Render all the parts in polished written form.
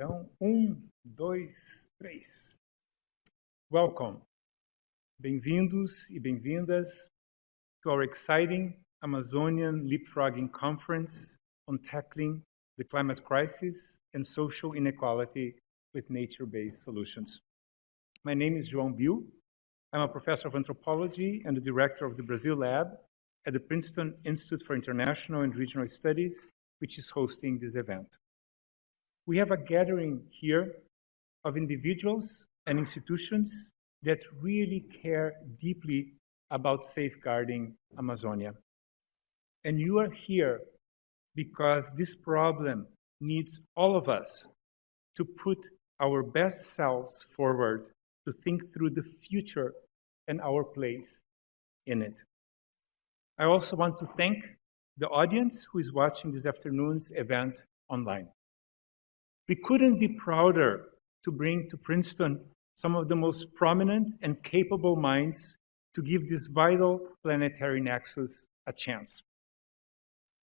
Então, dois, três. Welcome. Bem-vindos e bem-vindas to our exciting Amazonian Leapfrogging Conference on tackling the climate crisis and social inequality with nature-based solutions. My name is João Bill. I'm a professor of anthropology and the director of the Brazil Lab at the Princeton Institute for International and Regional Studies, which is hosting this event. We have a gathering here of individuals and institutions that really care deeply about safeguarding Amazonia. And you are here because this problem needs all of us to put our best selves forward to think through the future and our place in it. I also want to thank the audience who is watching this afternoon's event online. We couldn't be prouder to bring to Princeton some of the most prominent and capable minds to give this vital planetary nexus a chance.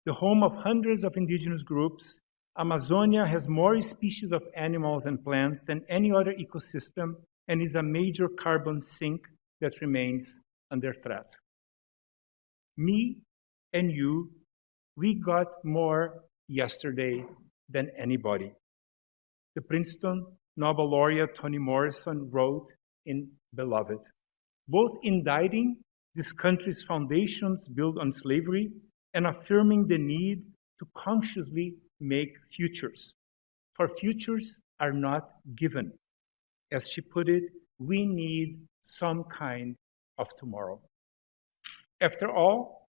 The home of hundreds of indigenous groups, Amazonia has more species of animals and plants than any other ecosystem and is a major carbon sink that remains under threat. Me and you, we got more yesterday than anybody. The Princeton Nobel laureate Toni Morrison wrote in Beloved, both indicting this country's foundations built on slavery and affirming the need to consciously make futures. For futures are not given. As she put it, we need some kind of tomorrow. After all,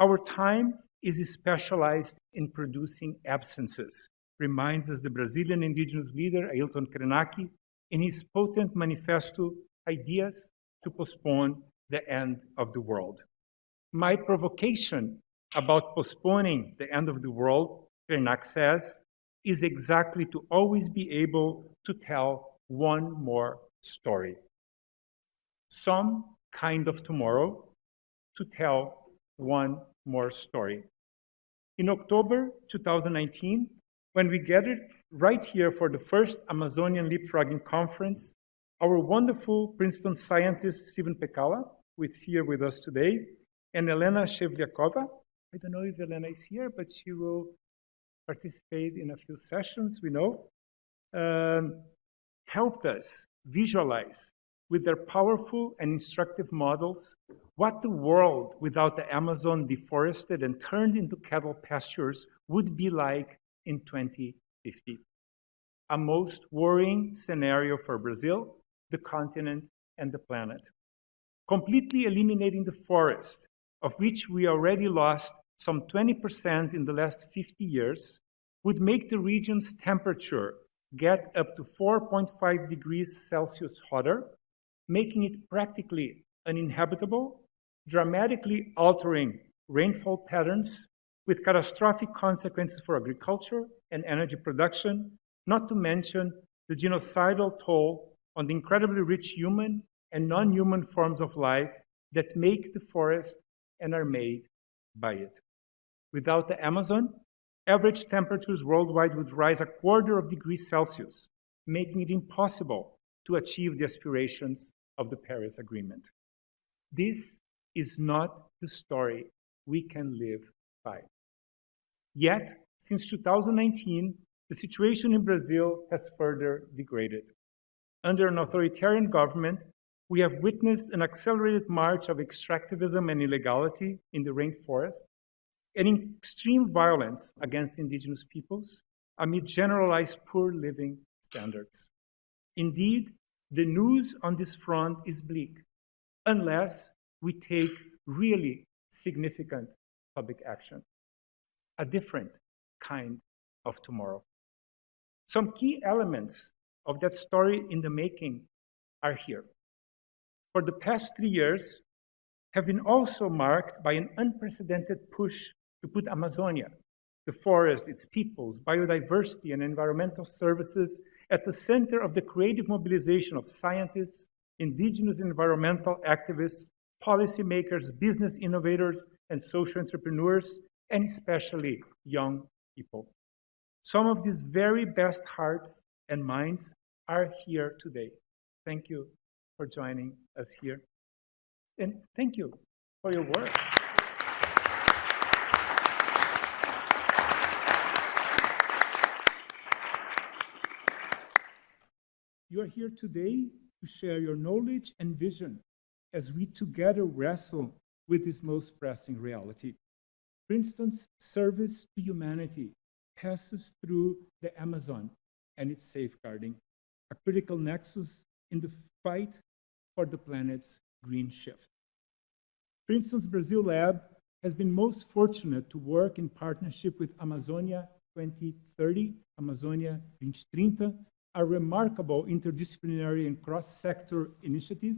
our time is specialized in producing absences, reminds us the Brazilian indigenous leader Ailton Krenak in his potent manifesto, Ideas to Postpone the End of the World. My provocation about postponing the end of the world, Krenak says, is exactly to always be able to tell one more story. Some kind of tomorrow to tell one more story. In October 2019, when we gathered right here for the first Amazonian Leapfrogging Conference, our wonderful Princeton scientist, Stephen Pekala, who is here with us today, and Elena Shevlyakova, I don't know if Elena is here, but she will participate in a few sessions, we know, helped us visualize with their powerful and instructive models what the world without the Amazon deforested and turned into cattle pastures would be like in 2050. A most worrying scenario for Brazil, the continent, and the planet. Completely eliminating the forest, of which we already lost some 20% in the last 50 years, would make the region's temperature get up to 4.5 degrees Celsius hotter, making it practically uninhabitable, dramatically altering rainfall patterns, with catastrophic consequences for agriculture and energy production, not to mention the genocidal toll on the incredibly rich human and non-human forms of life that make the forest and are made by it. Without the Amazon, average temperatures worldwide would rise 1/4 degrees Celsius, making it impossible to achieve the aspirations of the Paris Agreement. This is not the story we can live by. Yet, since 2019, the situation in Brazil has further degraded. Under an authoritarian government, we have witnessed an accelerated march of extractivism and illegality in the rainforest, and extreme violence against indigenous peoples amid generalized poor living standards. Indeed, the news on this front is bleak, unless we take really significant public action. A different kind of tomorrow. Some key elements of that story in the making are here. For the past 3 years have been also marked by an unprecedented push to put Amazonia, the forest, its peoples, biodiversity, and environmental services at the center of the creative mobilization of scientists, indigenous environmental activists, policymakers, business innovators, and social entrepreneurs, and especially young people. Some of these very best hearts and minds are here today. Thank you for joining us here. And thank you for your work. You are here today to share your knowledge and vision as we together wrestle with this most pressing reality. Princeton's service to humanity passes through the Amazon and its safeguarding, a critical nexus in the fight for the planet's green shift. Princeton's Brazil Lab has been most fortunate to work in partnership with Amazonia 2030, Amazonia 2030, a remarkable interdisciplinary and cross-sector initiative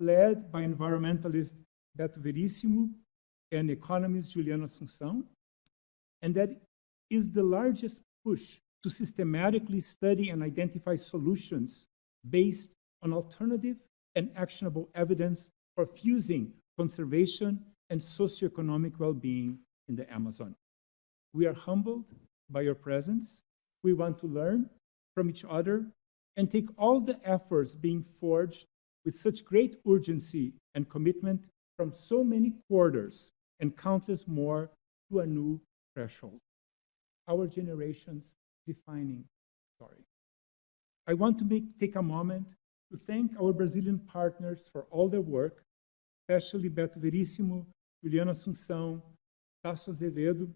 led by environmentalist Beto Verissimo and economist Juliana Assunção, and that is the largest push to systematically study and identify solutions based on alternative and actionable evidence for fusing conservation and socioeconomic well-being in the Amazon. We are humbled by your presence. We want to learn from each other and take all the efforts being forged with such great urgency and commitment from so many quarters and countless more to a new threshold. Our generation's defining story. I want to take a moment to thank our Brazilian partners for all their work, especially Beto Verissimo, Juliana Assunção, Tasso Azevedo,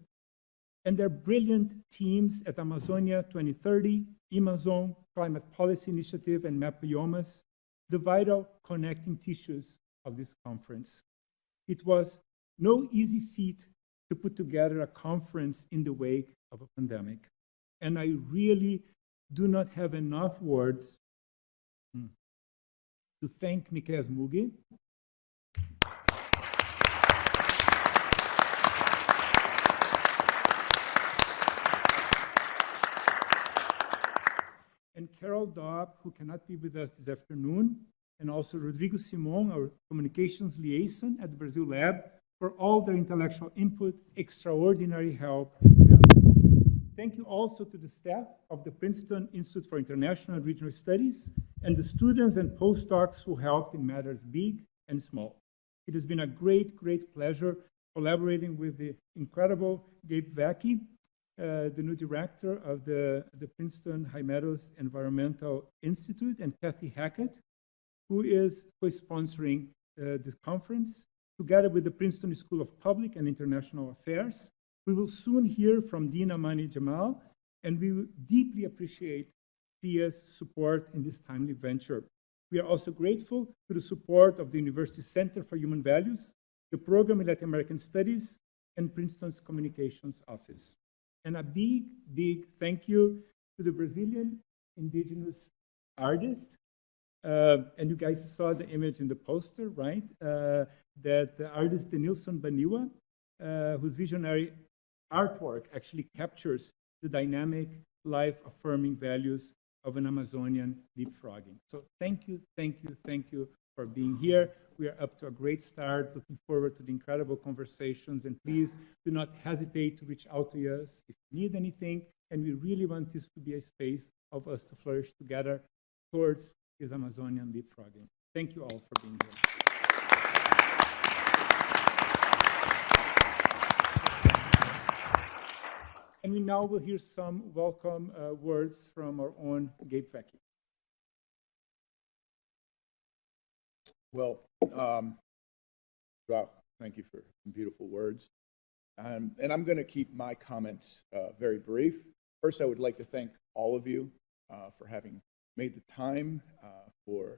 and their brilliant teams at Amazonia 2030, Amazon Climate Policy Initiative, and MAP Biomas, the vital connecting tissues of this conference. It was no easy feat to put together a conference in the wake of a pandemic. And I really do not have enough words to thank Miquel Mugi, and Carol Daub, who cannot be with us this afternoon, and also Rodrigo Simon, our communications liaison at the Brazil Lab, for all their intellectual input, extraordinary help, and care. Thank you also to the staff of the Princeton Institute for International and Regional Studies and the students and postdocs who helped in matters big and small. It has been a great, great pleasure collaborating with the incredible Gabe Vecchi, the new director of the Princeton High Meadows Environmental Institute, and Kathy Hackett, who is co-sponsoring this conference, together with the Princeton School of Public and International Affairs. We will soon hear from Dean Amani Jamal, and we deeply appreciate PIA's support in this timely venture. We are also grateful to the support of the University Center for Human Values, the Program in Latin American Studies, and Princeton's Communications Office. And a big, big thank you to the Brazilian indigenous artist. And you guys saw the image in the poster, right? That the artist Denilson Baniwa, whose visionary artwork actually captures the dynamic, life-affirming values of an Amazonian leapfrogging. So thank you, thank you, thank you for being here. We are up to a great start, looking forward to the incredible conversations, and please do not hesitate to reach out to us if you need anything, and we really want this to be a space of us to flourish together towards this Amazonian leapfrogging. Thank you all for being here. And we now will hear some welcome words from our own Gabe Vecchi. Well, wow, thank you for some beautiful words. And I'm going to keep my comments very brief. First, I would like to thank all of you for having made the time, for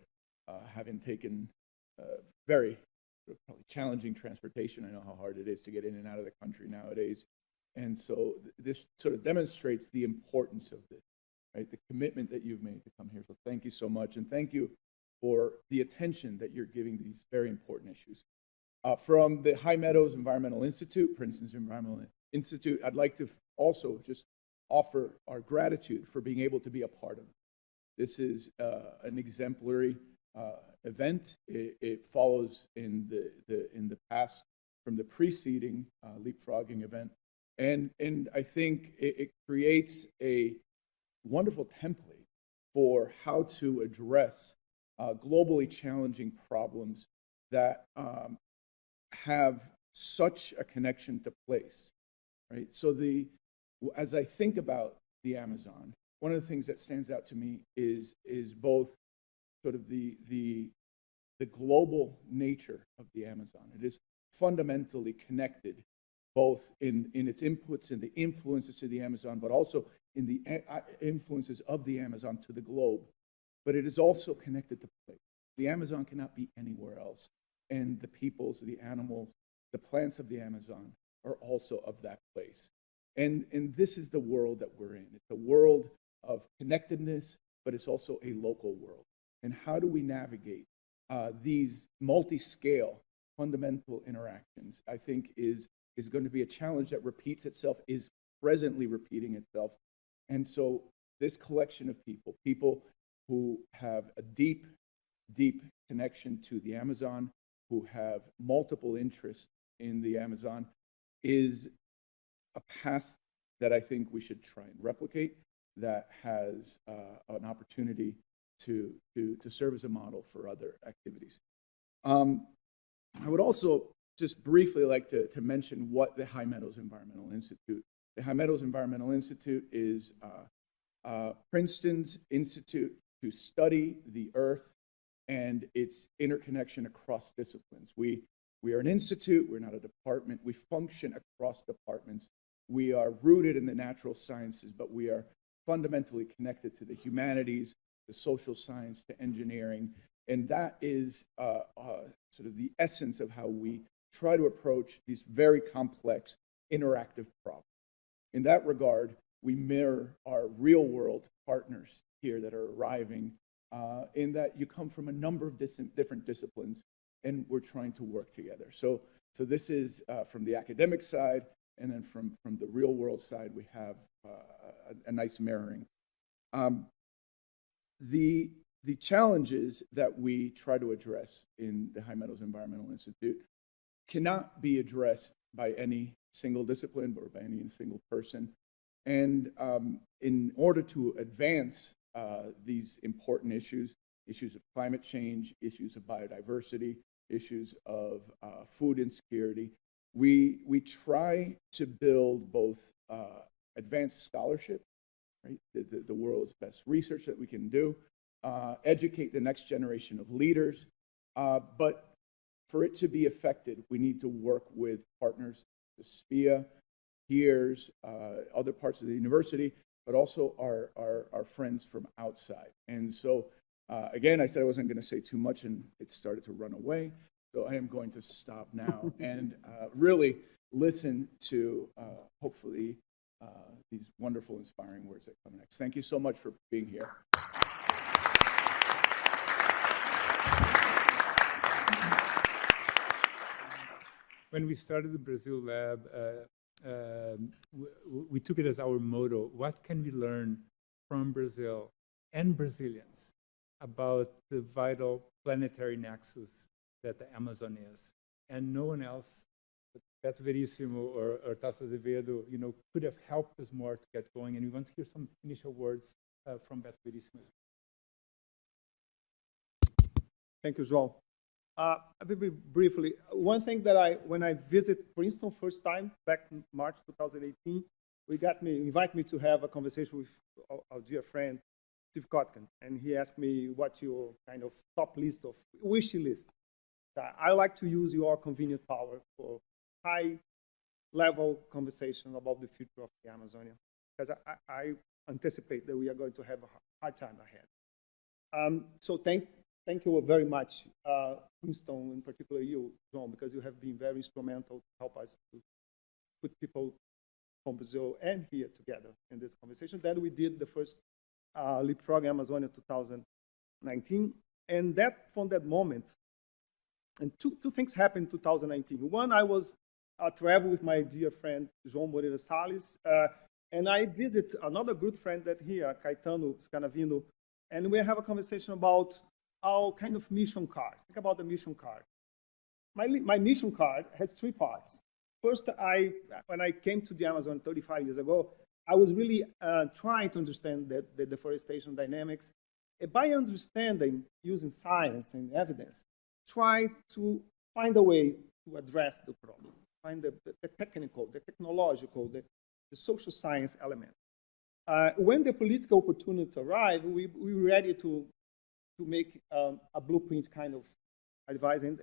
having taken very probably challenging transportation. I know how hard it is to get in and out of the country nowadays. And so this sort of demonstrates the importance of this, right? The commitment that you've made to come here. So thank you so much. And thank you for the attention that you're giving these very important issues. From the High Meadows Environmental Institute, Princeton's Environmental Institute, I'd like to also just offer our gratitude for being able to be a part of it. This is an exemplary event. It follows in the past from the preceding leapfrogging event And I think it creates a wonderful template for how to address globally challenging problems that have such a connection to place, right? So as I think about the Amazon, one of the things that stands out to me is both sort of the global nature of the Amazon. It is fundamentally connected, both in its inputs and the influences to the Amazon, but also in the influences of the Amazon to the globe. But it is also connected to place. The Amazon cannot be anywhere else. And the peoples, the animals, the plants of the Amazon are also of that place. And this is the world that we're in. It's a world of connectedness, but it's also a local world. And how do we navigate these multi-scale fundamental interactions, I think is going to be a challenge that repeats itself, is presently repeating itself. And so this collection of people who have a deep, deep connection to the Amazon, who have multiple interests in the Amazon, is a path that I think we should try and replicate, that has an opportunity to serve as a model for other activities. I would also just briefly like to mention what the High Meadows Environmental Institute. The High Meadows Environmental Institute is Princeton's institute to study the earth and its interconnection across disciplines. We are an institute, we're not a department. We function across departments. We are rooted in the natural sciences, but we are fundamentally connected to the humanities, the social science, to engineering. And that is sort of the essence of how we try to approach these very complex interactive problems. In that regard, we mirror our real world partners here that are arriving, in that you come from a number of different disciplines, and we're trying to work together. So this is from the academic side, and then from the real world side, we have a nice mirroring. The challenges that we try to address in the High Meadows Environmental Institute cannot be addressed by any single discipline or by any single person. And in order to advance these important issues of climate change, issues of biodiversity, issues of food insecurity, we try to build both advanced scholarship, right? The world's best research that we can do, educate the next generation of leaders, but for it to be effective, we need to work with partners, the SPIA, peers, other parts of the university, but also our friends from outside. And so, again, I said I wasn't going to say too much, and it started to run away. So I am going to stop now and really listen to, hopefully, these wonderful, inspiring words that come next. Thank you so much for being here. When we started the Brazil Lab, we took it as our motto: what can we learn from Brazil and Brazilians about the vital planetary nexus that the Amazon is? And no one else, Beto Verissimo or Tasso Azevedo, could have helped us more to get going. And we want to hear some initial words from Beto Verissimo. Thank you, João. Very briefly, one thing that when I visit Princeton first time back in March 2018, invite me to have a conversation with our dear friend Steve Kotkin, and he asked me what your kind of top list of wish list. I like to use your convenient power for high-level conversation about the future of the Amazonia, because I anticipate that we are going to have a hard time ahead. So thank you very much, Princeton, in particular you, João, because you have been very instrumental to help us to put people from Brazil and here together in this conversation. Then we did the first Leapfrog Amazonia 2019, and from that moment, and two things happened in 2019. One, I was traveling with my dear friend João Moreira Salles, and I visit another good friend that here, Caetano Scanavino, and we have a conversation about our kind of mission card. Think about the mission card. My mission card has three parts. First, when I came to the Amazon 35 years ago, I was really trying to understand the deforestation dynamics. And by understanding, using science and evidence, try to find a way to address the problem, find the technical, the technological, the social science element. When the political opportunity arrived, we were ready to make a blueprint kind of advice and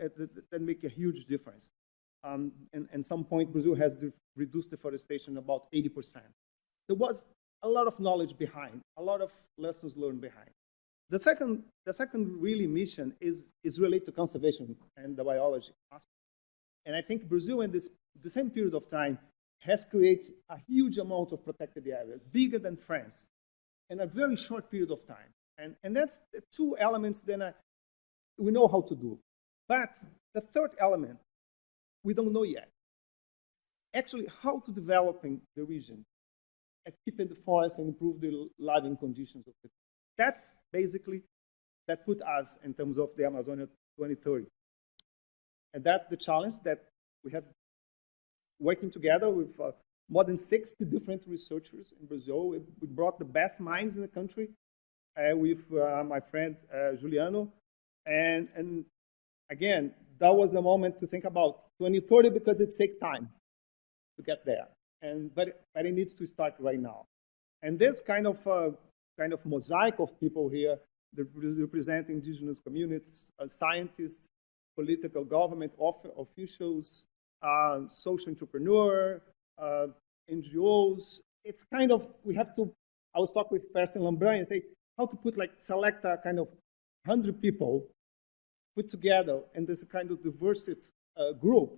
that make a huge difference. And at some point, Brazil has reduced deforestation about 80%. There was a lot of knowledge behind, a lot of lessons learned behind. The second really mission is related to conservation and the biology aspect. And I think Brazil in the same period of time has created a huge amount of protected areas, bigger than France, in a very short period of time. And that's the two elements that we know how to do. But the third element, we don't know yet. Actually, how to developing the region and keeping the forest and improve the living conditions of it. That's basically, that put us in terms of the Amazonia 2030. And that's the challenge that we have working together with more than 60 different researchers in Brazil. We brought the best minds in the country with my friend Juliano. And again, that was a moment to think about 2030 because it takes time to get there. But it needs to start right now. And this kind of mosaic of people here that represent indigenous communities, scientists, political government officials, social entrepreneur, NGOs. It's kind of, I was talking with Person Lambran and say how to select a kind of 100 people put together in this kind of diversity group.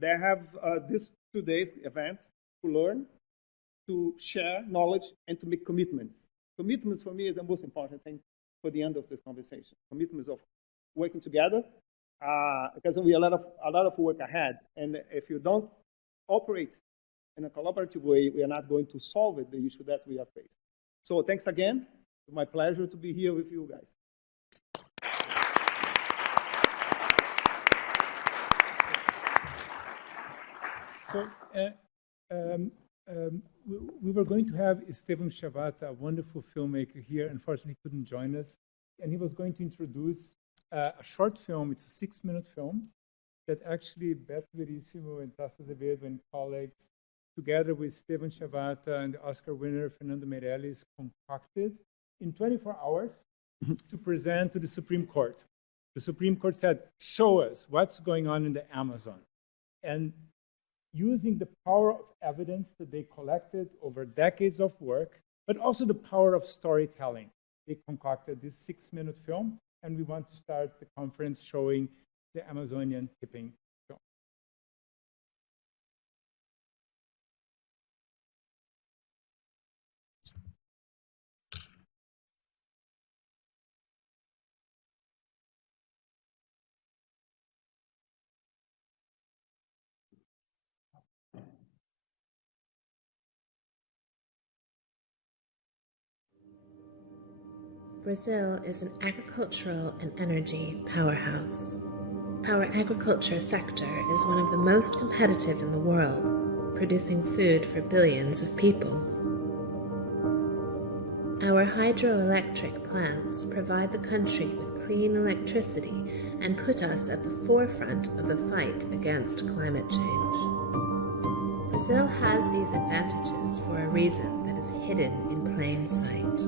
They have this 2 days event to learn, to share knowledge, and to make commitments. Commitments for me is the most important thing for the end of this conversation. Commitments of working together, because we have a lot of work ahead. And if you don't operate in a collaborative way, we are not going to solve the issue that we have faced. So thanks again. It's my pleasure to be here with you guys. So we were going to have Estevam Chavata, a wonderful filmmaker here. Unfortunately, he couldn't join us. And he was going to introduce a short film. It's a 6-minute film that actually Beto Verissimo and Tasso Azevedo and colleagues, together with Estevam Chavata and the Oscar winner Fernando Meirelles, concocted in 24 hours to present to the Supreme Court. The Supreme Court said, show us what's going on in the Amazon. And using the power of evidence that they collected over decades of work, but also the power of storytelling, they concocted this 6-minute film, and we want to start the conference showing the Amazonian tipping film. Brazil is an agricultural and energy powerhouse. Our agriculture sector is one of the most competitive in the world, producing food for billions of people. Our hydroelectric plants provide the country with clean electricity and put us at the forefront of the fight against climate change. Brazil has these advantages for a reason that is hidden in plain sight.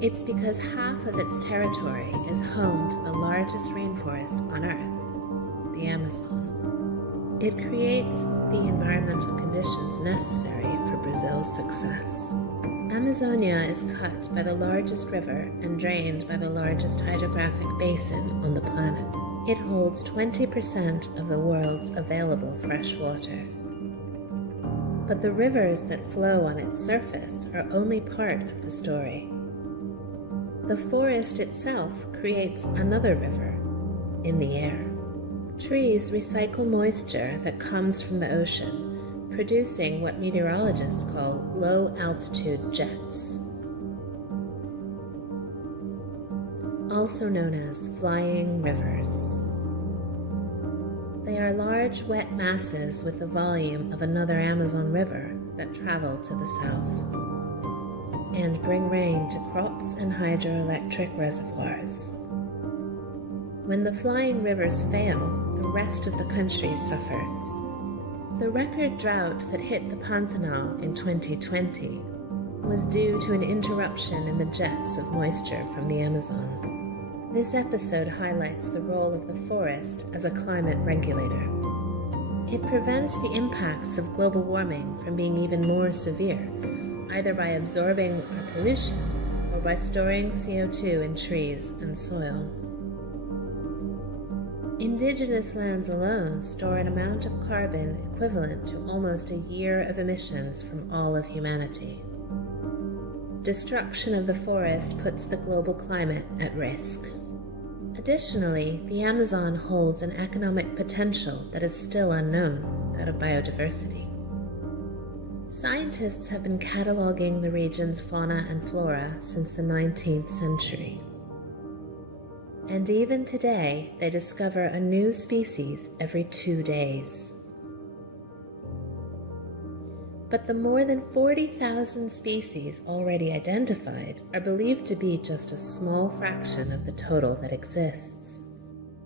It's because half of its territory is home to the largest rainforest on Earth, the Amazon. It creates the environmental conditions necessary for Brazil's success. Amazonia is cut by the largest river and drained by the largest hydrographic basin on the planet. It holds 20% of the world's available fresh water. But the rivers that flow on its surface are only part of the story. The forest itself creates another river, in the air. Trees recycle moisture that comes from the ocean, producing what meteorologists call low-altitude jets, also known as flying rivers. They They are large, wet masses with the volume of another Amazon river that travel to the south and bring rain to crops and hydroelectric reservoirs. When the flying rivers fail, the rest of the country suffers. The record drought that hit the Pantanal in 2020 was due to an interruption in the jets of moisture from the Amazon. This episode highlights the role of the forest as a climate regulator. It prevents the impacts of global warming from being even more severe, either by absorbing our pollution or by storing CO2 in trees and soil. Indigenous lands alone store an amount of carbon equivalent to almost a year of emissions from all of humanity. Destruction of the forest puts the global climate at risk. Additionally, the Amazon holds an economic potential that is still unknown, that of biodiversity. Scientists have been cataloging the region's fauna and flora since the 19th century. And even today, they discover a new species every 2 days. But the more than 40,000 species already identified are believed to be just a small fraction of the total that exists.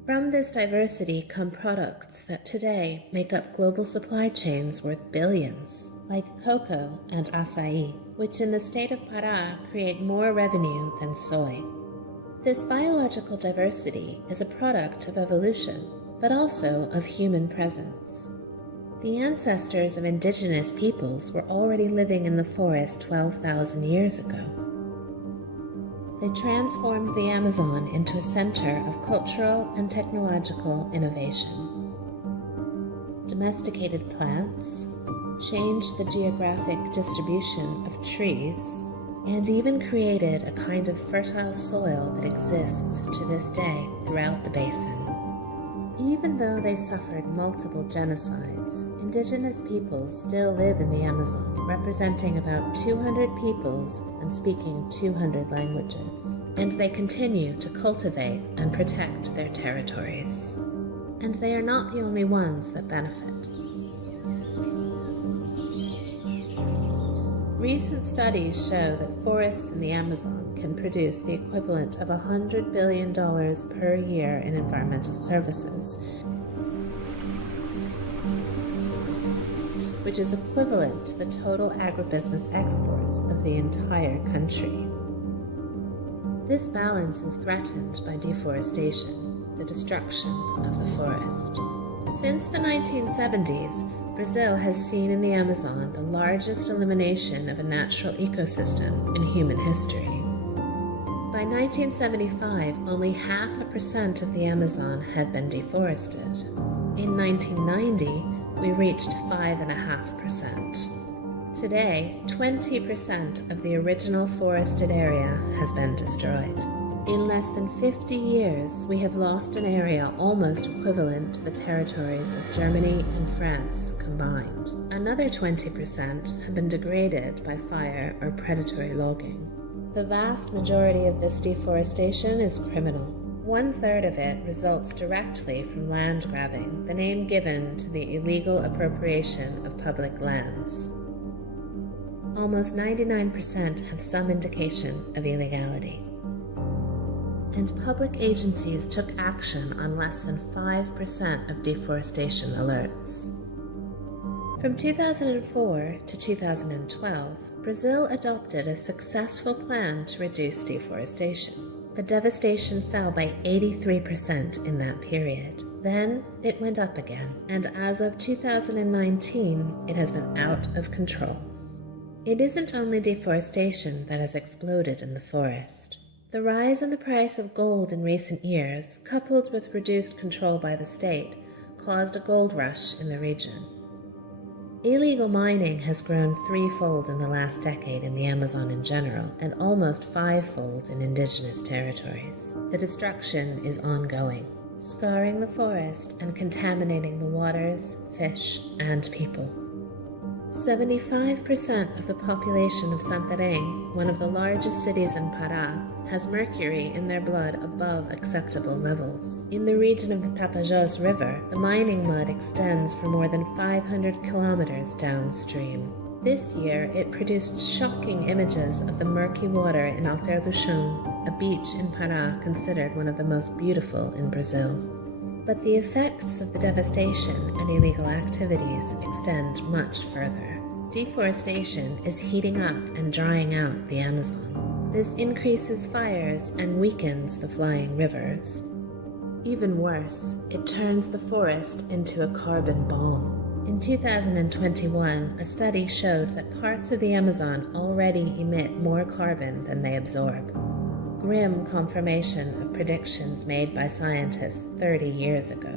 From this diversity come products that today make up global supply chains worth billions, like cocoa and acai, which in the state of Pará create more revenue than soy. This biological diversity is a product of evolution, but also of human presence. The ancestors of indigenous peoples were already living in the forest 12,000 years ago. They transformed the Amazon into a center of cultural and technological innovation. Domesticated plants, changed the geographic distribution of trees, and even created a kind of fertile soil that exists to this day throughout the basin. Even though they suffered multiple genocides, indigenous peoples still live in the Amazon, representing about 200 peoples and speaking 200 languages. And they continue to cultivate and protect their territories. And they are not the only ones that benefit. Recent studies show that forests in the Amazon can produce the equivalent of $100 billion per year in environmental services, which is equivalent to the total agribusiness exports of the entire country. This balance is threatened by deforestation, the destruction of the forest. Since the 1970s, Brazil has seen in the Amazon the largest elimination of a natural ecosystem in human history. By 1975, only 0.5% of the Amazon had been deforested. In 1990, we reached 5.5%. Today, 20% of the original forested area has been destroyed. In less than 50 years, we have lost an area almost equivalent to the territories of Germany and France combined. Another 20% have been degraded by fire or predatory logging. The vast majority of this deforestation is criminal. 1/3 of it results directly from land grabbing, the name given to the illegal appropriation of public lands. Almost 99% have some indication of illegality. And public agencies took action on less than 5% of deforestation alerts. From 2004 to 2012, Brazil adopted a successful plan to reduce deforestation. The devastation fell by 83% in that period. Then it went up again, and as of 2019, it has been out of control. It isn't only deforestation that has exploded in the forest. The rise in the price of gold in recent years, coupled with reduced control by the state, caused a gold rush in the region. Illegal mining has grown threefold in the last decade in the Amazon in general, and almost fivefold in indigenous territories. The destruction is ongoing, scarring the forest and contaminating the waters, fish, and people. 75% of the population of Santarém, one of the largest cities in Pará, has mercury in their blood above acceptable levels. In the region of the Tapajós River, the mining mud extends for more than 500 kilometers downstream. This year, it produced shocking images of the murky water in Alter do Chão, a beach in Pará considered one of the most beautiful in Brazil. But the effects of the devastation and illegal activities extend much further. Deforestation is heating up and drying out the Amazon. This increases fires and weakens the flying rivers. Even worse, it turns the forest into a carbon bomb. In 2021, a study showed that parts of the Amazon already emit more carbon than they absorb. Grim confirmation of predictions made by scientists 30 years ago.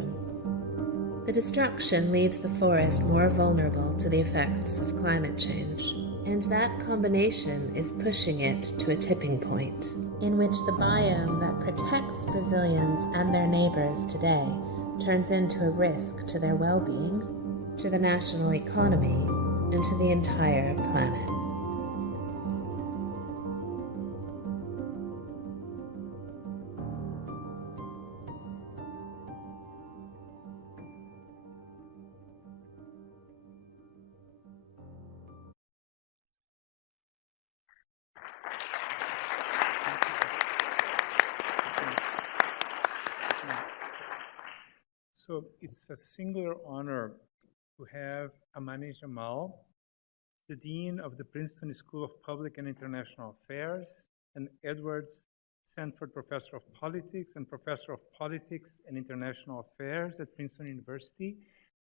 The destruction leaves the forest more vulnerable to the effects of climate change, and that combination is pushing it to a tipping point, in which the biome that protects Brazilians and their neighbors today turns into a risk to their well-being, to the national economy, and to the entire planet. So it's a singular honor to have Amani Jamal, the Dean of the Princeton School of Public and International Affairs, and Edwards Sanford Professor of Politics and Professor of Politics and International Affairs at Princeton University,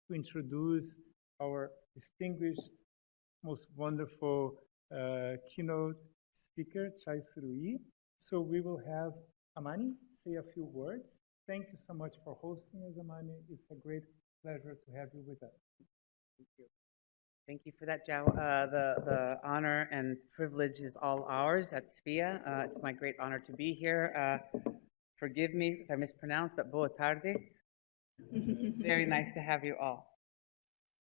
to introduce our distinguished, most wonderful keynote speaker, Chai Surui. So we will have Amani say a few words. Thank you so much for hosting us, Amani. It's a great pleasure to have you with us. Thank you. Thank you for that, Joe. The honor and privilege is all ours at SPIA. It's my great honor to be here. Forgive me if I mispronounce, but boa tarde. Very nice to have you all.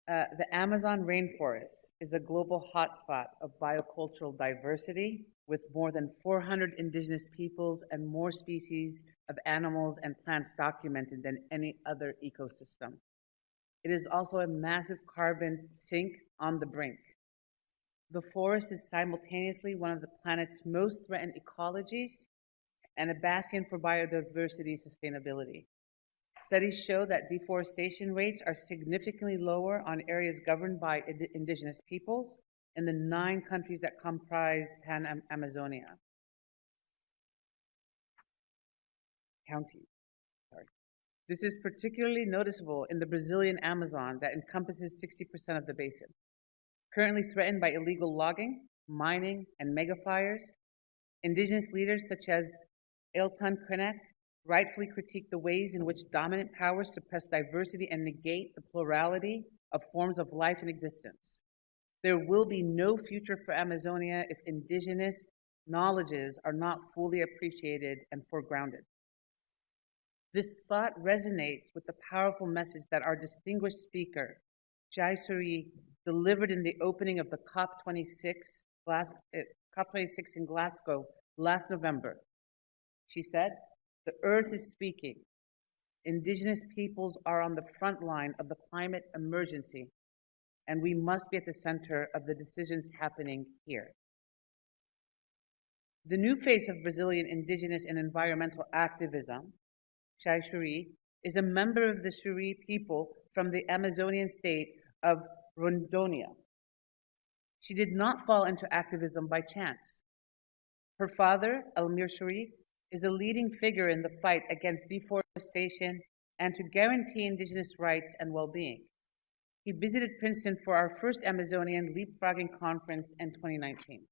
The Amazon rainforest is a global hotspot of biocultural diversity with more than 400 indigenous peoples and more species of animals and plants documented than any other ecosystem. It is also a massive carbon sink on the brink. The forest is simultaneously one of the planet's most threatened ecologies and a bastion for biodiversity sustainability. Studies show that deforestation rates are significantly lower on areas governed by indigenous peoples in the 9 countries that comprise Pan-Amazonia. This is particularly noticeable in the Brazilian Amazon that encompasses 60% of the basin. Currently threatened by illegal logging, mining, and megafires, indigenous leaders such as Ailton Krenek rightfully critique the ways in which dominant powers suppress diversity and negate the plurality of forms of life and existence. There will be no future for Amazonia if indigenous knowledges are not fully appreciated and foregrounded. This thought resonates with the powerful message that our distinguished speaker, Chai Surui, delivered in the opening of the COP26 in Glasgow last November. She said, "The earth is speaking. Indigenous peoples are on the front line of the climate emergency, and we must be at the center of the decisions happening here." The new face of Brazilian indigenous and environmental activism, Chai Surui, is a member of the Surui people from the Amazonian state of Rondônia. She did not fall into activism by chance. Her father, Elmir Surui, is a leading figure in the fight against deforestation and to guarantee indigenous rights and well-being. He visited Princeton for our first Amazonian leapfrogging conference in 2019.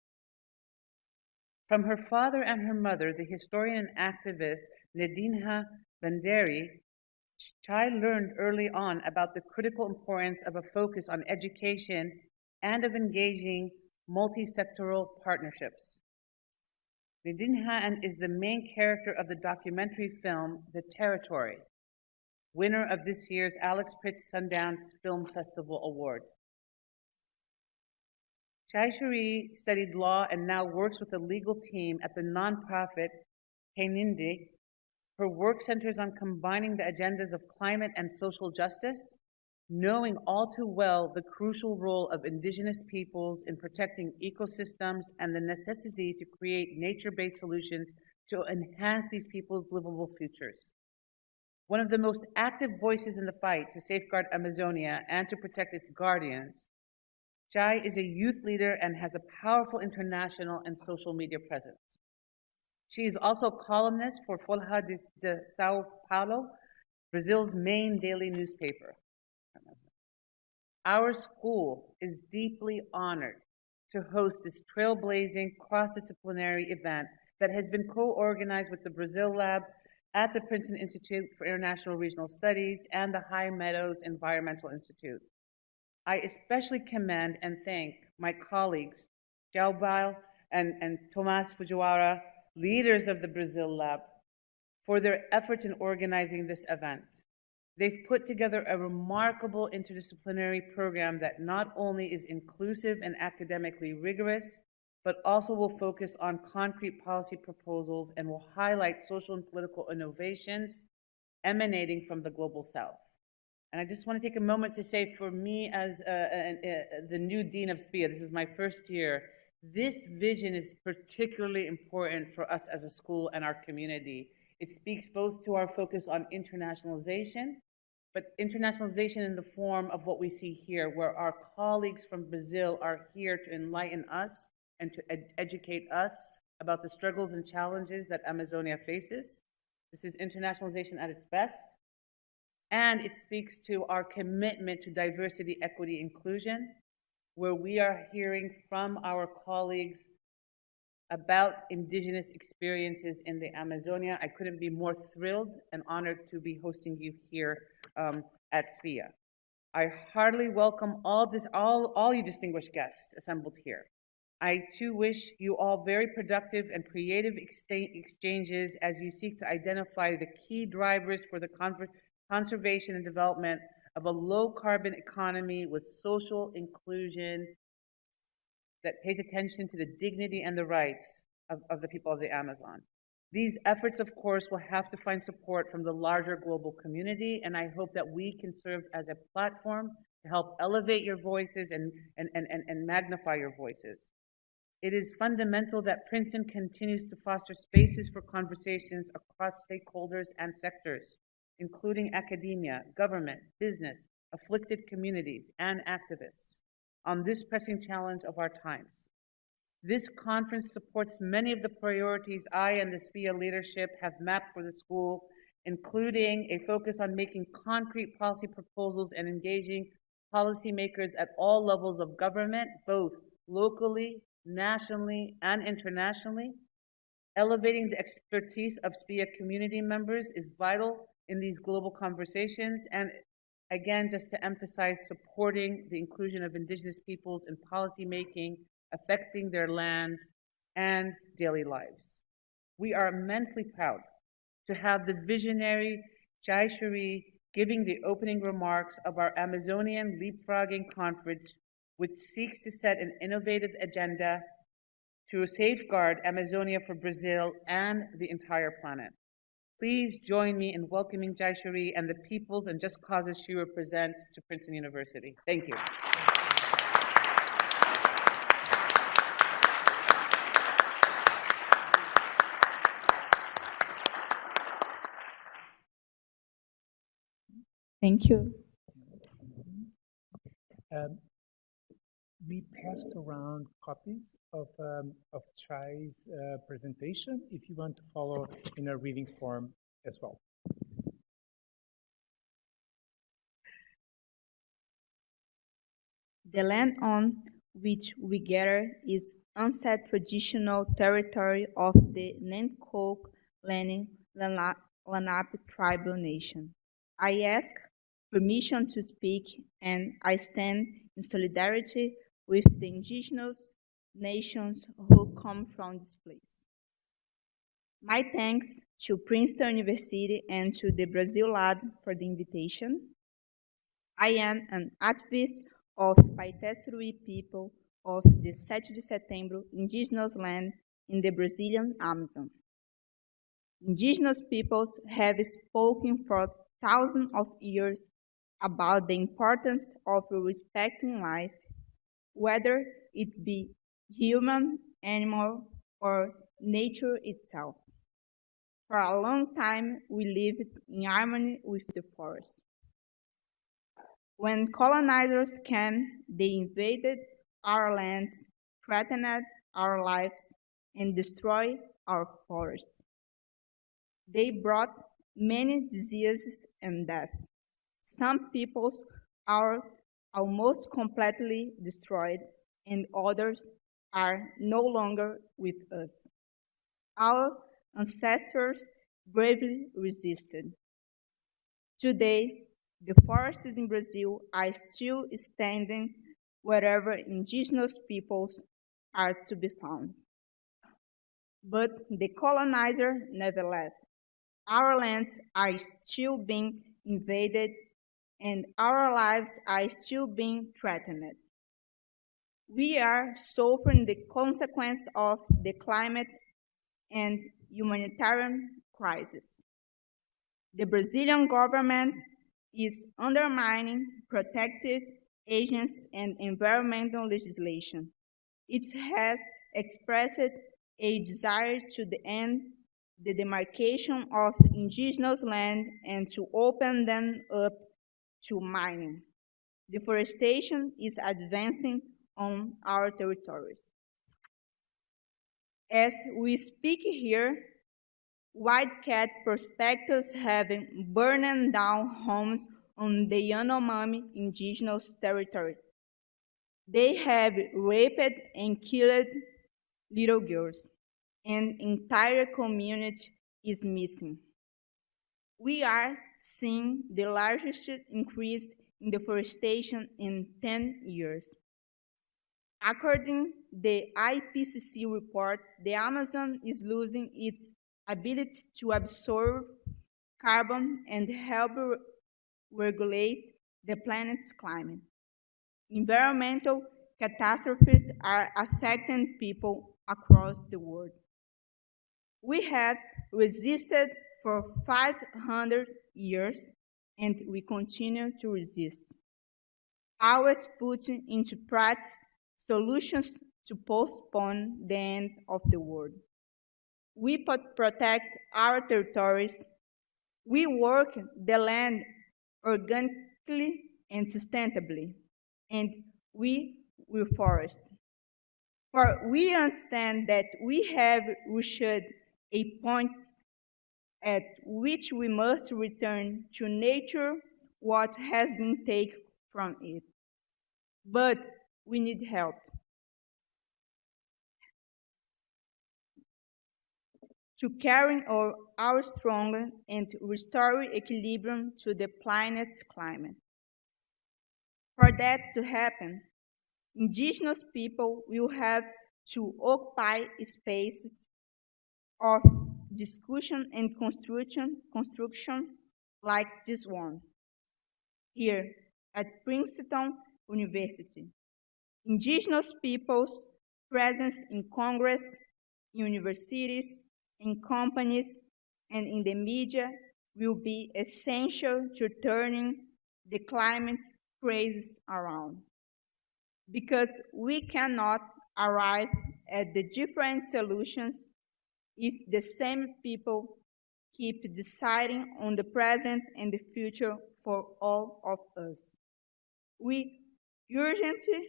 From her father and her mother, the historian and activist Nedinha Banderi, Chai learned early on about the critical importance of a focus on education and of engaging multi-sectoral partnerships. Nedinha is the main character of the documentary film The Territory, winner of this year's Alex Pritz Sundance Film Festival Award. Chai Cherie studied law and now works with a legal team at the nonprofit Kainindi. Her work centers on combining the agendas of climate and social justice, knowing all too well the crucial role of indigenous peoples in protecting ecosystems and the necessity to create nature-based solutions to enhance these peoples' livable futures. One of the most active voices in the fight to safeguard Amazonia and to protect its guardians, Chai is a youth leader and has a powerful international and social media presence. She is also a columnist for Folha de Sao Paulo, Brazil's main daily newspaper. Our school is deeply honored to host this trailblazing cross-disciplinary event that has been co-organized with the Brazil Lab at the Princeton Institute for International Regional Studies and the High Meadows Environmental Institute. I especially commend and thank my colleagues, Xiao Bao and Tomás Fujiwara, leaders of the Brazil Lab, for their efforts in organizing this event. They've put together a remarkable interdisciplinary program that not only is inclusive and academically rigorous, but also will focus on concrete policy proposals and will highlight social and political innovations emanating from the Global South. And I just want to take a moment to say, for me as the new dean of SPIA, this is my first year, this vision is particularly important for us as a school and our community. It speaks both to our focus on internationalization, but internationalization in the form of what we see here, where our colleagues from Brazil are here to enlighten us and to educate us about the struggles and challenges that Amazonia faces. This is internationalization at its best. And it speaks to our commitment to diversity, equity, inclusion, where we are hearing from our colleagues about indigenous experiences in the Amazonia. I couldn't be more thrilled and honored to be hosting you here at SPIA. I heartily welcome all you distinguished guests assembled here. I too wish you all very productive and creative exchanges as you seek to identify the key drivers for the conservation and development of a low-carbon economy with social inclusion that pays attention to the dignity and the rights of the people of the Amazon. These efforts, of course, will have to find support from the larger global community, and I hope that we can serve as a platform to help elevate your voices and magnify your voices. It is fundamental that Princeton continues to foster spaces for conversations across stakeholders and sectors, including academia, government, business, afflicted communities, and activists, on this pressing challenge of our times. This conference supports many of the priorities I and the SPIA leadership have mapped for the school, including a focus on making concrete policy proposals and engaging policymakers at all levels of government, both locally, nationally, and internationally. Elevating the expertise of SPIA community members is vital in these global conversations, and again, just to emphasize, supporting the inclusion of indigenous peoples in policymaking affecting their lands and daily lives. We are immensely proud to have the visionary Chai Cherie giving the opening remarks of our Amazonian Leapfrogging Conference, which seeks to set an innovative agenda to safeguard Amazonia for Brazil and the entire planet. Please join me in welcoming Chai Cherie and the peoples and just causes she represents to Princeton University. Thank you. Thank you. We passed around copies of Chai's presentation if you want to follow in a reading form as well. The land on which we gather is unset traditional territory of the Nanticoke Lenape tribal nation. I ask permission to speak, and I stand in solidarity with the indigenous nations who come from this place. My thanks to Princeton University and to the Brazil Lab for the invitation. I am an activist of Paitesrui people of the 7 de Setembro indigenous land in the Brazilian Amazon. Indigenous peoples have spoken for thousands of years about the importance of respecting life, whether it be human, animal, or nature itself. For a long time, we lived in harmony with the forest. When colonizers came, they invaded our lands, threatened our lives, and destroyed our forests. They brought many diseases and death. Some peoples are almost completely destroyed, and others are no longer with us. Our ancestors bravely resisted. Today, the forests in Brazil are still standing wherever indigenous peoples are to be found. But the colonizer never left. Our lands are still being invaded and our lives are still being threatened. We are suffering the consequence of the climate and humanitarian crisis. The Brazilian government is undermining protective agents and environmental legislation. It has expressed a desire to end the demarcation of indigenous land and to open them up to mining. Deforestation is advancing on our territories. As we speak here, white cat prospectors have burned down homes on the Yanomami indigenous territory. They have raped and killed little girls. An entire community is missing. We are seeing the largest increase in deforestation in 10 years. According to the IPCC report, the Amazon is losing its ability to absorb carbon and help regulate the planet's climate. Environmental catastrophes are affecting people across the world. We have resisted for 500 years, and we continue to resist. Always putting into practice solutions to postpone the end of the world. We protect our territories. We work the land organically and sustainably, and we reforest. For we understand that we have reached a point at which we must return to nature what has been taken from it. But we need help. To carry our strong and restore equilibrium to the planet's climate. For that to happen, indigenous people will have to occupy spaces of discussion and construction like this one, here at Princeton University. Indigenous people's presence in Congress, universities, in companies, and in the media will be essential to turning the climate crisis around. Because we cannot arrive at the different solutions if the same people keep deciding on the present and the future for all of us. We urgently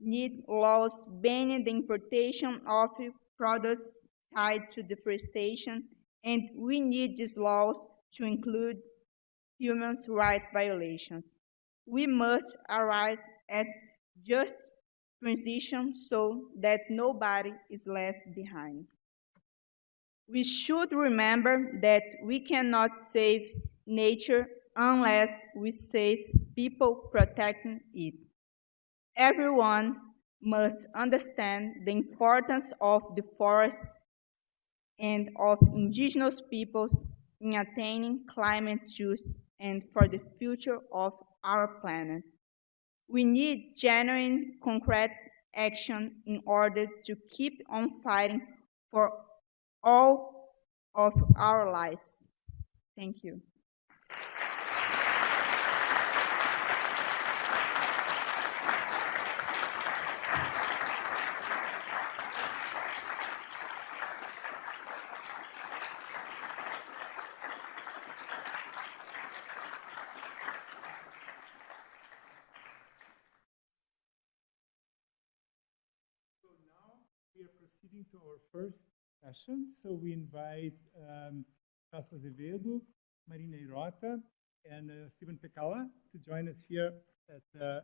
need laws banning the importation of products tied to deforestation, and we need these laws to include human rights violations. We must arrive at just transition so that nobody is left behind. We should remember that we cannot save nature unless we save people protecting it. Everyone must understand the importance of the forest and of indigenous peoples in attaining climate justice and for the future of our planet. We need genuine, concrete action in order to keep on fighting for all of our lives. Thank you. We are proceeding to our first session. So we invite Tasso Azevedo, Marina Irota, and Stephen Pekala to join us here at the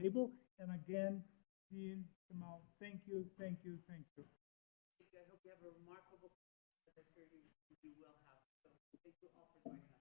table. And again, Dean, Kamal, thank you, thank you, thank you. I hope you have a remarkable that I'm sure you will have. So thank you all for joining us.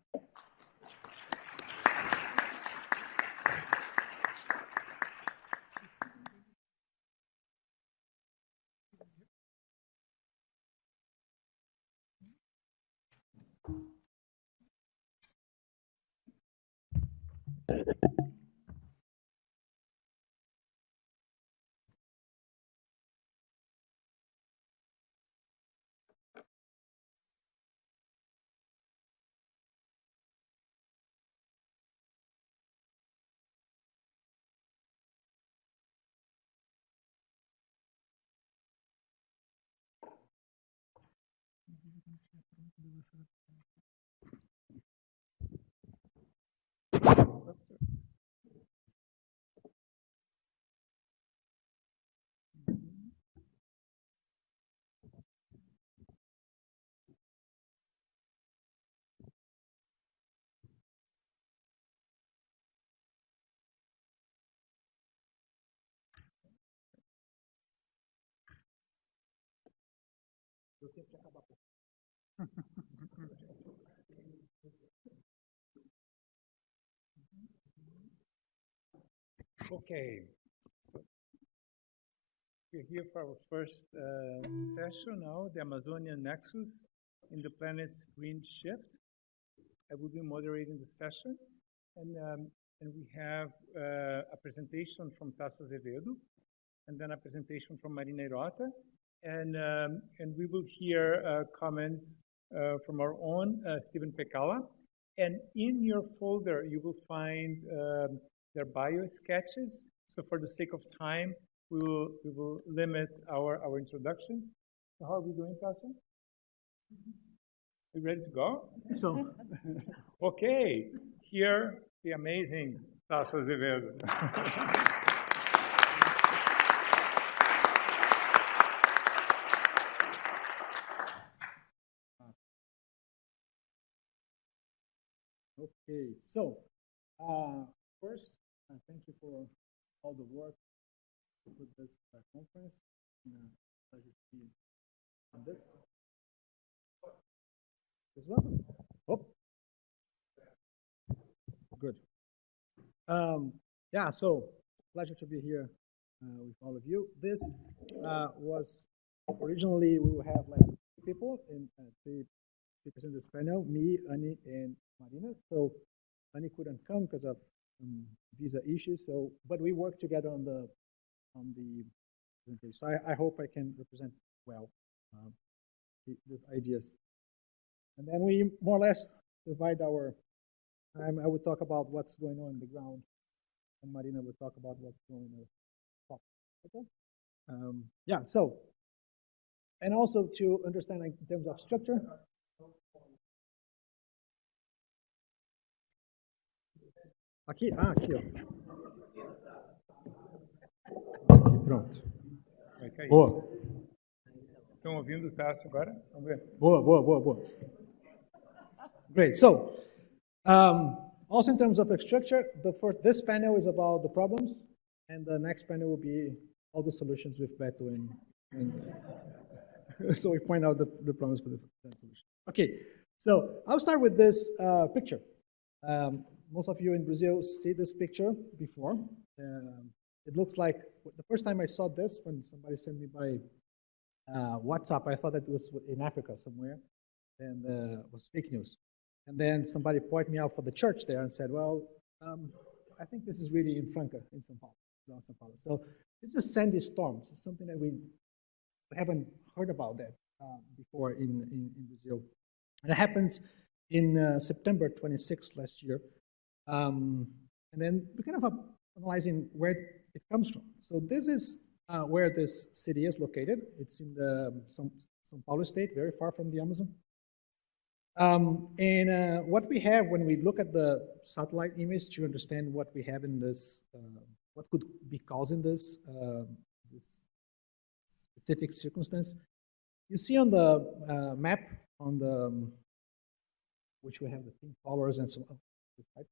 Okay, so we're here for our first session now, the Amazonian Nexus in the planet's green shift. I will be moderating the session, and we have a presentation from Tasso Azevedo, and then a presentation from Marina Irota, and we will hear comments from our own Stephen Pekala. And in your folder, you will find their bio sketches. So for the sake of time, we will limit our introductions. So how are we doing, Tasso? You ready to go? So, Okay, here the amazing Tasso Azevedo. okay, so first, thank you for all the work to put this conference. Pleasure to be on this as well. Oh, good. Yeah, so pleasure to be here with all of you. This was originally we will have like people in three in this panel, me, Annie, and Marina. So Annie couldn't come because of visa issues. So, but we worked together on the presentation. So I hope I can represent well these ideas. And then we more or less divide our time. I will talk about what's going on the ground, and Marina will talk about what's going on the top. Okay. Yeah. So, and also to understand like, in terms of structure. Aqui? Ah, aqui, ó. Aqui, pronto. Vai cair. Boa. Estão ouvindo o Tasso agora? Vamos ver. Boa. Great. So, also in terms of structure, this panel is about the problems, and the next panel will be all the solutions with Beto and so we point out the problems for the solution. Okay. So I'll start with this picture. Most of you in Brazil see this picture before. It looks like the first time I saw this, when somebody sent me by WhatsApp, I thought that it was in Africa somewhere, and it was fake news. And then somebody pointed me out for the church there and said, well, I think this is really in Franca, in São Paulo. down São Paulo. So this is sandy storms. It's something that we haven't heard about that before in Brazil. And it happens in September 26th last year. And then we're kind of analyzing where it comes from. So this is where this city is located. It's in the São Paulo state, very far from the Amazon. What we have when we look at the satellite image to understand what we have in this, what could be causing this, this specific circumstance, you see on the map on the which we have the pink colors and so on. Right?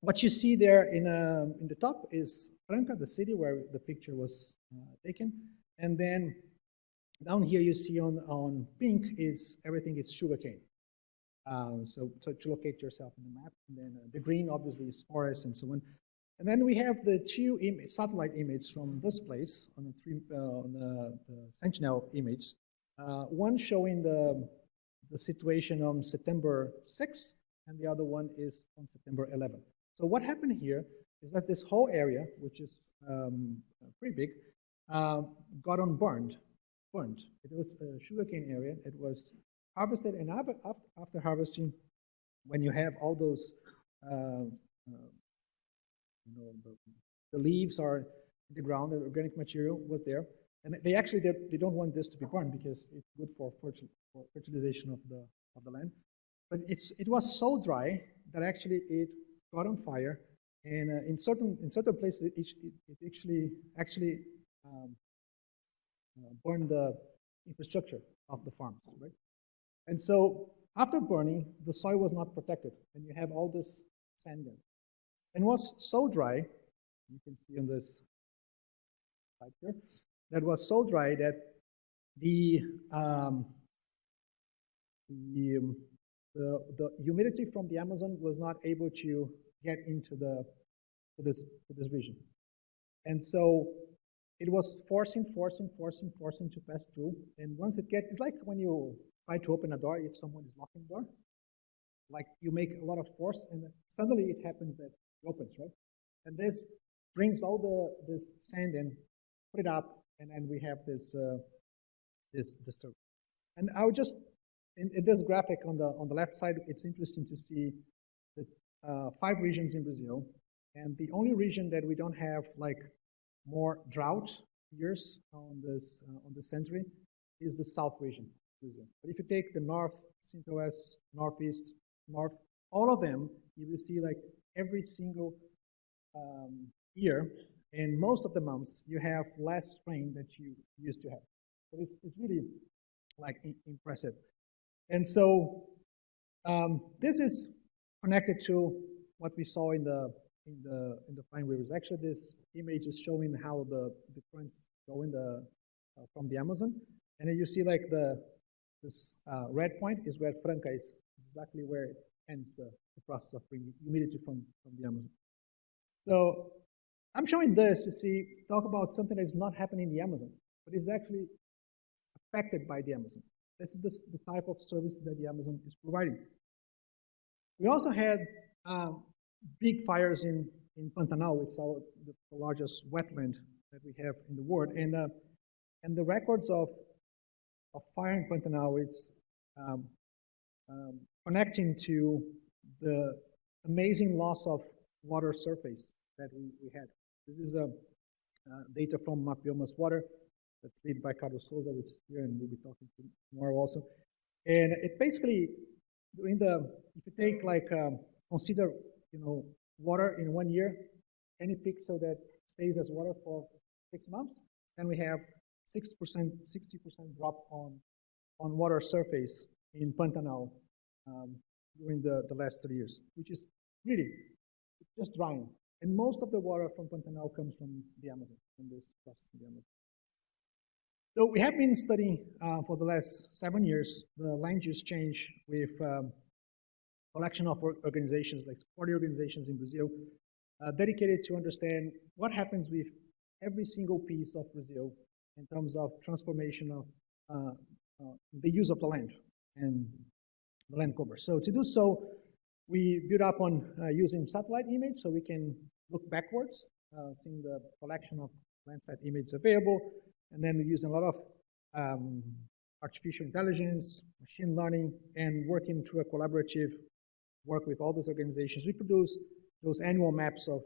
What you see there in the top is Franca, the city where the picture was taken, and then down here you see on pink is everything is sugarcane. So to locate yourself in the map, and then the green obviously is forest and so on. And then we have the two satellite images from this place on the Sentinel image. One showing the situation on September 6th, and the other one is on September 11th. So what happened here is that this whole area, which is pretty big, got burned. It was a sugarcane area. It was harvested, and after harvesting, when you have all those, the leaves are in the ground, the organic material was there, and they actually they don't want this to be burned because it's good for fertilization of the land. But it was so dry that actually it got on fire, and in certain places it actually burned the infrastructure of the farms, right? And so after burning, the soil was not protected, and you have all this sand there. And it was so dry, you can see on this slide here, that was so dry that the humidity from the Amazon was not able to get into this region. And so it was forcing to pass through. And once it's like when you try to open a door, if someone is locking the door, like you make a lot of force, and suddenly it happens that it opens, right? And this brings all this sand and put it up, and then we have this disturbance. And I would just, in this graphic on the left side, it's interesting to see the 5 regions in Brazil, and the only region that we don't have like more drought years on this century is the South region. But if you take the North, Central-West, Northeast, North, all of them, you will see like every single year, and most of the months, you have less rain that you used to have. So it's really like impressive. And so this is connected to what we saw in the fine rivers. Actually, this image is showing how the currents go from the Amazon, and then you see like this red point is where Franca is exactly where it ends the process of bringing humidity from the Amazon. So I'm showing this to talk about something that is not happening in the Amazon, but is actually affected by the Amazon. This is the type of service that the Amazon is providing. We also had big fires in Pantanal. It's the largest wetland that we have in the world, and the records of fire in Pantanal, it's connecting to the amazing loss of water surface that we had. This is data from Mapiomas Water that's led by Carlos Souza, which is here, and we'll be talking to tomorrow also. And it basically, if you take like, consider, water in 1 year, any pixel that stays as water for 6 months, then we have 60% drop on water surface in Pantanal during the last 3 years, which is really, it's just drying. And most of the water from Pantanal comes from the Amazon, from this process in the Amazon. So we have been studying for the last 7 years the land use change with collection of organizations, like 40 organizations in Brazil, dedicated to understand what happens with every single piece of Brazil in terms of transformation of the use of the land and the land cover. So to do so, we build up on using satellite image so we can look backwards seeing the collection of Landsat images available, and then we're using a lot of artificial intelligence, machine learning, and working through a collaborative work with all those organizations. We produce those annual maps of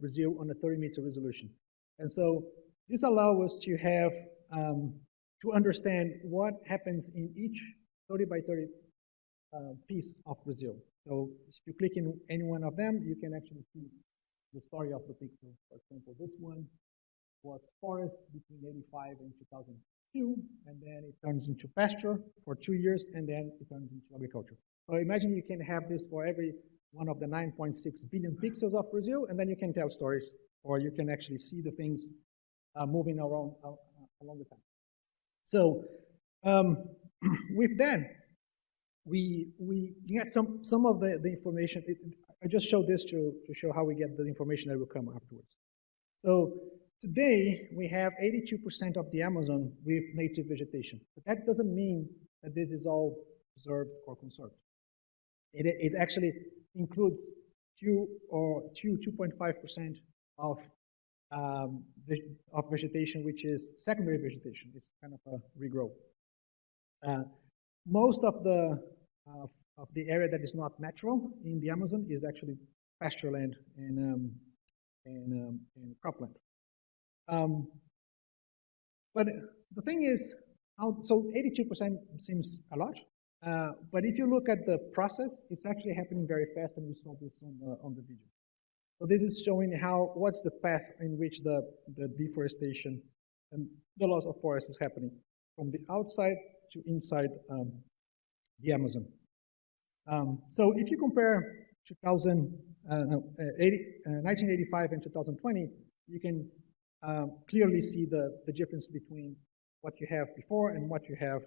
Brazil on a 30-meter resolution. And so this allows us to have, to understand what happens in each 30 by 30 piece of Brazil. So if you click in any one of them, you can actually see the story of the pixel. For example, this one was forest between 85 and 2002, and then it turns into pasture for 2 years, and then it turns into agriculture. So imagine you can have this for every one of the 9.6 billion pixels of Brazil, and then you can tell stories, or you can actually see the things moving around along the time. So with that, we get some of the information. I just showed this to show how we get the information that will come afterwards. So today, we have 82% of the Amazon with native vegetation. But that doesn't mean that this is all preserved or conserved. It actually includes 2.5% of vegetation, which is secondary vegetation. It's kind of a regrow. Most of the area that is not natural in the Amazon is actually pasture land and cropland. But the thing is, so 82% seems a lot. But if you look at the process, it's actually happening very fast, and we saw this on the video. So this is showing what's the path in which the deforestation and the loss of forest is happening from the outside to inside the Amazon. So if you compare 1985 and 2020, you can clearly see the difference between what you have before and what you have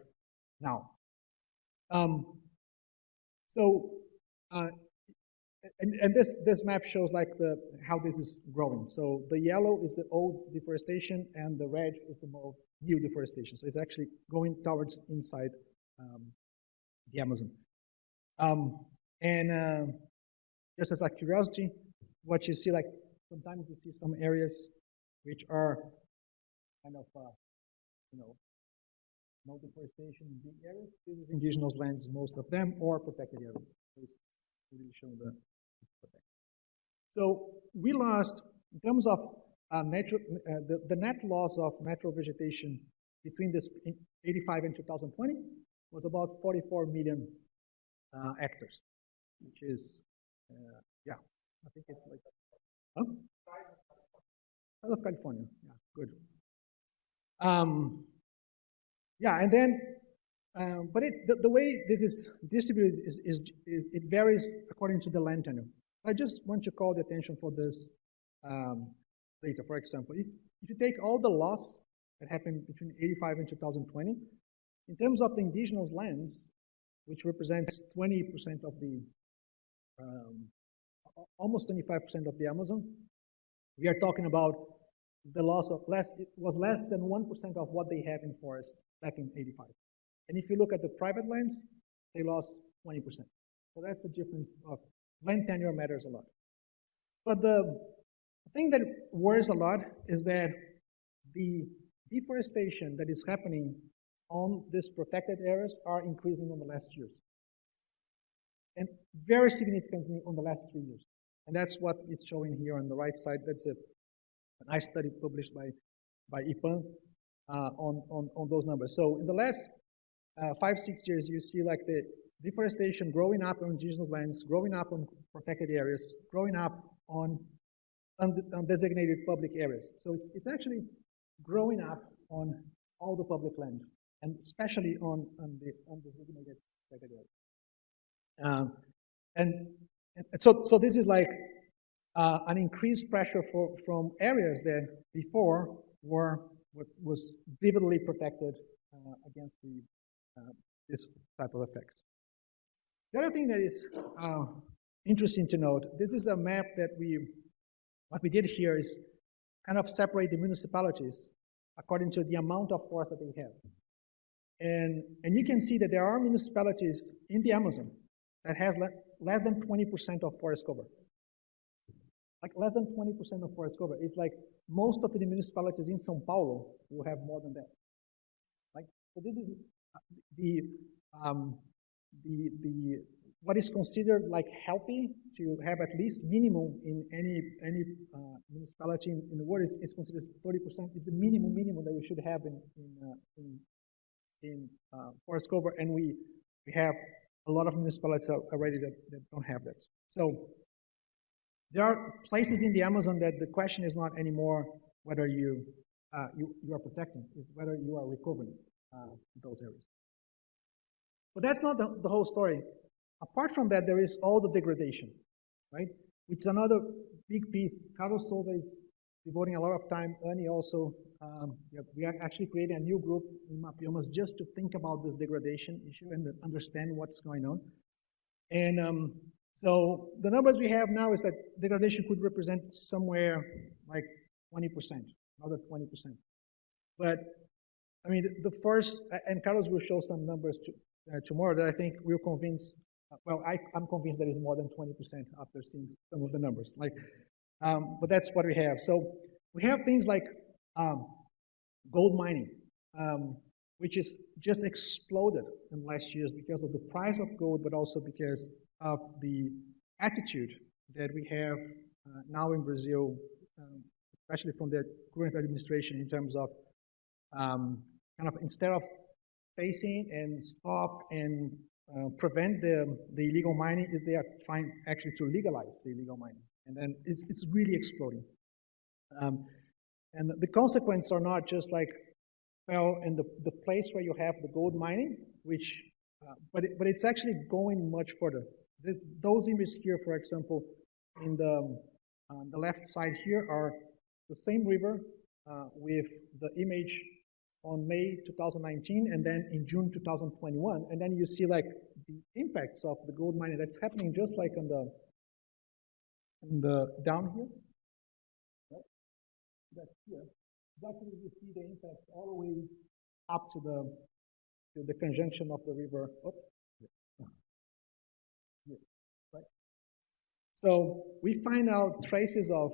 now. This map shows like how this is growing. So the yellow is the old deforestation, and the red is the more new deforestation. So it's actually going towards inside the Amazon. Just as a curiosity, what you see, like sometimes you see some areas which are kind of no deforestation in big areas. This is indigenous lands, most of them, or protected areas. So it's really showing the protected. So we lost, in terms of the net loss of natural vegetation between this 85 and 2020 was about 44 million hectares, which is, yeah, I think it's like, Size of California, yeah, good. Yeah, and then, but the way this is distributed it varies according to the land tenure. I just want to call the attention for this data. For example, if you take all the loss that happened between 85 and 2020, in terms of the indigenous lands, which represents 20% of the, almost 25% of the Amazon, we are talking about the loss of it was less than 1% of what they have in forests back in 85. And if you look at the private lands, they lost 20%. So that's the difference of land tenure matters a lot. But the thing that worries a lot is that the deforestation that is happening on these protected areas are increasing in the last years. And very significantly on the last 3 years. And that's what it's showing here on the right side. That's a nice study published by IPAN on those numbers. So in the last 5-6 years, you see like the deforestation growing up on indigenous lands, growing up on protected areas, growing up on undesignated public areas. So it's actually growing up on all the public land, and especially on the undesignated protected areas. And so this is like an increased pressure from areas that before was vividly protected against this type of effect. The other thing that is interesting to note, this is a map that what we did here is kind of separate the municipalities according to the amount of forest that they have. And you can see that there are municipalities in the Amazon that has less than 20% of forest cover. like less than 20% of forest cover. It's like most of the municipalities in São Paulo will have more than that. Like, so this is the what is considered like healthy to have at least minimum in any municipality in the world is considered 30% is the minimum that you should have in forest cover, and we have a lot of municipalities already that don't have that. So there are places in the Amazon that the question is not anymore whether you are protecting, it's whether you are recovering those areas. But that's not the whole story. Apart from that, there is all the degradation, right? Which is another big piece. Carlos Souza is devoting a lot of time. Ernie also. We are actually creating a new group in Mapiomas just to think about this degradation issue and understand what's going on. And so the numbers we have now is that degradation could represent somewhere like 20%, another 20%. But I mean, the first, and Carlos will show some numbers tomorrow that I think will convince. Well, I'm convinced that it's more than 20% after seeing some of the numbers. Like, but that's what we have. So we have things like gold mining, which is just exploded in the last years because of the price of gold, but also because of the attitude that we have now in Brazil, especially from the current administration, in terms of kind of instead of facing and stop and prevent the illegal mining, is they are trying actually to legalize the illegal mining, and then it's really exploding. And the consequences are not just like, well, in the place where you have the gold mining, which, but it's actually going much further. Those images here, for example, in the left side here are the same river with the image on May 2019 and then in June 2021, and then you see like the impacts of the gold mining that's happening just like on the down here. That's here. Exactly, you see the impact all the way up to the conjunction of the river. Oops. Here, right? So we find out traces of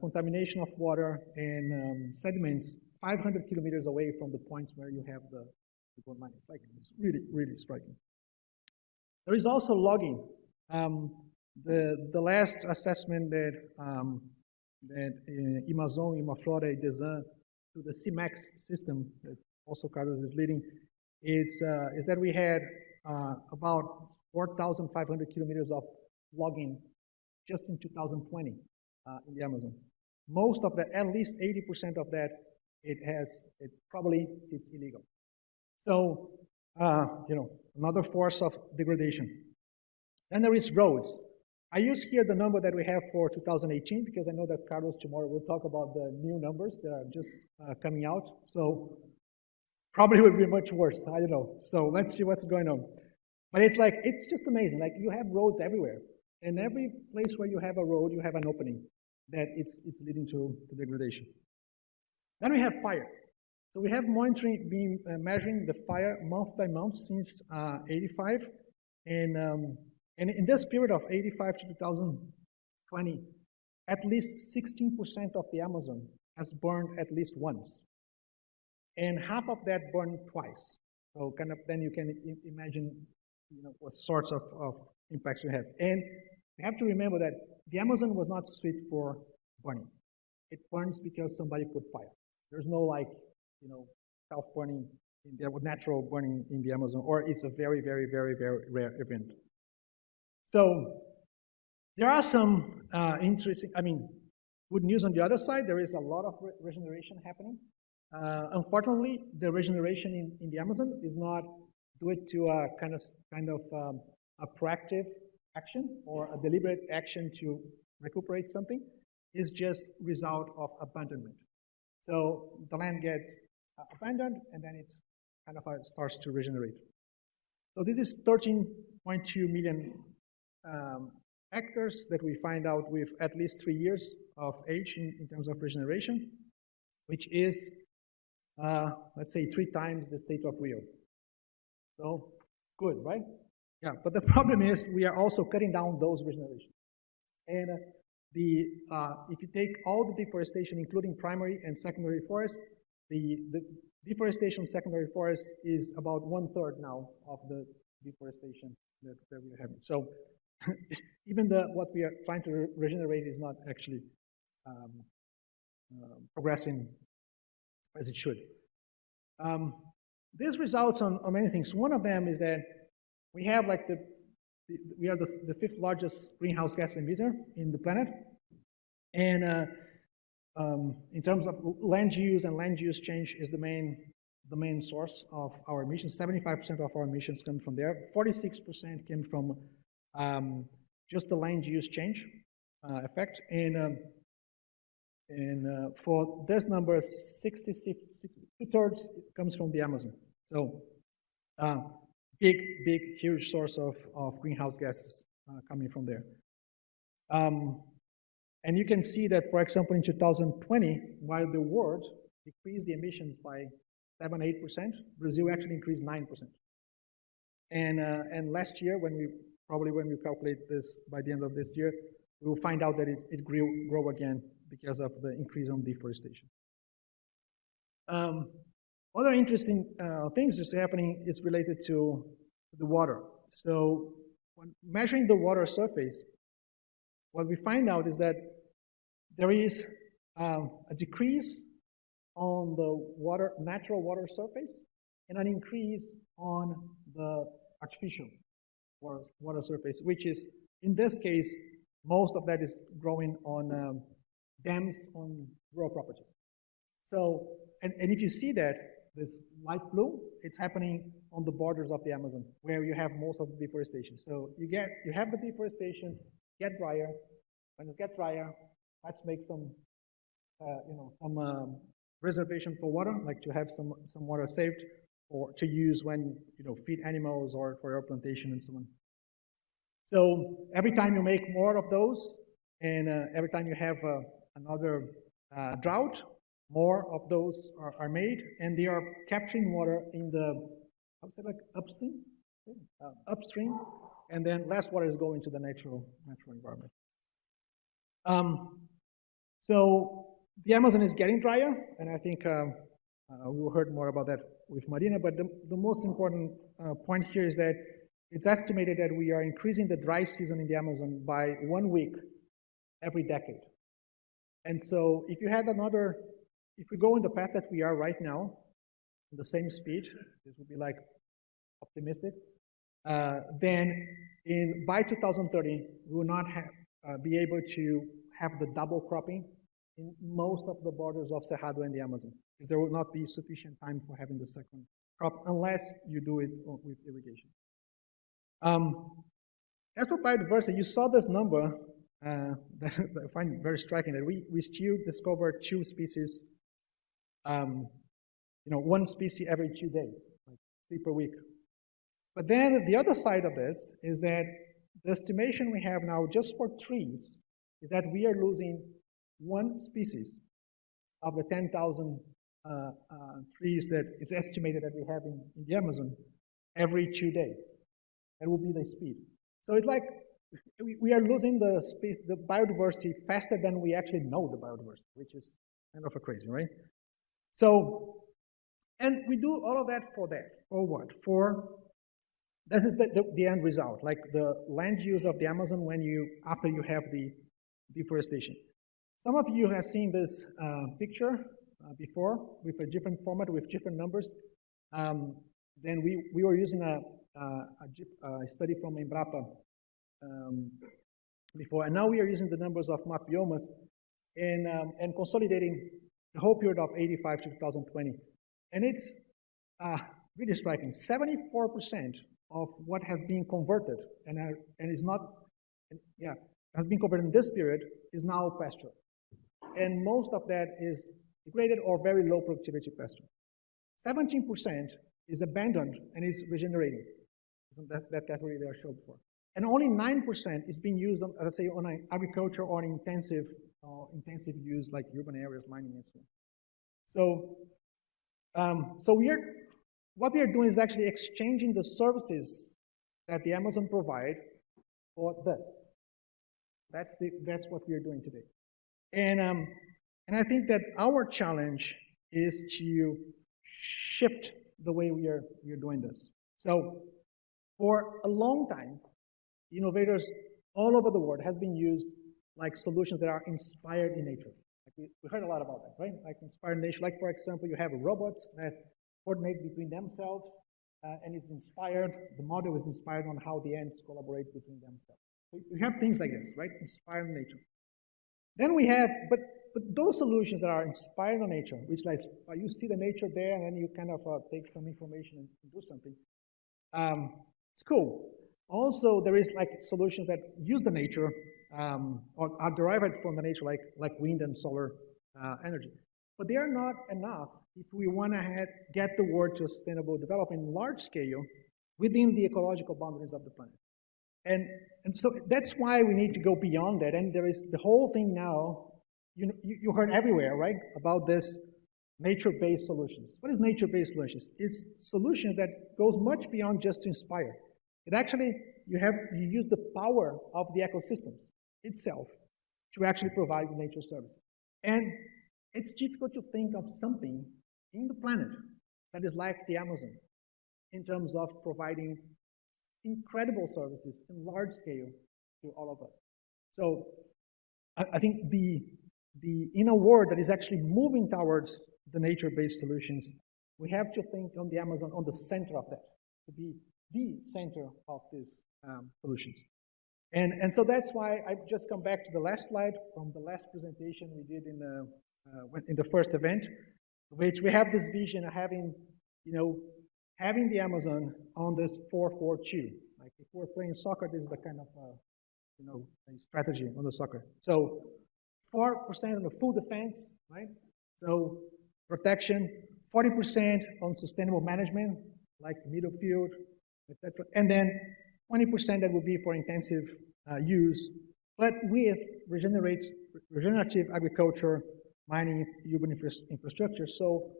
contamination of water and sediments 500 kilometers away from the points where you have the gold mine. It's like, it's really, really striking. There is also logging. The last assessment that Amazon, Imaflora, and Desan, to the CIMAX system that also Carlos is leading, is that we had about 4,500 kilometers of logging just in 2020 in the Amazon. Most of that, at least 80% of that, it's illegal. So, another force of degradation. Then there is roads. I use here the number that we have for 2018 because I know that Carlos tomorrow will talk about the new numbers that are just coming out. So probably will be much worse. I don't know. So let's see what's going on. But it's like, it's just amazing. Like you have roads everywhere. And every place where you have a road, you have an opening that it's leading to degradation. Then we have fire. So we have measuring the fire month by month since 85. And in this period of 85 to 2020, at least 16% of the Amazon has burned at least once. And half of that burned twice. So kind of then you can imagine what sorts of impacts we have. And you have to remember that the Amazon was not sweet for burning. It burns because somebody put fire. There's no self-burning, natural burning in the Amazon, or it's a very, very, very, very rare event. So there are some good news on the other side. There is a lot of regeneration happening. Unfortunately, the regeneration in the Amazon is not due to a kind of a proactive action or a deliberate action to recuperate something. It's just result of abandonment. So the land gets abandoned, and then it kind of starts to regenerate. So this is 13.2 million hectares that we find out with at least 3 years of age in terms of regeneration, which is, let's say, 3 times the state of Rio. So good, right? Yeah, but the problem is we are also cutting down those regeneration. And if you take all the deforestation, including primary and secondary forests, the deforestation secondary forest is about 1/3 now of the deforestation that we're having. So even what we are trying to regenerate is not actually progressing as it should. This results on many things. One of them is that we have like we are the 5th largest greenhouse gas emitter in the planet. And in terms of land use and land use change is the main source of our emissions. 75% of our emissions come from there. 46% came from just the land use change effect. And for this number, 2/3 comes from the Amazon. So big, huge source of greenhouse gases coming from there. And you can see that, for example, in 2020, while the world decreased the emissions by 7-8%, Brazil actually increased 9%. And last year, when we calculate this by the end of this year, we will find out that it grew again because of the increase on deforestation. Other interesting things is happening is related to the water. So when measuring the water surface, what we find out is that there is a decrease on the natural water surface and an increase on the artificial water surface, which is, in this case, most of that is growing on dams on rural properties. So, and if you see that, this light blue, it's happening on the borders of the Amazon, where you have most of the deforestation. So you have the deforestation, get drier. When it gets drier, let's make some reservation for water, like to have some water saved or to use when feed animals or for your plantation and so on. So every time you make more of those, and every time you have another drought, more of those are made, and they are capturing water in the upstream, and then less water is going to the natural environment. So the Amazon is getting drier, and I think we will hear more about that with Marina, but the most important point here is that it's estimated that we are increasing the dry season in the Amazon by 1 week every decade. And so if we go in the path that we are right now, the same speed, this would be like optimistic, then by 2030, we will not be able to have the double cropping in most of the borders of Cerrado and the Amazon, because there will not be sufficient time for having the second crop unless you do it with irrigation. As for biodiversity, you saw this number that I find very striking, that we still discover 2 species, one species every 2 days, like 3 per week. But then the other side of this is that the estimation we have now just for trees is that we are losing 1 species of the 10,000 trees that it's estimated that we have in the Amazon every 2 days. That will be the speed. So it's like we are losing the biodiversity faster than we actually know the biodiversity, which is kind of crazy, right? So, and we do all of that for what? This is the end result, like the land use of the Amazon after you have the deforestation. Some of you have seen this picture before with a different format, with different numbers. Then we were using a study from Embrapa before, and now we are using the numbers of Mapbiomas and consolidating the whole period of 85 to 2020. And it's really striking. 74% of what has been converted has been converted in this period is now pasture. And most of that is degraded or very low productivity pasture. 17% is abandoned and is regenerating. That category that I showed before. And only 9% is being used, let's say, on agriculture or intensive use, like urban areas, mining, and so on. So what we are doing is actually exchanging the services that the Amazon provide for this. That's what we are doing today. And I think that our challenge is to shift the way we are doing this. So for a long time, innovators all over the world have been used like solutions that are inspired in nature. Like we heard a lot about that, right? Like inspired in nature. Like for example, you have robots that coordinate between themselves, and it's inspired. The model is inspired on how the ants collaborate between themselves. So you have things like this, right? Inspired in nature. Then we have, but those solutions that are inspired on nature, which like you see the nature there, and then you kind of take some information and do something. It's cool. Also, there is like solutions that use the nature or are derived from the nature, like wind and solar energy. But they are not enough if we want to get the world to sustainable development in large scale within the ecological boundaries of the planet. And so that's why we need to go beyond that. And there is the whole thing now, you heard everywhere, right, about this nature-based solutions. What is nature-based solutions? It's solutions that goes much beyond just to inspire. It actually, you use the power of the ecosystems itself to actually provide nature services. And it's difficult to think of something in the planet that is like the Amazon in terms of providing incredible services in large scale to all of us. So I think in a world that is actually moving towards the nature-based solutions, we have to think on the Amazon on the center of that, to be the center of these solutions. And so that's why I just come back to the last slide from the last presentation we did in the first event, which we have this vision of having the Amazon on this 4-4-2. Like if we're playing soccer, this is the kind of strategy on the soccer. So 4% on the full defense, right? So protection, 40% on sustainable management, like middle field, etc. And then 20% that would be for intensive use, but with regenerative agriculture, mining, urban infrastructure. So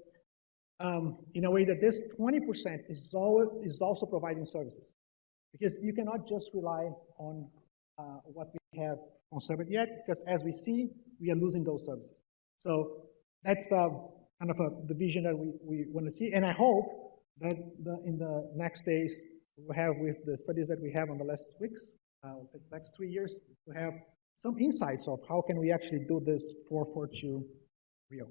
in a way that this 20% is also providing services, because you cannot just rely on what we have conserved yet, because as we see, we are losing those services. So that's kind of the vision that we want to see, and I hope that in the next days we'll have, with the studies that we have on the last weeks, the next 3 years, to have some insights of how can we actually do this 4-4-2 real.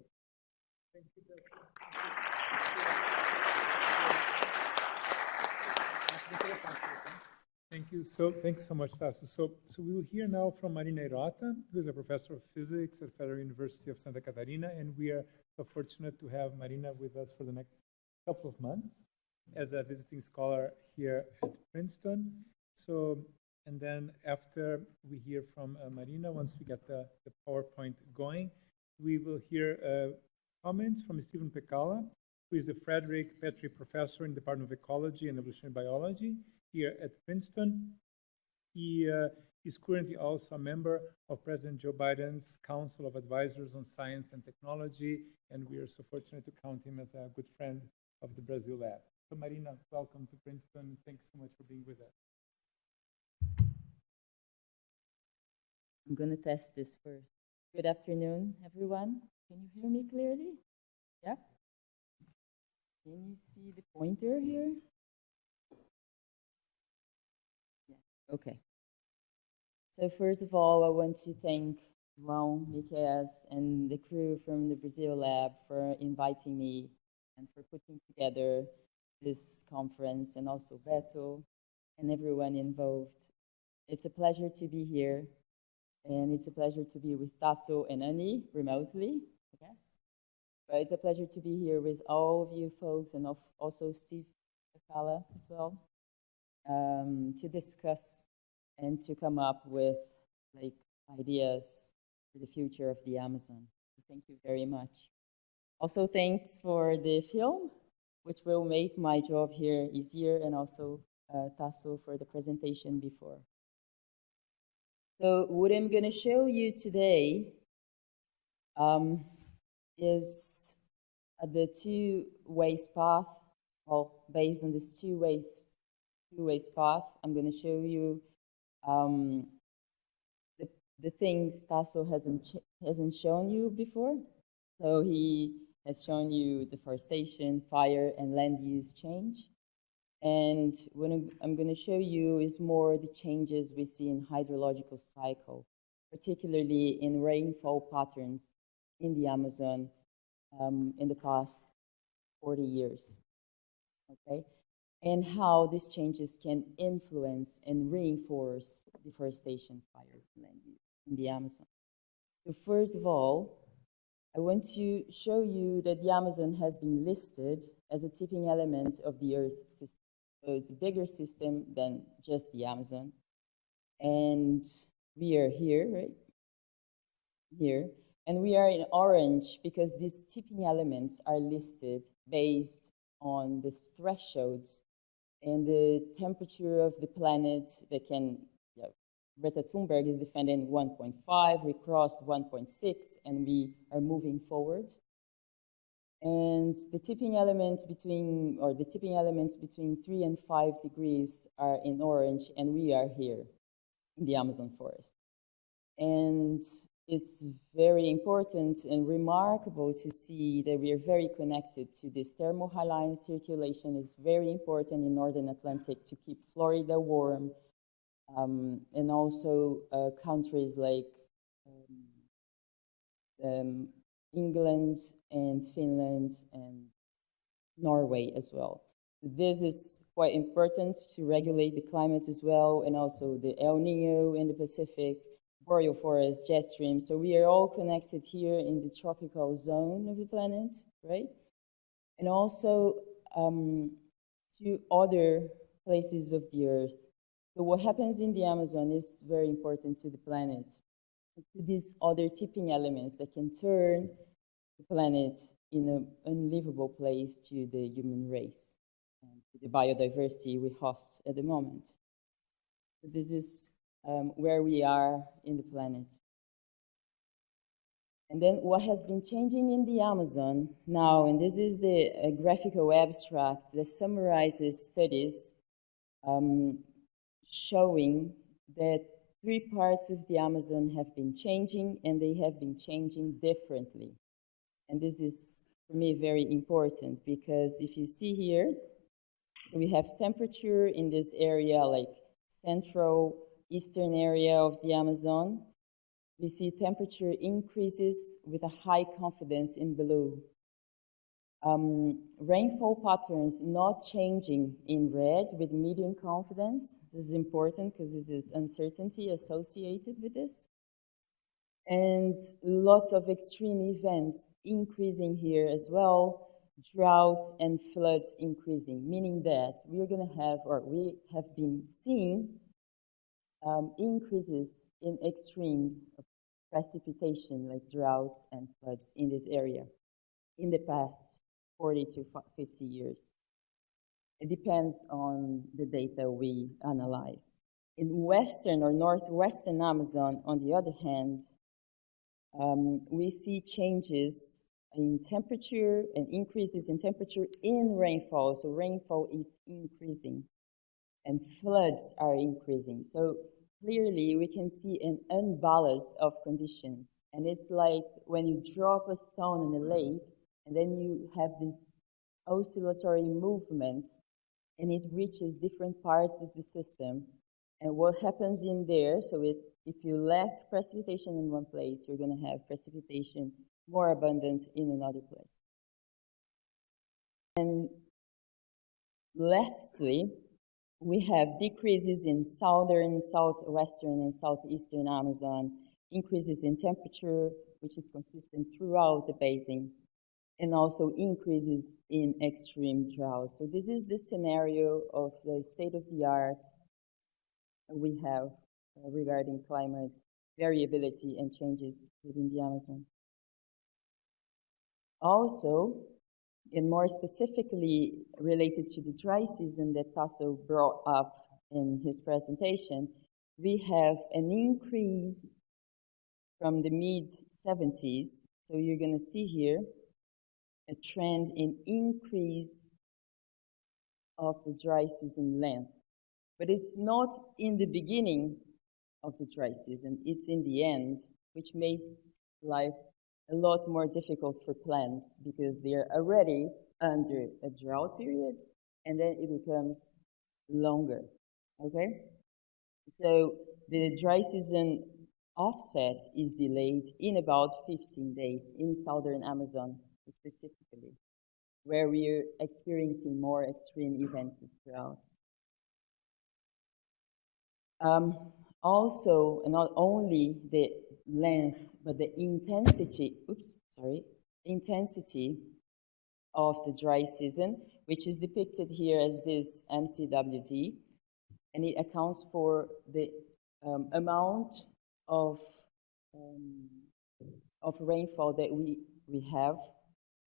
Thank you. Thanks so much, Tasso. So we will hear now from Marina Hirota, who is a professor of physics at Federal University of Santa Catarina, and we are so fortunate to have Marina with us for the next couple of months as a visiting scholar here at Princeton. So, and then after we hear from Marina, once we get the PowerPoint going, we will hear comments from Stephen Pekala, who is the Frederick Petrie Professor in the Department of Ecology and Evolutionary Biology here at Princeton. He is currently also a member of President Joe Biden's Council of Advisors on Science and Technology, and we are so fortunate to count him as a good friend of the Brazil Lab. So Marina, welcome to Princeton. Thanks so much for being with us. I'm going to test this first. Good afternoon, everyone. Can you hear me clearly? Yeah? Can you see the pointer here? Yeah, okay. So first of all, I want to thank João, Miquez, and the crew from the Brazil Lab for inviting me and for putting together this conference, and also Beto and everyone involved. It's a pleasure to be here, and it's a pleasure to be with Tasso and Annie remotely, I guess. But it's a pleasure to be here with all of you folks, and also Steve Pekala as well, to discuss and to come up with like ideas for the future of the Amazon. Thank you very much. Also, thanks for the film, which will make my job here easier, and also Tasso for the presentation before. So what I'm going to show you today is the two-ways path. Well, based on this two-ways path, I'm going to show you the things Tasso hasn't shown you before. So he has shown you deforestation, fire, and land use change. And what I'm going to show you is more the changes we see in hydrological cycle, particularly in rainfall patterns in the Amazon in the past 40 years, okay? And how these changes can influence and reinforce deforestation, fires, and land use in the Amazon. So first of all, I want to show you that the Amazon has been listed as a tipping element of the Earth system. So it's a bigger system than just the Amazon. And we are here, right? Here. And we are in orange because these tipping elements are listed based on the thresholds and the temperature of the planet that can, Greta Thunberg is defending 1.5, we crossed 1.6, and we are moving forward. And the tipping elements between 3 and 5 degrees are in orange, and we are here in the Amazon forest. And it's very important and remarkable to see that we are very connected to this thermohaline circulation. Is very important in Northern Atlantic to keep Florida warm, and also countries like England and Finland and Norway as well. This is quite important to regulate the climate as well, and also the El Nino in the Pacific, boreal forest, jet stream. So we are all connected here in the tropical zone of the planet, right? And also to other places of the Earth. So what happens in the Amazon is very important to the planet, to these other tipping elements that can turn the planet in an unlivable place to the human race, and to the biodiversity we host at the moment. So this is where we are in the planet. And then what has been changing in the Amazon now, and this is the graphical abstract that summarizes studies showing that 3 parts of the Amazon have been changing, and they have been changing differently. And this is, for me, very important, because if you see here, so we have temperature in this area, like central eastern area of the Amazon. We see temperature increases with a high confidence in blue. Rainfall patterns not changing in red with medium confidence. This is important because this is uncertainty associated with this. And lots of extreme events increasing here as well, droughts and floods increasing, meaning that we're going to have, or we have been seeing, increases in extremes of precipitation, like droughts and floods in this area in the past 40 to 50 years. It depends on the data we analyze. In western or northwestern Amazon, on the other hand, we see changes in temperature and increases in temperature in rainfall. So rainfall is increasing and floods are increasing. So clearly we can see an unbalance of conditions. And it's like when you drop a stone in a lake and then you have this oscillatory movement and it reaches different parts of the system. And what happens in there, so if you lack precipitation in one place, you're going to have precipitation more abundant in another place. And lastly, we have decreases in southern, southwestern, and southeastern Amazon, increases in temperature, which is consistent throughout the basin, and also increases in extreme drought. So this is the scenario of the state-of-the-art we have regarding climate variability and changes within the Amazon. Also, and more specifically related to the dry season that Tasso brought up in his presentation, we have an increase from the mid-70s. So you're going to see here a trend in increase of the dry season length. But it's not in the beginning of the dry season. It's in the end, which makes life a lot more difficult for plants because they're already under a drought period, and then it becomes longer, okay? So the dry season offset is delayed in about 15 days in southern Amazon specifically, where we're experiencing more extreme events of drought. Also, not only the length, but the intensity of the dry season, which is depicted here as this MCWD, and it accounts for the amount of rainfall that we have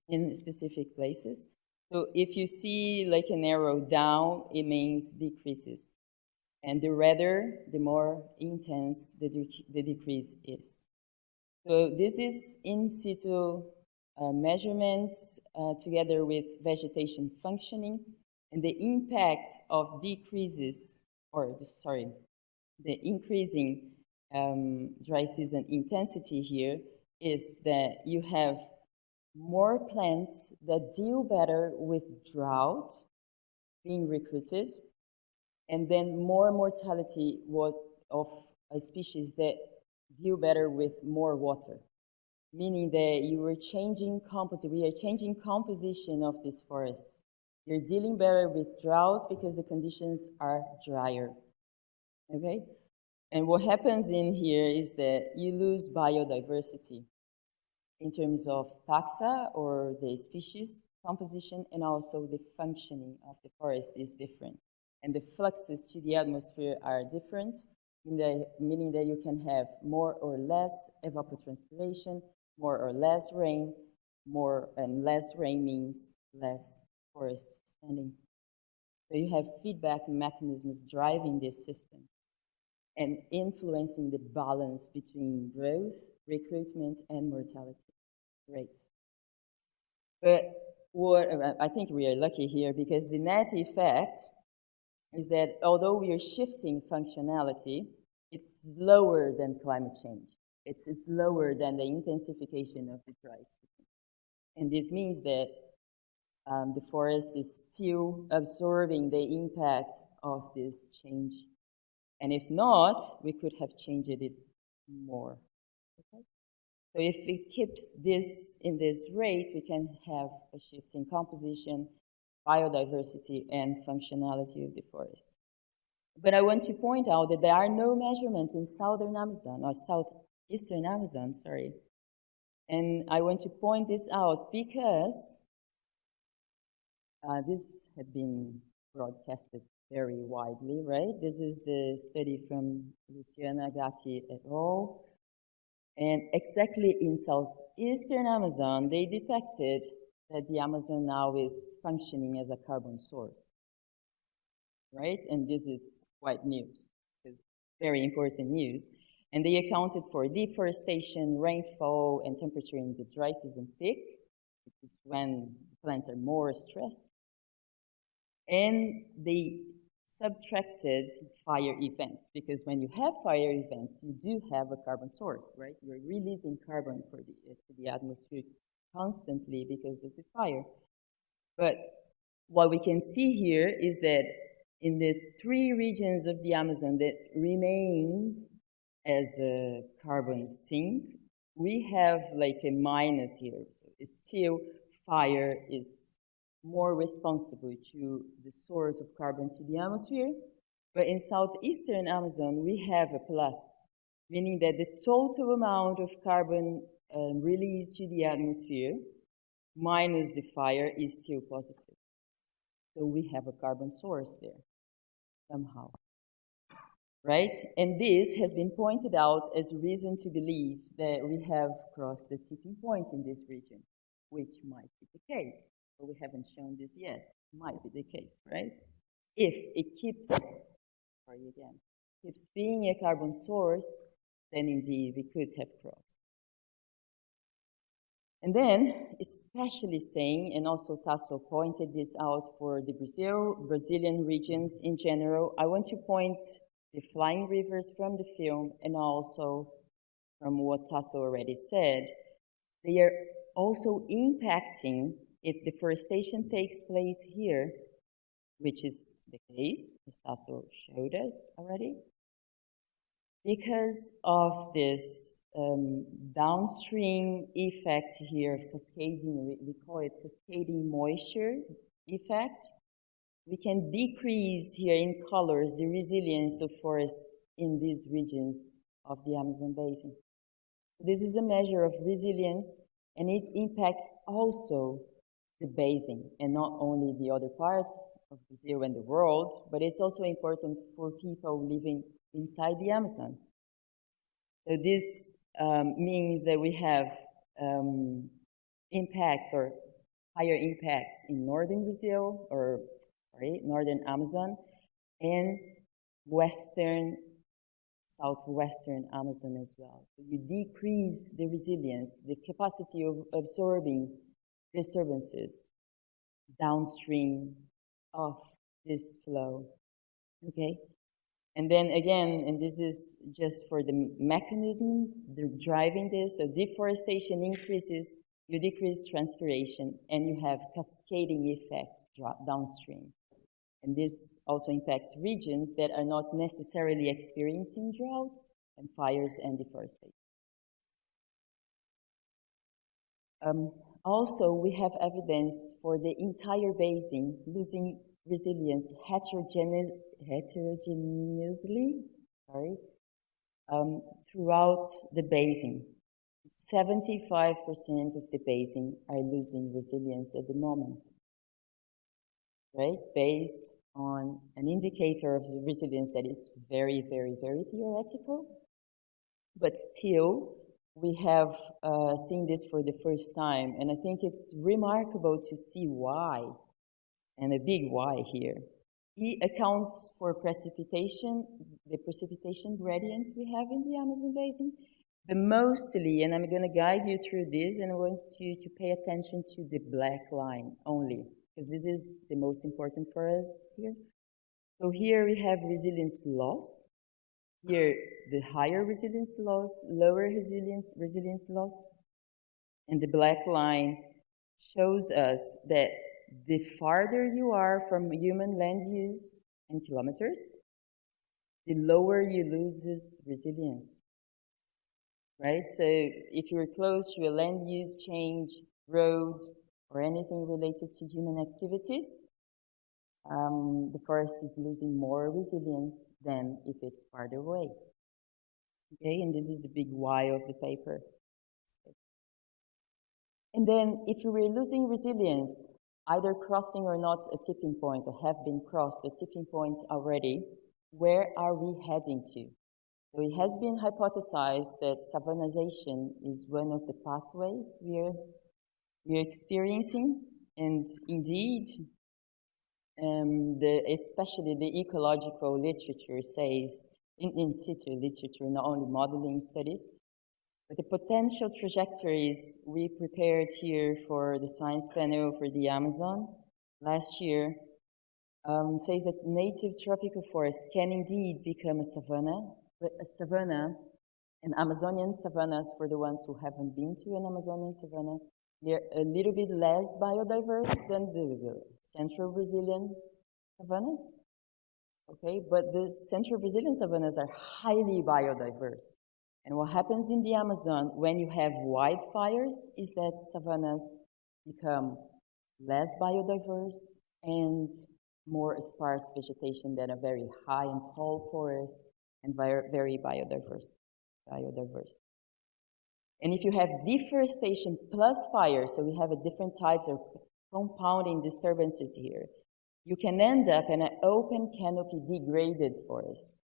in specific places. So if you see like an arrow down, it means decreases. And the redder, the more intense the decrease is. So this is in situ measurements together with vegetation functioning, and the impact of decreases, the increasing dry season intensity here is that you have more plants that deal better with drought being recruited, and then more mortality of a species that deal better with more water, meaning that we are changing composition of these forests. You're dealing better with drought because the conditions are drier, okay? And what happens in here is that you lose biodiversity in terms of taxa or the species composition, and also the functioning of the forest is different. And the fluxes to the atmosphere are different, meaning that you can have more or less evapotranspiration, more or less rain, more and less rain means less forest standing. So you have feedback mechanisms driving this system and influencing the balance between growth, recruitment, and mortality rates. But I think we are lucky here because the net effect is that although we are shifting functionality, it's slower than climate change. It's slower than the intensification of the dry season. And this means that the forest is still absorbing the impact of this change. And if not, we could have changed it more. Okay? So if it keeps this in this rate, we can have a shift in composition, biodiversity, and functionality of the forest. But I want to point out that there are no measurements in southern Amazon, or southeastern Amazon, sorry. And I want to point this out because this had been broadcasted very widely, right? This is the study from Luciana Gatti et al. And exactly in southeastern Amazon, they detected that the Amazon now is functioning as a carbon source, right? And this is quite news, it's very important news. And they accounted for deforestation, rainfall, and temperature in the dry season peak, which is when plants are more stressed. And they subtracted fire events, because when you have fire events, you do have a carbon source, right? You're releasing carbon to the atmosphere constantly because of the fire. But what we can see here is that in the 3 regions of the Amazon that remained as a carbon sink, we have like a minus here. So it's still fire is more responsible to the source of carbon to the atmosphere. But in southeastern Amazon, we have a plus, meaning that the total amount of carbon released to the atmosphere minus the fire is still positive. So we have a carbon source there somehow, right? And this has been pointed out as a reason to believe that we have crossed the tipping point in this region, which might be the case. But we haven't shown this yet. Might be the case, right? If it keeps being a carbon source, then indeed we could have crossed. And then, especially saying, and also Tasso pointed this out for the Brazilian regions in general, I want to point the flying rivers from the film and also from what Tasso already said, they are also impacting, if deforestation takes place here, which is the case, as Tasso showed us already, because of this downstream effect here of cascading, we call it cascading moisture effect, we can decrease here in colors the resilience of forests in these regions of the Amazon basin. This is a measure of resilience, and it impacts also the basin, and not only the other parts of Brazil and the world, but it's also important for people living inside the Amazon. So this means that we have impacts or higher impacts in northern Brazil, or northern Amazon, and southwestern Amazon as well. So you decrease the resilience, the capacity of absorbing disturbances downstream of this flow, okay? And then again, and this is just for the mechanism driving this, so deforestation increases, you decrease transpiration, and you have cascading effects downstream. And this also impacts regions that are not necessarily experiencing droughts and fires and deforestation. Also, we have evidence for the entire basin losing resilience heterogeneously throughout the basin. 75% of the basin are losing resilience at the moment, right? Based on an indicator of the resilience that is very, very, very theoretical, but still we have seen this for the first time, and I think it's remarkable to see why, and a big why here. It accounts for precipitation, the precipitation gradient we have in the Amazon basin, but mostly, and I'm going to guide you through this, and I want you to pay attention to the black line only, because this is the most important for us here. So here we have resilience loss. Here, the higher resilience loss, lower resilience loss. And the black line shows us that the farther you are from human land use in kilometers, the lower you lose this resilience, right? So if you're close to a land use change, road, or anything related to human activities, the forest is losing more resilience than if it's farther away. Okay, and this is the big why of the paper. And then if we were losing resilience, either crossing or not a tipping point, or have been crossed a tipping point already, where are we heading to? So it has been hypothesized that savannization is one of the pathways we're experiencing, and indeed, especially the ecological literature says, in situ literature, not only modeling studies, but the potential trajectories we prepared here for the science panel for the Amazon last year says that native tropical forests can indeed become a savanna, but a savanna, and Amazonian savannas, for the ones who haven't been to an Amazonian savanna, they're a little bit less biodiverse than the central Brazilian savannas, okay? But the central Brazilian savannas are highly biodiverse. And what happens in the Amazon when you have wildfires is that savannas become less biodiverse and more sparse vegetation than a very high and tall forest and very biodiverse. And if you have deforestation plus fire, so we have a different types of compounding disturbances here, you can end up in an open canopy degraded forest.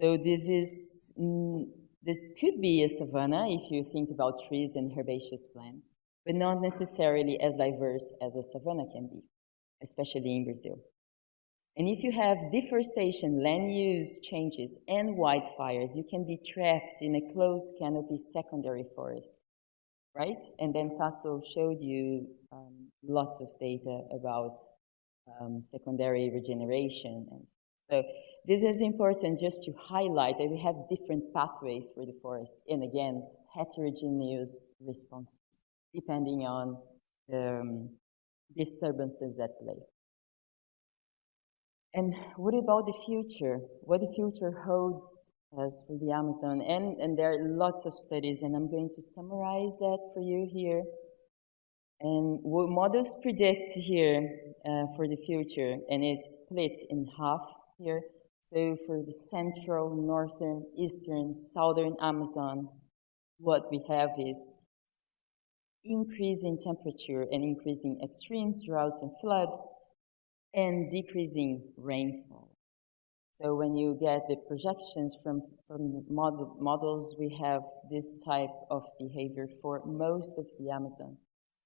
So this could be a savanna if you think about trees and herbaceous plants, but not necessarily as diverse as a savanna can be, especially in Brazil. And if you have deforestation, land use changes, and wildfires, you can be trapped in a closed canopy secondary forest, right? And then Tasso showed you lots of data about secondary regeneration. And So this is important just to highlight that we have different pathways for the forest, and again, heterogeneous responses, depending on the disturbances at play. And what about the future? What the future holds as for the Amazon? And there are lots of studies, and I'm going to summarize that for you here. And what models predict here for the future, and it's split in half here. So for the central, northern, eastern, southern Amazon, what we have is increasing temperature and increasing extremes, droughts and floods, and decreasing rainfall. So when you get the projections from models, we have this type of behavior for most of the Amazon.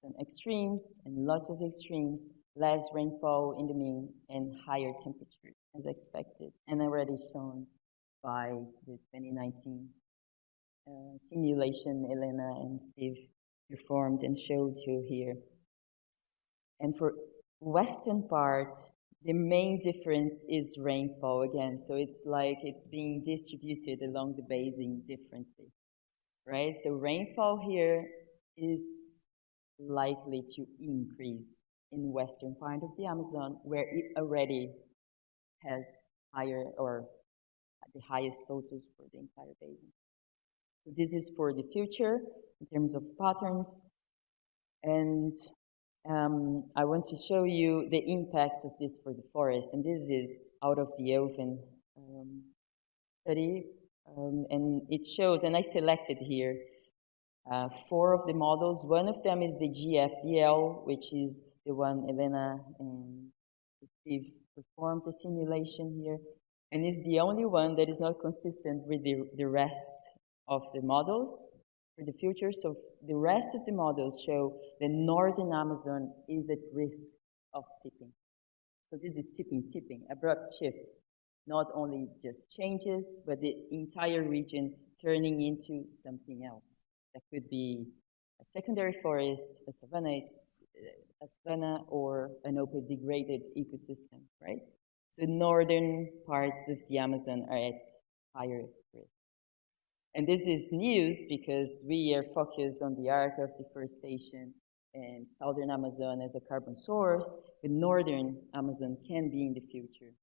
Some extremes and lots of extremes, less rainfall in the mean, and higher temperature as expected, and already shown by the 2019 simulation Elena and Steve performed and showed you here. And for western part, the main difference is rainfall again. So it's like it's being distributed along the basin differently, right? So rainfall here is likely to increase in western part of the Amazon, where it already has higher or the highest totals for the entire basin. So this is for the future in terms of patterns. And I want to show you the impacts of this for the forest. And this is out of the Oven study. And it shows, and I selected here 4 of the models. One of them is the GFDL, which is the one Elena and Steve performed the simulation here. And it's the only one that is not consistent with the rest of the models for the future. So the rest of the models show the northern Amazon is at risk of tipping. So this is tipping, abrupt shifts, not only just changes, but the entire region turning into something else. That could be a secondary forest, a savanna, or an open degraded ecosystem, right? So northern parts of the Amazon are at higher risk. And this is news because we are focused on the arc of deforestation and southern Amazon as a carbon source, but northern Amazon can be in the future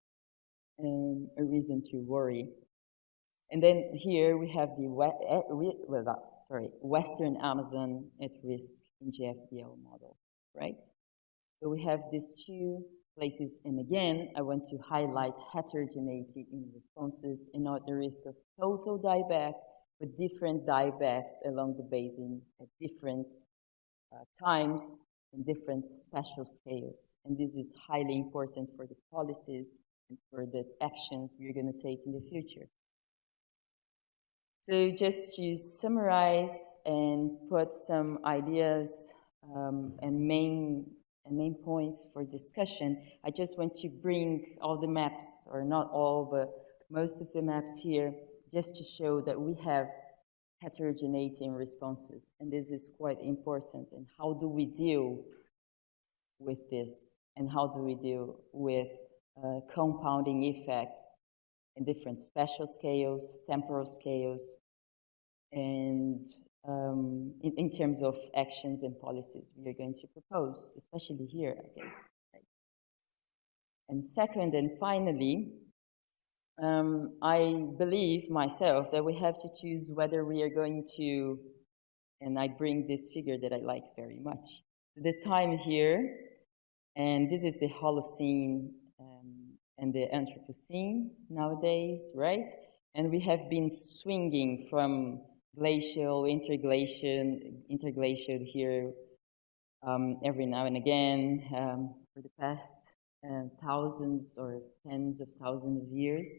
and a reason to worry. And then here we have the western Amazon at risk in GFDL model, right? So we have these 2 places, and again, I want to highlight heterogeneity in responses and not the risk of total dieback, but different diebacks along the basin at different times and different spatial scales. And this is highly important for the policies and for the actions we're going to take in the future. So just to summarize and put some ideas and main points for discussion, I just want to bring all the maps, or not all, but most of the maps here, just to show that we have heterogeneity in responses. And this is quite important. And how do we deal with this? And how do we deal with compounding effects in different spatial scales, temporal scales, and in terms of actions and policies we are going to propose, especially here, I guess. Right? And second and finally, I believe myself that we have to choose whether we are going to, and I bring this figure that I like very much, the time here, and this is the Holocene and the Anthropocene nowadays, right? And we have been swinging from glacial, interglacial here every now and again for the past thousands or tens of thousands of years.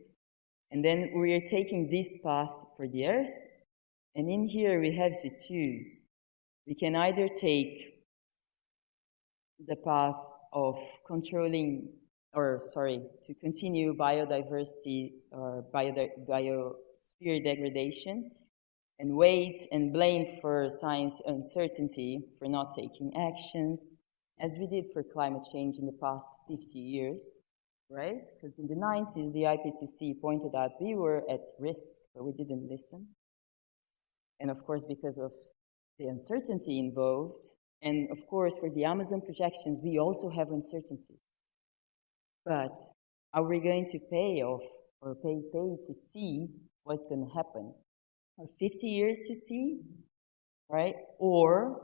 And then we are taking this path for the Earth, and in here we have to choose. We can either take the path of controlling, to continue biodiversity or biosphere degradation, and wait and blame for science uncertainty for not taking actions, as we did for climate change in the past 50 years, right? Because in the 90s, the IPCC pointed out we were at risk, but we didn't listen. And of course, because of the uncertainty involved, and of course, for the Amazon projections, we also have uncertainty. But are we going to pay off or pay to see what's going to happen? Or 50 years to see, right? Or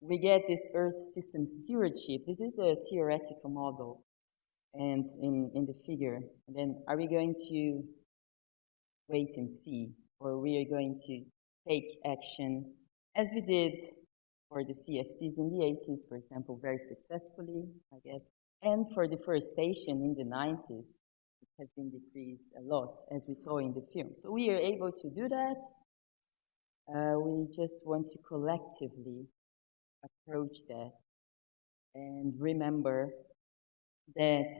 we get this Earth system stewardship. This is a theoretical model and in the figure. And then are we going to wait and see? Or we are going to take action as we did for the CFCs in the 80s, for example, very successfully, I guess. And for deforestation in the 90s, it has been decreased a lot, as we saw in the film. So we are able to do that. We just want to collectively approach that and remember that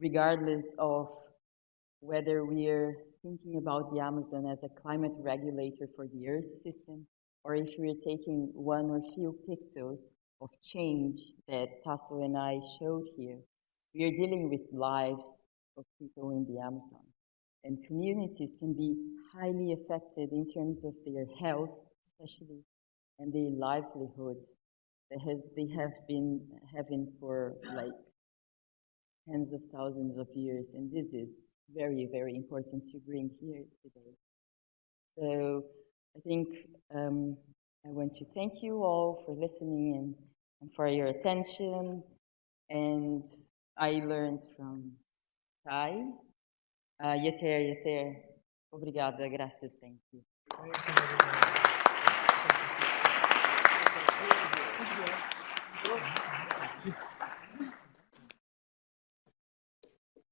regardless of whether we're thinking about the Amazon as a climate regulator for the Earth system, or if we're taking one or few pixels of change that Tasso and I showed here, we are dealing with lives of people in the Amazon. And communities can be highly affected in terms of their health, especially, and their livelihood that they have been having for like tens of thousands of years. And this is very, very important to bring here today. So I think I want to thank you all for listening and for your attention. And I learned from Kai. Yeter. Obrigada, graças, thank you.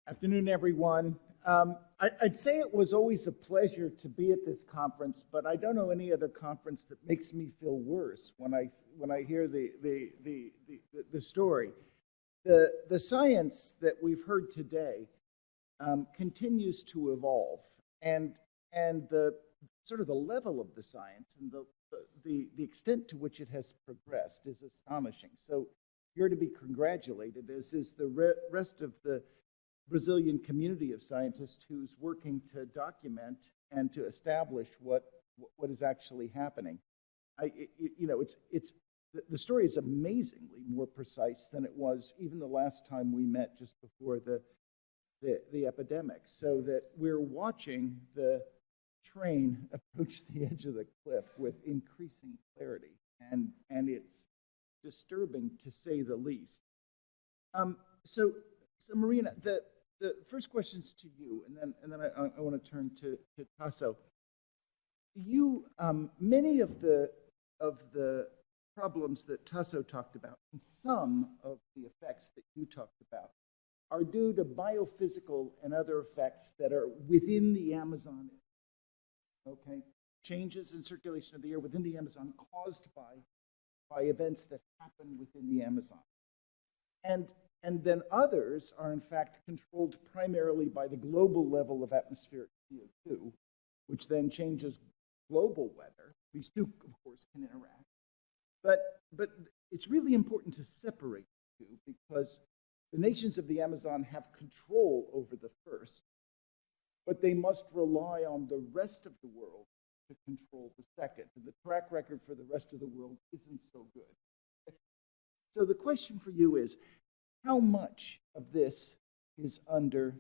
Afternoon, everyone. I'd say it was always a pleasure to be at this conference, but I don't know any other conference that makes me feel worse when I hear the story. The science that we've heard today continues to evolve, and the sort of the level of the science and the extent to which it has progressed is astonishing. So you're to be congratulated, as is the rest of the Brazilian community of scientists who's working to document and to establish what is actually happening. The story is amazingly more precise than it was even the last time we met just before the epidemic, so that we're watching the train approach the edge of the cliff with increasing clarity, and it's disturbing to say the least. So Marina, the first question's to you, and then I want to turn to Tasso. You many of the problems that Tasso talked about, and some of the effects that you talked about, are due to biophysical and other effects that are within the Amazon. Okay, changes in circulation of the air within the Amazon caused by events that happen within the Amazon, and then others are in fact controlled primarily by the global level of atmospheric CO2, which then changes global weather. These two, of course, can interact. But it's really important to separate the two, because the nations of the Amazon have control over the first, but they must rely on the rest of the world to control the second. And the track record for the rest of the world isn't so good. So the question for you is, how much of this is under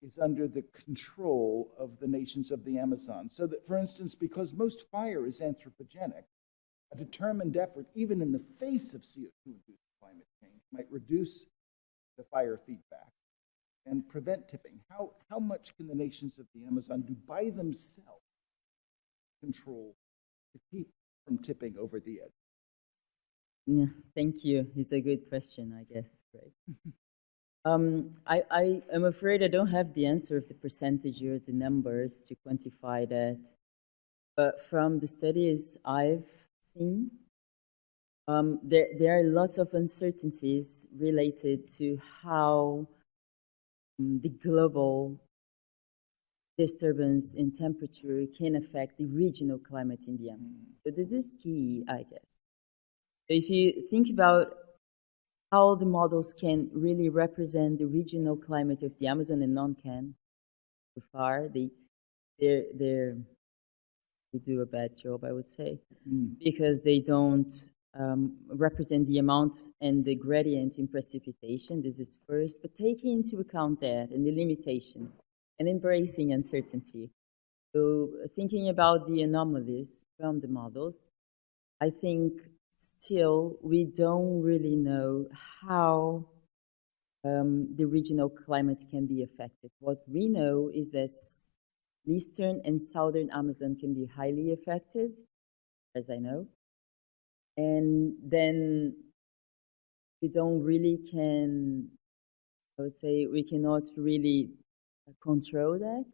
the control of the nations of the Amazon? So that, for instance, because most fire is anthropogenic, a determined effort, even in the face of CO2-induced climate change, might reduce the fire feedback and prevent tipping. How much can the nations of the Amazon do by themselves control to keep from tipping over the edge? Yeah, thank you. It's a good question, I guess, right? I am afraid I don't have the answer of the percentage or the numbers to quantify that. But from the studies I've seen, there are lots of uncertainties related to how the global disturbance in temperature can affect the regional climate in the Amazon. So this is key, I guess. If you think about how the models can really represent the regional climate of the Amazon, and none can. So far, they do a bad job, I would say, because they don't represent the amount and the gradient in precipitation. This is first, but taking into account that and the limitations and embracing uncertainty. So thinking about the anomalies from the models, I think still we don't really know how the regional climate can be affected. What we know is that eastern and southern Amazon can be highly affected, as I know. And then we don't really I would say we cannot really control that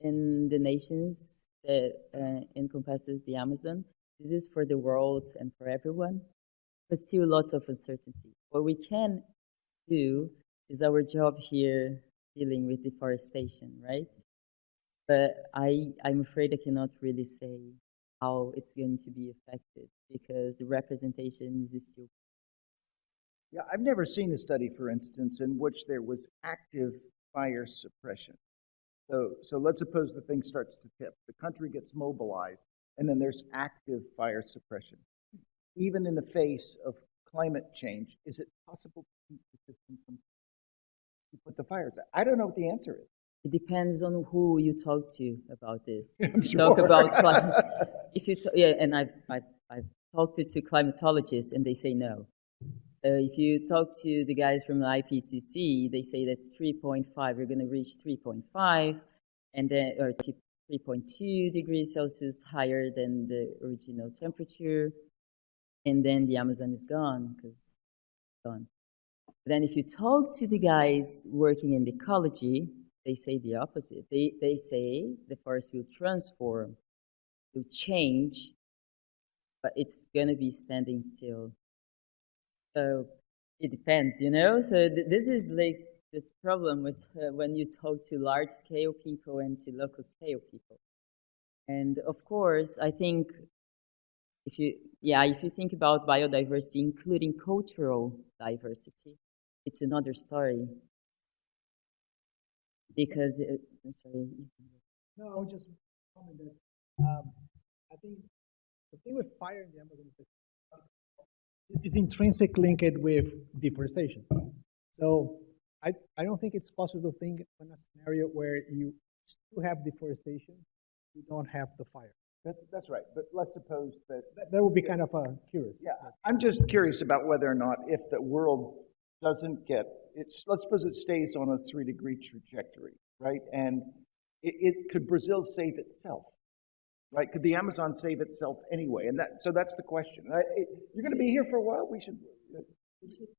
in the nations that encompasses the Amazon. This is for the world and for everyone, but still lots of uncertainty. What we can do is our job here dealing with deforestation, right? But I'm afraid I cannot really say how it's going to be affected because the representation is still. Yeah, I've never seen a study, for instance, in which there was active fire suppression. So let's suppose the thing starts to tip. The country gets mobilized, and then there's active fire suppression. Even in the face of climate change, is it possible to keep the system from to put the fires out? I don't know what the answer is. It depends on who you talk to about this. I'm If you talk sure. about climate, yeah, and I've talked to climatologists, and they say no. So if you talk to the guys from the IPCC, they say that 3.5, we're going to reach 3.5, and then or 3.2 degrees Celsius higher than the original temperature, and then the Amazon is gone because it's gone. Then if you talk to the guys working in ecology, they say the opposite. They say the forest will transform, will change, but it's going to be standing still. So it depends, you know? So this is like this problem with when you talk to large-scale people and to local-scale people. And of course, I think if you think about biodiversity, including cultural diversity, it's another story. Because, I'm sorry. No, I would just comment that I think the thing with fire in the Amazon is that it's intrinsic linked with deforestation. So I don't think it's possible to think in a scenario where you still have deforestation, you don't have the fire. That's right, but let's suppose that. That would be kind of curious. Yeah, I'm just curious about whether or not if the world doesn't get, let's suppose it stays on a 3-degree trajectory, right? And could Brazil save itself, right? Could the Amazon save itself anyway? And so that's the question. You're going to be here for a while. We should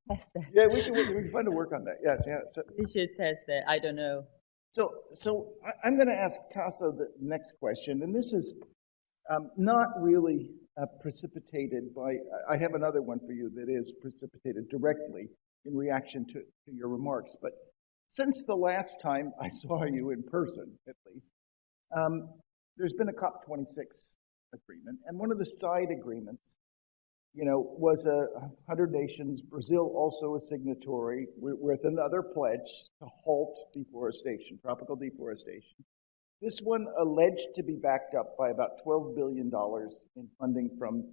Test that. Yeah, we can find to work on that. Yes, yeah. So, We should test that. I don't know. So I'm going to ask Tasso the next question, and this is not really precipitated by. I have another one for you that is precipitated directly in reaction to your remarks. But since the last time I saw you in person, at least, there's been a COP26 agreement, and one of the side agreements, was 100 nations, Brazil also a signatory, with another pledge to halt deforestation, tropical deforestation. This one alleged to be backed up by about $12 billion in funding from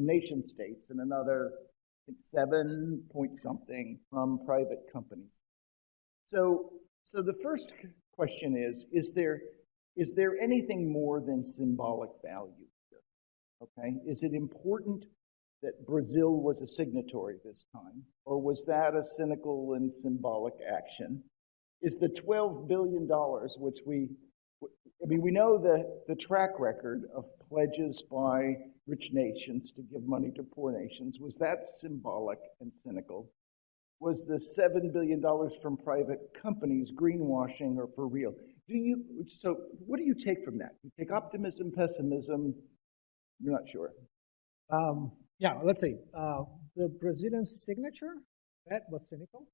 nation states and another, I think, 7 point something from private companies. So the first question is there anything more than symbolic value here? Okay, is it important that Brazil was a signatory this time, or was that a cynical and symbolic action? Is the $12 billion, which we know the track record of pledges by rich nations to give money to poor nations, was that symbolic and cynical? Was the $7 billion from private companies greenwashing or for real? So what do you take from that? You take optimism, pessimism? You're not sure. Yeah, let's say the Brazilian signature, that was cynical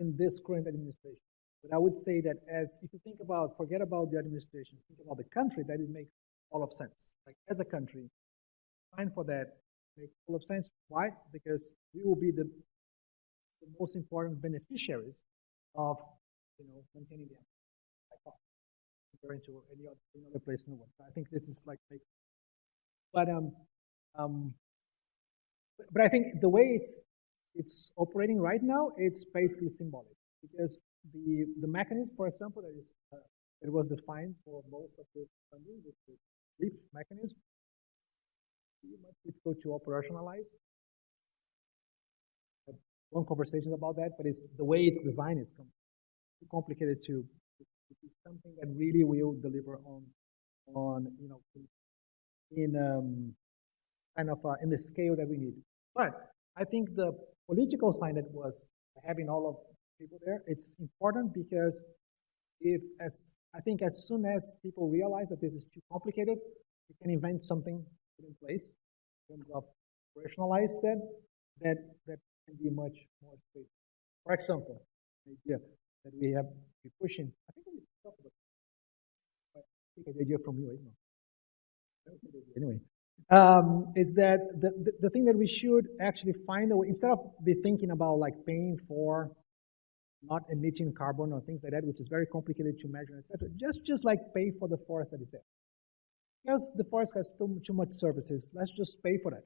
in this current administration. But I would say that if you forget about the administration, think about the country, that it makes all of sense. Like as a country, fine for that, makes full of sense. Why? Because we will be the most important beneficiaries of, maintaining the by far, compared to any other place in the world. I think this is like makes, but but I think the way it's operating right now, it's basically symbolic because the mechanism, for example, that was defined for most of this funding, this REEF mechanism, pretty much difficult to operationalize. Long conversations about that, but it's the way it's designed is too complicated to be something that really will deliver on in kind of in the scale that we need. But I think the political sign that was having all of people there, it's important because I think as soon as people realize that this is too complicated, we can invent something put in place in terms of operationalize that can be much more straight. For example, the idea that we have been pushing, I think we talked about it, but I think the idea from you, anyway. It's that the thing that we should actually find a way, instead of be thinking about like paying for not emitting carbon or things like that, which is very complicated to measure, etc. Just like pay for the forest that is there. Because the forest has too much services, let's just pay for that.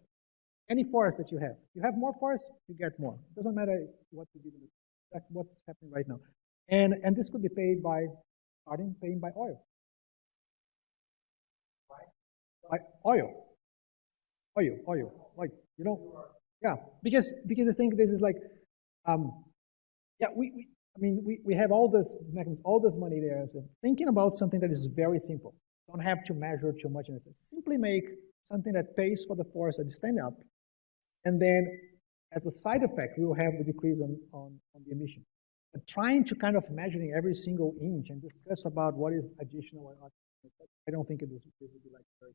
Any forest that you have more forest, you get more. It doesn't matter what you do with it. That's what's happening right now. And this could be paid by paying by oil. By oil. Like, yeah, because I think this is like, yeah, we have all this mechanism, all this money there. So thinking about something that is very simple. Don't have to measure too much in it. Simply make something that pays for the forest that is standing up, and then as a side effect, we will have the decrease on the emission. But trying to kind of measuring every single inch and discuss about what is additional or not, I don't think it would be like very.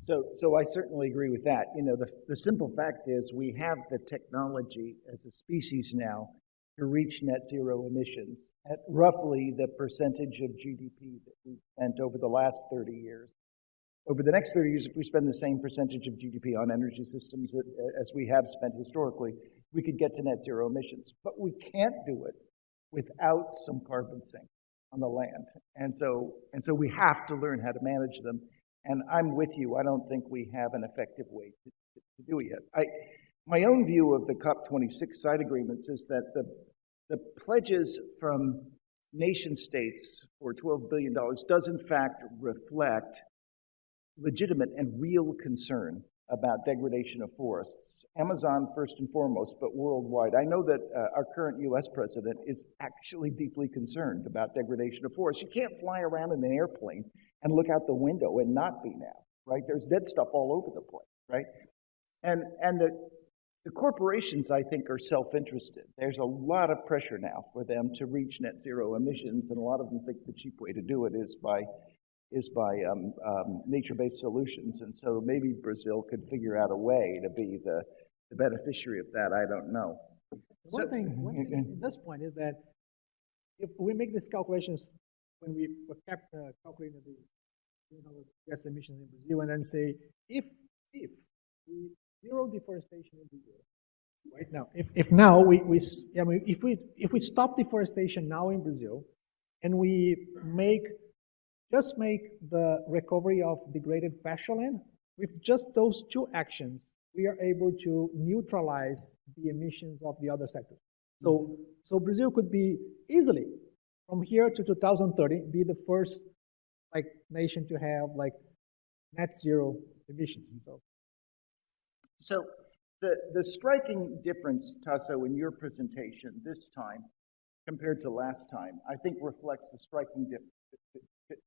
So I certainly agree with that. The simple fact is we have the technology as a species now to reach net zero emissions at roughly the percentage of GDP that we've spent over the last 30 years. Over the next 30 years, if we spend the same percentage of GDP on energy systems as we have spent historically, we could get to net zero emissions. But we can't do it without some carbon sink on the land. And so we have to learn how to manage them. And I'm with you. I don't think we have an effective way to do it yet. My own view of the COP26 side agreements is that the pledges from nation states for $12 billion does in fact reflect legitimate and real concern about degradation of forests. Amazon first and foremost, but worldwide. I know that our current US president is actually deeply concerned about degradation of forests. You can't fly around in an airplane and look out the window and not be now, right? There's dead stuff all over the place, right? And the corporations, I think, are self-interested. There's a lot of pressure now for them to reach net zero emissions, and a lot of them think the cheap way to do it is by nature-based solutions. And so maybe Brazil could figure out a way to be the beneficiary of that. I don't know. One thing at this point is that if we make these calculations when we kept calculating the gas emissions in Brazil, and then say if we zero deforestation in Brazil right now, if we stop deforestation now in Brazil, and we just make the recovery of degraded pastureland, with just those two actions, we are able to neutralize the emissions of the other sectors. So Brazil could be easily, from here to 2030, be the first nation to have net zero emissions. So the striking difference, Tasso, in your presentation this time compared to last time, I think reflects the striking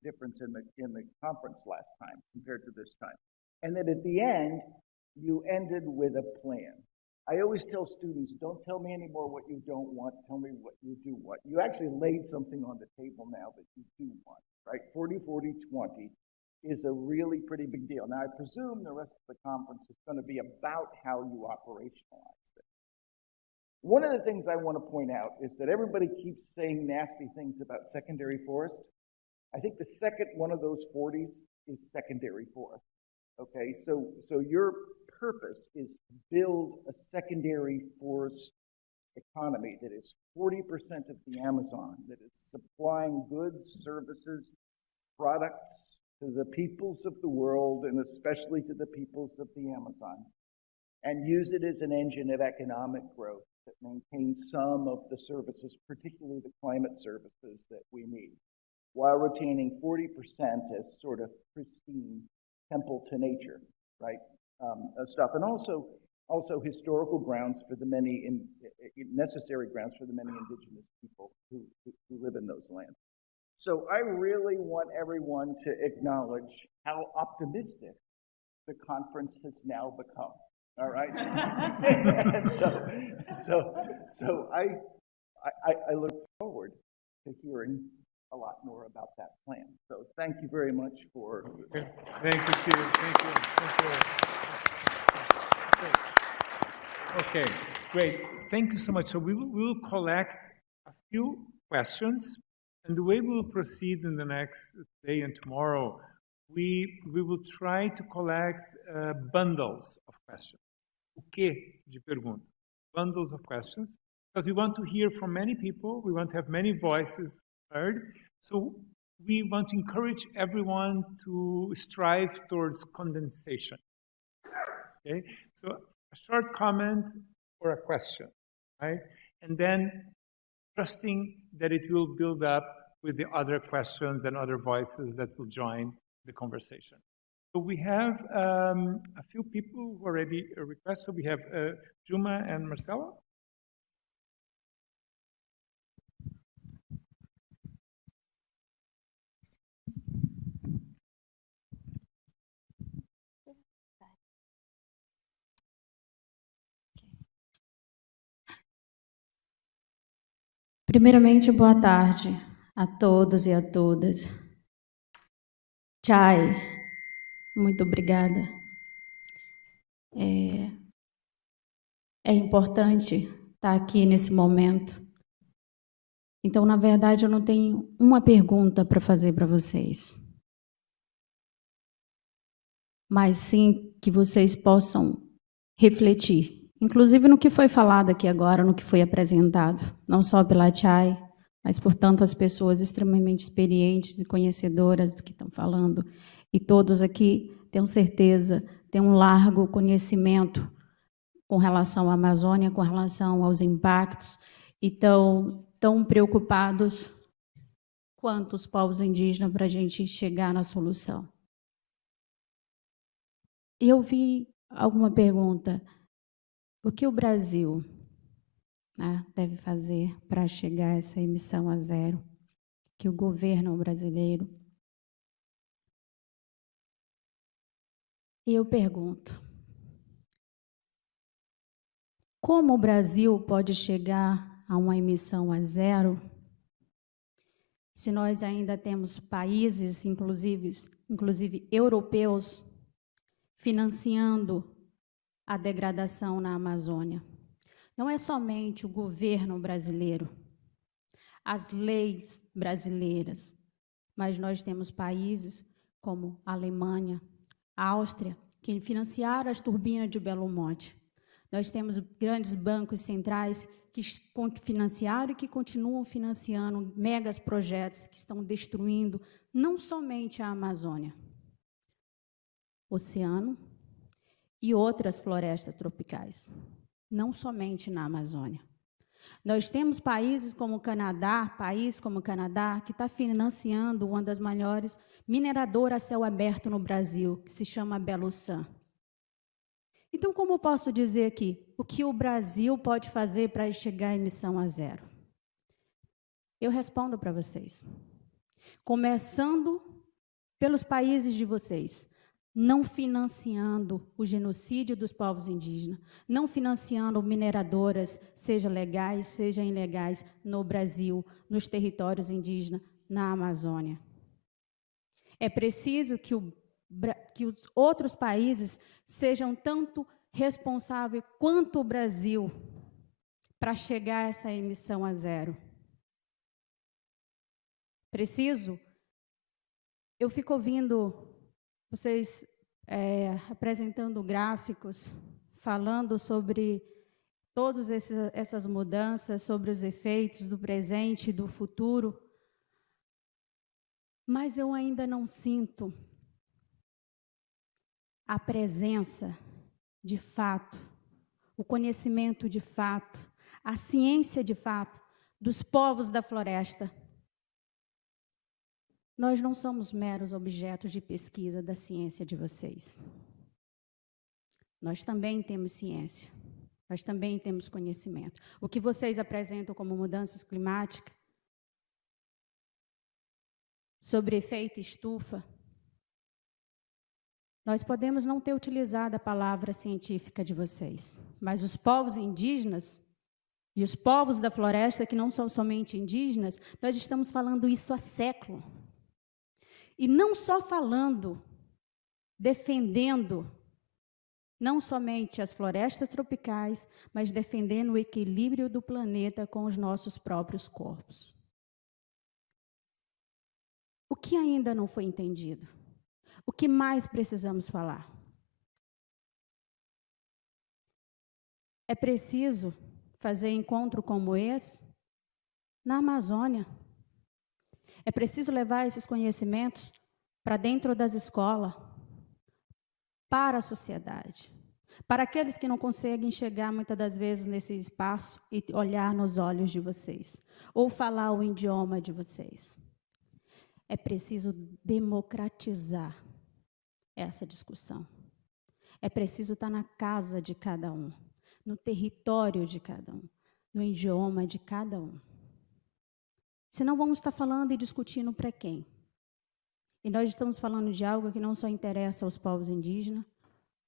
difference in the conference last time compared to this time. And that at the end, you ended with a plan. I always tell students, don't tell me anymore what you don't want, tell me what you do want. You actually laid something on the table now that you do want, right? 40-40-20 is a really pretty big deal. Now, I presume the rest of the conference is going to be about how you operationalize it. One of the things I want to point out is that everybody keeps saying nasty things about secondary forest. I think the second one of those 40s is secondary forest. Okay, so your purpose is to build a secondary forest economy that is 40% of the Amazon, that is supplying goods, services, products to the peoples of the world, and especially to the peoples of the Amazon, and use it as an engine of economic growth that maintains some of the services, particularly the climate services that we need, while retaining 40% as sort of pristine temple to nature, right, stuff, and also historical grounds for the many, necessary grounds for the many indigenous people who live in those lands. So I really want everyone to acknowledge how optimistic the conference has now become. All right, and so I look forward to hearing a lot more about that plan. So thank you very much for. Thank you, Steve. Thank you. Okay, great. Thank you so much. So we will collect a few questions, and the way we will proceed in the next day and tomorrow, we will try to collect bundles of questions. O que de perguntas? Bundles of questions, because we want to hear from many people. We want to have many voices heard. So we want to encourage everyone to strive towards condensation. Okay, so a short comment or a question, right? And then trusting that it will build up with the other questions and other voices that will join the conversation. So we have a few people who already requested. So we have Juma and Marcela. Primeiramente, boa tarde a todos e a todas. Chay, muito obrigada. É importante estar aqui nesse momento. Então, na verdade, eu não tenho uma pergunta para fazer para vocês, mas sim que vocês possam refletir. Inclusive no que foi falado aqui agora, no que foi apresentado, não só pela Chay, mas por tantas pessoas extremamente experientes e conhecedoras do que estão falando. E todos aqui, tenho certeza, têm um largo conhecimento com relação à Amazônia, com relação aos impactos, e estão tão preocupados quanto os povos indígenas para a gente chegar na solução. Eu vi alguma pergunta. O que o Brasil deve fazer para chegar a essa emissão a zero? Que o governo brasileiro... E eu pergunto, como o Brasil pode chegar a uma emissão a zero se nós ainda temos países, inclusive europeus, financiando a degradação na Amazônia? Não é somente o governo brasileiro, as leis brasileiras, mas nós temos países como a Alemanha, a Áustria, que financiaram as turbinas de Belo Monte. Nós temos grandes bancos centrais que financiaram e que continuam financiando megas projetos que estão destruindo não somente a Amazônia, oceano e outras florestas tropicais, não somente na Amazônia. Nós temos países como o Canadá, que está financiando uma das maiores mineradoras a céu aberto no Brasil, que se chama Belosan. Então, como eu posso dizer aqui, o que o Brasil pode fazer para chegar à emissão a zero? Eu respondo para vocês. Começando pelos países de vocês, não financiando o genocídio dos povos indígenas, não financiando mineradoras, seja legais, seja ilegais, no Brasil, nos territórios indígenas, na Amazônia. É preciso que os outros países sejam tanto responsáveis quanto o Brasil para chegar a essa emissão a zero. Preciso? Eu fico ouvindo vocês apresentando gráficos, falando sobre todas essas mudanças, sobre os efeitos do presente e do futuro, mas eu ainda não sinto a presença de fato, o conhecimento de fato, a ciência de fato dos povos da floresta. Nós não somos meros objetos de pesquisa da ciência de vocês. Nós também temos ciência, nós também temos conhecimento. O que vocês apresentam como mudanças climáticas, sobre efeito estufa, nós podemos não ter utilizado a palavra científica de vocês, mas os povos indígenas e os povos da floresta, que não são somente indígenas, nós estamos falando isso há séculos. E não só falando, defendendo, não somente as florestas tropicais, mas defendendo o equilíbrio do planeta com os nossos próprios corpos. O que ainda não foi entendido? O que mais precisamos falar? É preciso fazer encontro como esse na Amazônia. É preciso levar esses conhecimentos para dentro das escolas, para a sociedade, para aqueles que não conseguem chegar muitas das vezes nesse espaço e olhar nos olhos de vocês, ou falar o idioma de vocês. É preciso democratizar essa discussão. É preciso estar na casa de cada um, no território de cada um, no idioma de cada um. Senão vamos estar falando e discutindo para quem? E nós estamos falando de algo que não só interessa aos povos indígenas,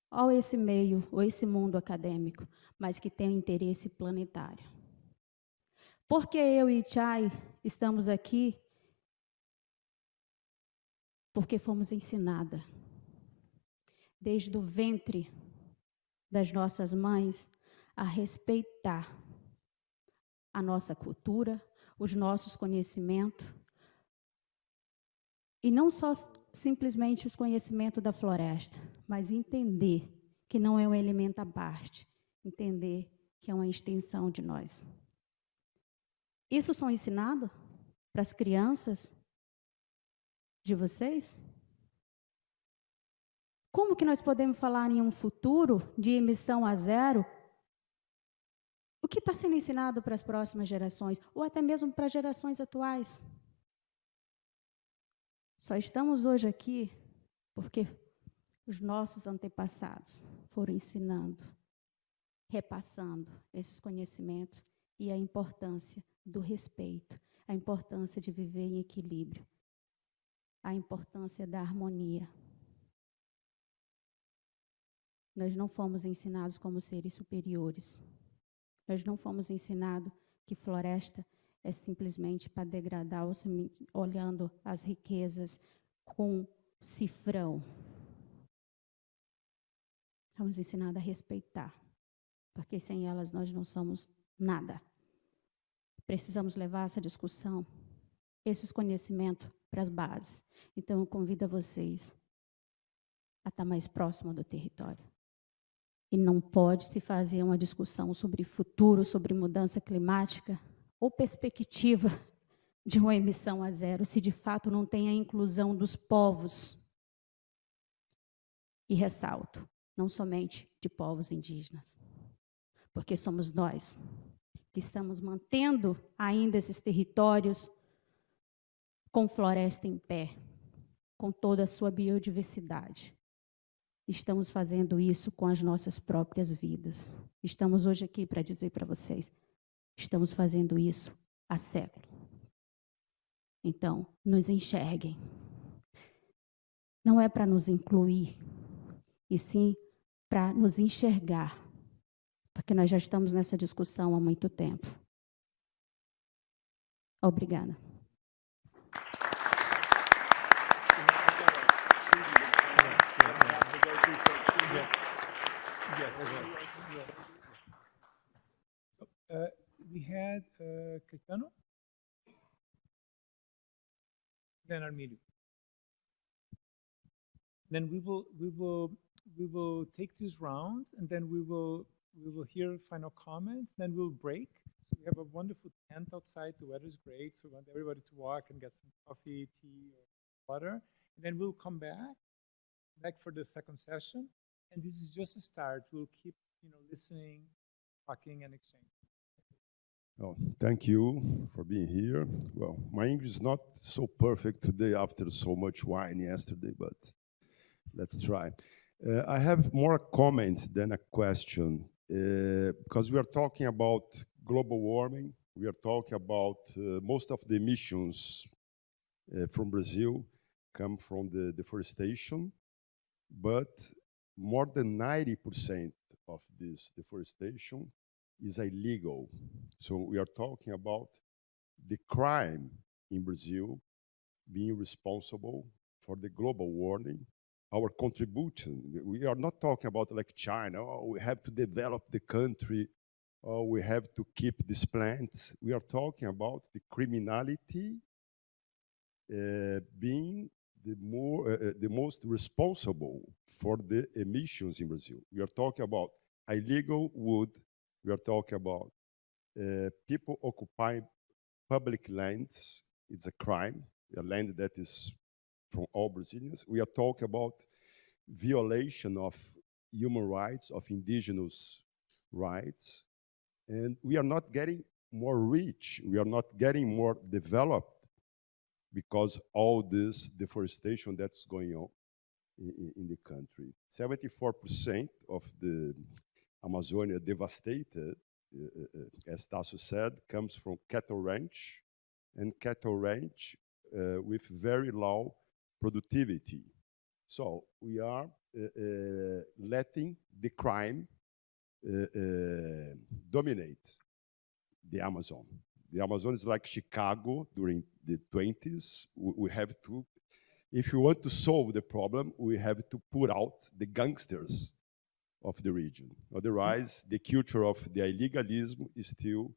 ou esse meio, ou esse mundo acadêmico, mas que tem um interesse planetário. Porque eu e Chay estamos aqui? Porque fomos ensinadas, desde o ventre das nossas mães, a respeitar a nossa cultura, os nossos conhecimentos, e não só simplesmente os conhecimentos da floresta, mas entender que não é um elemento à parte, entender que é uma extensão de nós. Isso são ensinados para as crianças de vocês? Como que nós podemos falar em um futuro de emissão a zero? O que está sendo ensinado para as próximas gerações, ou até mesmo para as gerações atuais? Só estamos hoje aqui porque os nossos antepassados foram ensinando, repassando esses conhecimentos e a importância do respeito, a importância de viver em equilíbrio, a importância da harmonia. Nós não fomos ensinados como seres superiores. Nós não fomos ensinados que floresta é simplesmente para degradar, olhando as riquezas com cifrão. Fomos ensinados a respeitar, porque sem elas nós não somos nada. Precisamos levar essa discussão, esses conhecimentos para as bases. Então, eu convido a vocês a estar mais próximo do território. E não pode se fazer uma discussão sobre futuro, sobre mudança climática, ou perspectiva de uma emissão a zero, se de fato não tem a inclusão dos povos. E ressalto, não somente de povos indígenas, porque somos nós que estamos mantendo ainda esses territórios com floresta em pé, com toda a sua biodiversidade. Estamos fazendo isso com as nossas próprias vidas. Estamos hoje aqui para dizer para vocês, estamos fazendo isso há séculos. Então, nos enxerguem. Não é para nos incluir, e sim para nos enxergar, porque nós já estamos nessa discussão há muito tempo. Obrigada. We had Caetano, then Armílio. Then we will take this round, and then we will hear final comments. Then we'll break. So we have a wonderful tent outside. The weather is great, so we want everybody to walk and get some coffee, tea, or water. And then we'll come back for the second session. And this is just a start. We'll keep, listening, talking, and exchanging. Oh, thank you for being here. Well, my English is not so perfect today after so much wine yesterday, but let's try. I have more a comment than a question, because we are talking about global warming. We are talking about most of the emissions from Brazil come from the deforestation, but more than 90% of this deforestation is illegal. So we are talking about the crime in Brazil being responsible for the global warming. Our contribution, we are not talking about like China, we have to develop the country, we have to keep these plants. We are talking about the criminality being the most responsible for the emissions in Brazil. We are talking about illegal wood. We are talking about people occupying public lands. It's a crime, a land that is from all Brazilians. We are talking about violation of human rights, of indigenous rights. And we are not getting more rich. We are not getting more developed because all this deforestation that's going on in the country. 74% of the Amazonia devastated, as Tasso said, comes from cattle ranch, and cattle ranch with very low productivity. So we are letting the crime dominate the Amazon. The Amazon is like Chicago during the 20s. We have to, if you want to solve the problem, we have to put out the gangsters of the region. Otherwise, the culture of the illegalism is still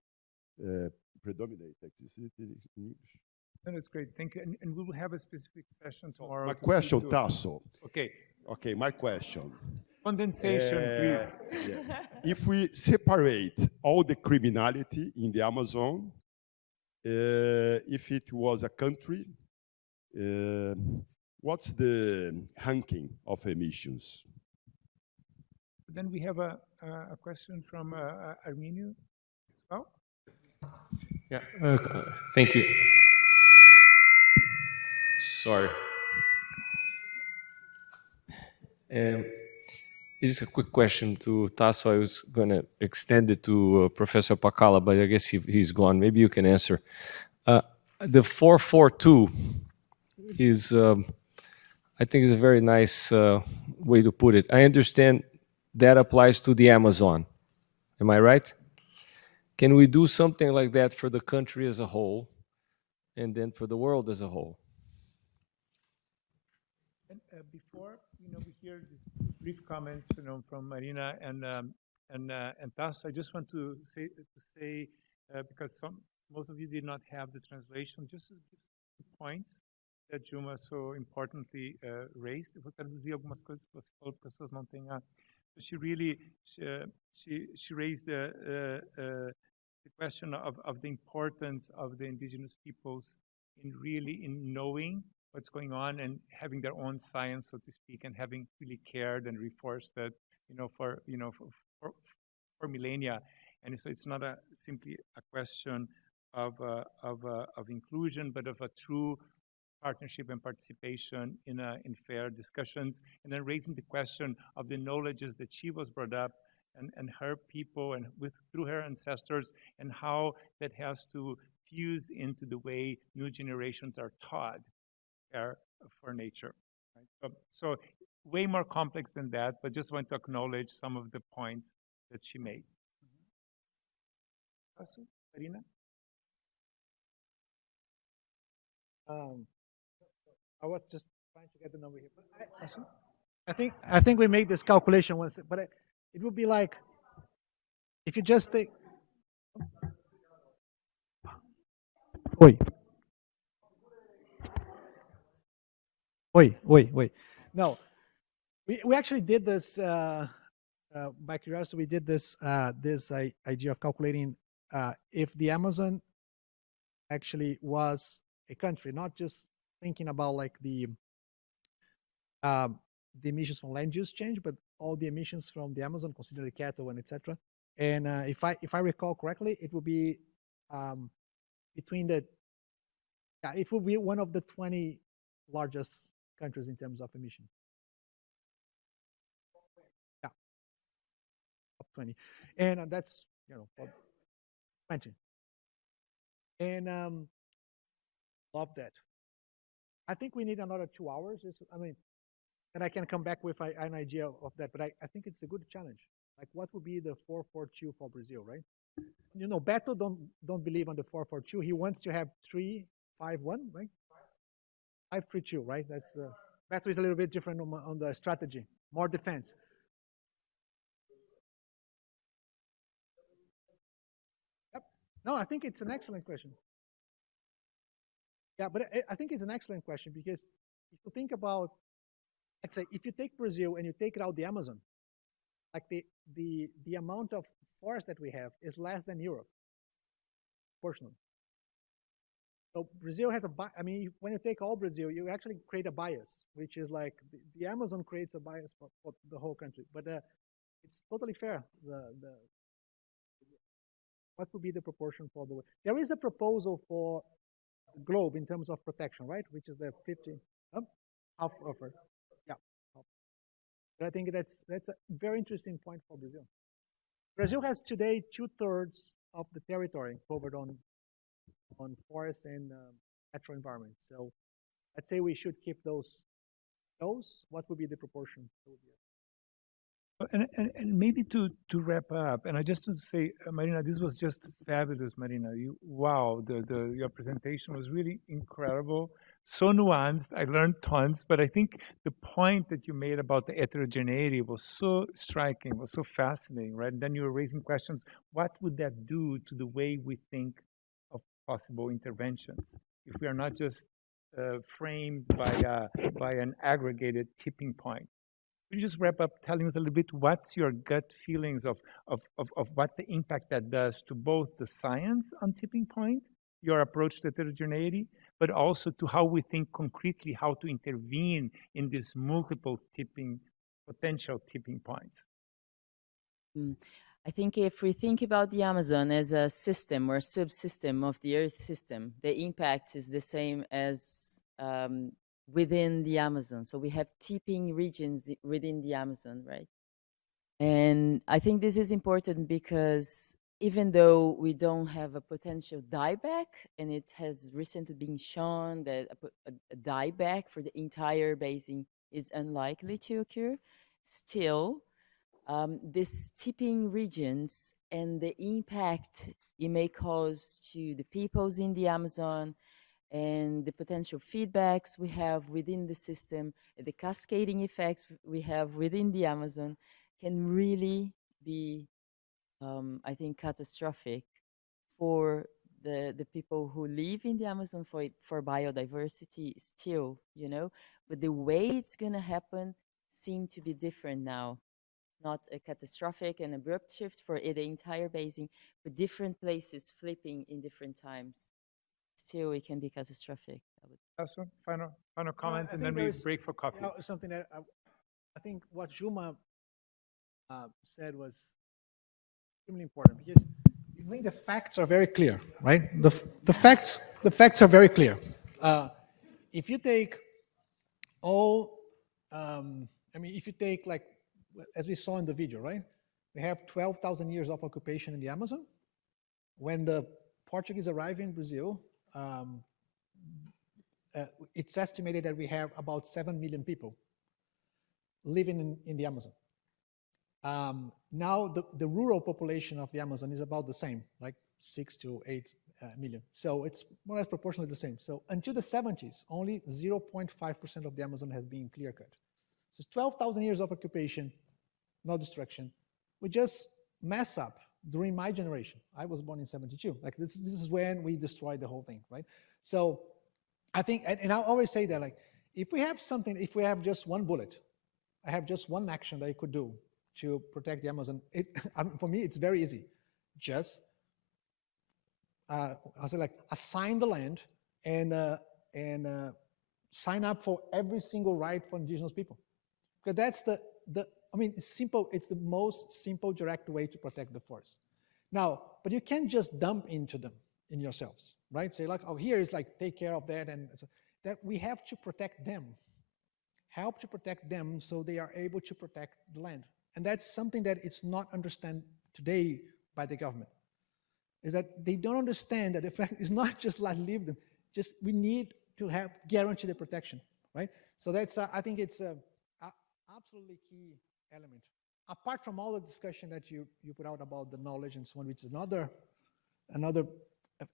predominant. Is it in English? No, that's great. Thank you. And we will have a specific session tomorrow. My question, Tasso. Okay. Okay, my question. Condensation, please. Yeah. If we separate all the criminality in the Amazon, if it was a country, what's the ranking of emissions? Then we have a question from Arminio as well. Yeah, thank you. Sorry. It's a quick question to Tasso. I was going to extend it to Professor Pacala, but I guess he's gone. Maybe you can answer. The 442 is, I think, is a very nice way to put it. I understand that applies to the Amazon. Am I right? Can we do something like that for the country as a whole, and then for the world as a whole? And, before we hear these brief comments from Marina and Tasso, I just want to say because most of you did not have the translation, just to give some points that Juma so importantly raised. Eu vou traduzir algumas coisas que você falou, porque as pessoas não têm a. She really she raised the question of the importance of the indigenous peoples in knowing what's going on and having their own science, so to speak, and having really cared and reinforced that for millennia. And so it's not simply a question of inclusion, but of a true partnership and participation in fair discussions, and then raising the question of the knowledges that she was brought up and her people and through her ancestors, and how that has to fuse into the way new generations are taught for nature. Right? So way more complex than that, but just want to acknowledge some of the points that she made. Marina? I was just trying to get the number here, but I think we made this calculation once, but it would be like if you just take. Oi. No, We actually did this, by curiosity, we did this, idea of calculating if the Amazon actually was a country, not just thinking about like the emissions from land use change, but all the emissions from the Amazon, consider the cattle and etc. And if I recall correctly, it will be between the it will be one of the 20 largest countries in terms of emission. Yeah, top 20, and that's 20. And love that. I think we need another 2 hours. I mean, and I can come back with an idea of that, but I think it's a good challenge. Like, what would be the 4-4-2 for Brazil, right? Beto don't believe on the 4-4-2. He wants to have 3-5-1, right? 5-3-2, right? That's Beto is a little bit different on the strategy, more defense. Yep. No, I think it's an excellent question. Yeah, but I think it's an excellent question because if you think about, let's say, if you take Brazil and you take out the Amazon, like the amount of forest that we have is less than Europe, proportionally. So Brazil has I mean, when you take all Brazil, you actually create a bias, which is like the Amazon creates a bias for the whole country. But it's totally fair. What would be the proportion for the? There is a proposal for the globe in terms of protection, right? Which is the 50 half offer. Yeah. But I think that's a very interesting point for Brazil. Brazil has today 2/3 of the territory covered on forest and natural environment. So let's say we should keep those. What would be the proportion? And maybe to wrap up, and I just want to say, Marina, this was just fabulous, Marina. Wow, your presentation was really incredible, so nuanced. I learned tons, but I think the point that you made about the heterogeneity was so striking, was so fascinating, right? And then you were raising questions. What would that do to the way we think of possible interventions if we are not just framed by an aggregated tipping point? Could you just wrap up telling us a little bit what's your gut feelings of what the impact that does to both the science on tipping point, your approach to heterogeneity, but also to how we think concretely how to intervene in these multiple potential tipping points? I think if we think about the Amazon as a system or a subsystem of the Earth system, the impact is the same as within the Amazon. So we have tipping regions within the Amazon, right? And I think this is important because even though we don't have a potential dieback, and it has recently been shown that a dieback for the entire basin is unlikely to occur, still, these tipping regions and the impact it may cause to the peoples in the Amazon and the potential feedbacks we have within the system, the cascading effects we have within the Amazon can really be, I think, catastrophic for the people who live in the Amazon, for biodiversity still, But the way it's going to happen seems to be different now. Not a catastrophic and abrupt shift for the entire basin, but different places flipping in different times. Still, it can be catastrophic. Also, final comment, and then we break for coffee. Something that I think what Juma said was extremely important because I think the facts are very clear, right? The facts are very clear. If you take all, if you take like as we saw in the video, right? We have 12,000 years of occupation in the Amazon. When the Portuguese arrived in Brazil, it's estimated that we have about 7 million people living in the Amazon. Now the rural population of the Amazon is about the same, like 6 to 8 million. So it's more or less proportionally the same. So until the 70s, only 0.5% of the Amazon has been clear-cut. So 12,000 years of occupation, no destruction. We just mess up during my generation. I was born in 72. Like this is when we destroyed the whole thing, right? So I think, and I always say that, like, if we have just one bullet, I have just one action that I could do to protect the Amazon. For me, it's very easy. Just I say like assign the land and sign up for every single right for indigenous people, because that's I mean, it's simple. It's the most simple, direct way to protect the forest. Now, but you can't just dump into them in yourselves, right? Say like, oh, here is like take care of that, and so that we have to protect them, help to protect them, so they are able to protect the land. And that's something that it's not understood today by the government. Is that they don't understand that the fact is not just like leave them, just we need to have guarantee the protection, right? So that's I think it's a absolutely key element. Apart from all the discussion that you put out about the knowledge and so on, which is another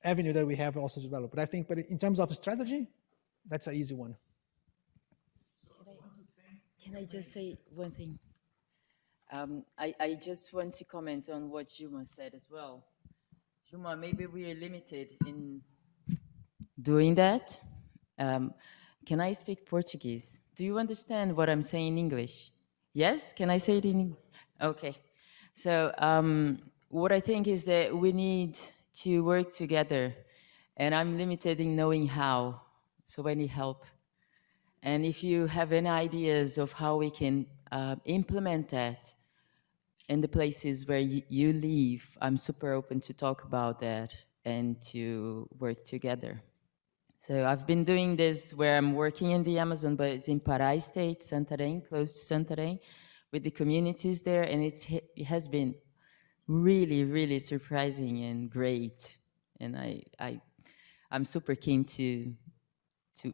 avenue that we have also developed. But I think, but in terms of strategy, that's an easy one. Can I just say one thing? I just want to comment on what Juma said as well. Juma, maybe we are limited in doing that. Can I speak Portuguese? Do you understand what I'm saying in English? Yes? Can I say it in English? Okay. So what I think is that we need to work together, and I'm limited in knowing how, so I need help. And if you have any ideas of how we can implement that in the places where you live, I'm super open to talk about that and to work together. So I've been doing this where I'm working in the Amazon, but it's in Pará State, Santarém, close to Santarém, with the communities there, and it has been really, really surprising and great. And I'm super keen to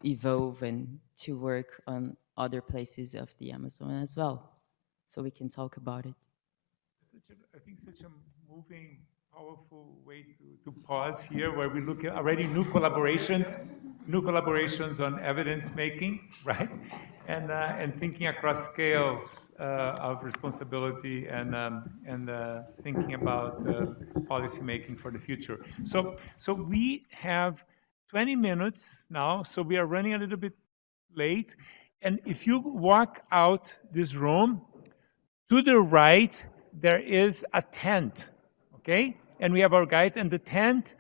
evolve and to work on other places of the Amazon as well, so we can talk about it. I think such a moving, powerful way to pause here, where we look at already new collaborations on evidence making, right? And thinking across scales of responsibility and thinking about policy making for the future. So we have 20 minutes now, so we are running a little bit late. And if you walk out this room, to the right, there is a tent, okay? And we have our guides, and the tent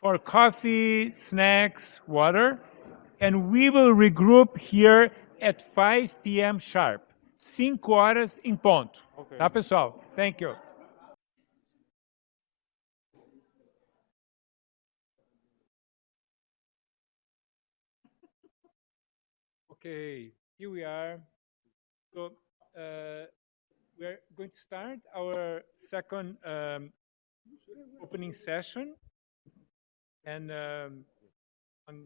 for coffee, snacks, water. And we will regroup here at 5 p.m. sharp. 5 horas em ponto. Okay. Tá, pessoal? Thank you. Okay, here we are. So we're going to start our second opening session, and on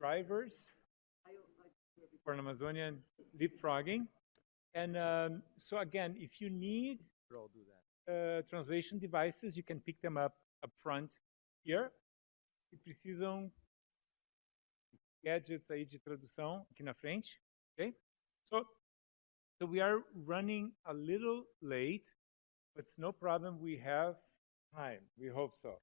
drivers for an Amazonian leapfrogging. And so again, if you need translation devices, you can pick them up front here. Se precisam gadgets aí de tradução aqui na frente, okay? So we are running a little late, but it's no problem. We have time. We hope so.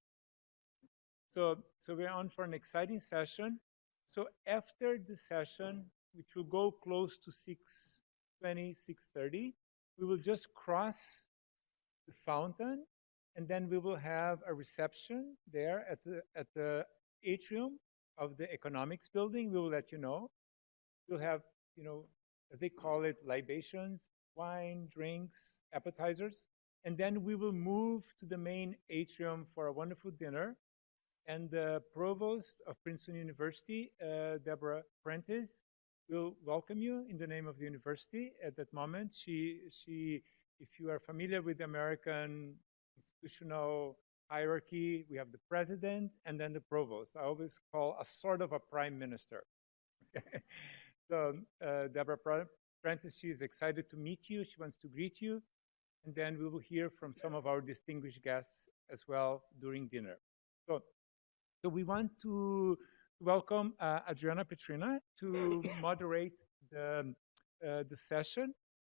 So we're on for an exciting session. So after the session, which will go close to 6:20, 6:30, we will just cross the fountain, and then we will have a reception there at the atrium of the economics building. We will let you know. We'll have, as they call it, libations, wine, drinks, appetizers. And then we will move to the main atrium for a wonderful dinner. And the provost of Princeton University, Deborah Prentice, will welcome you in the name of the university at that moment. She, if you are familiar with the American institutional hierarchy, we have the president and then the provost. I always call a sort of a prime minister. So Deborah Prentice, she is excited to meet you. She wants to greet you. And then we will hear from some of our distinguished guests as well during dinner. So we want to welcome Adriana Petrina to moderate the session.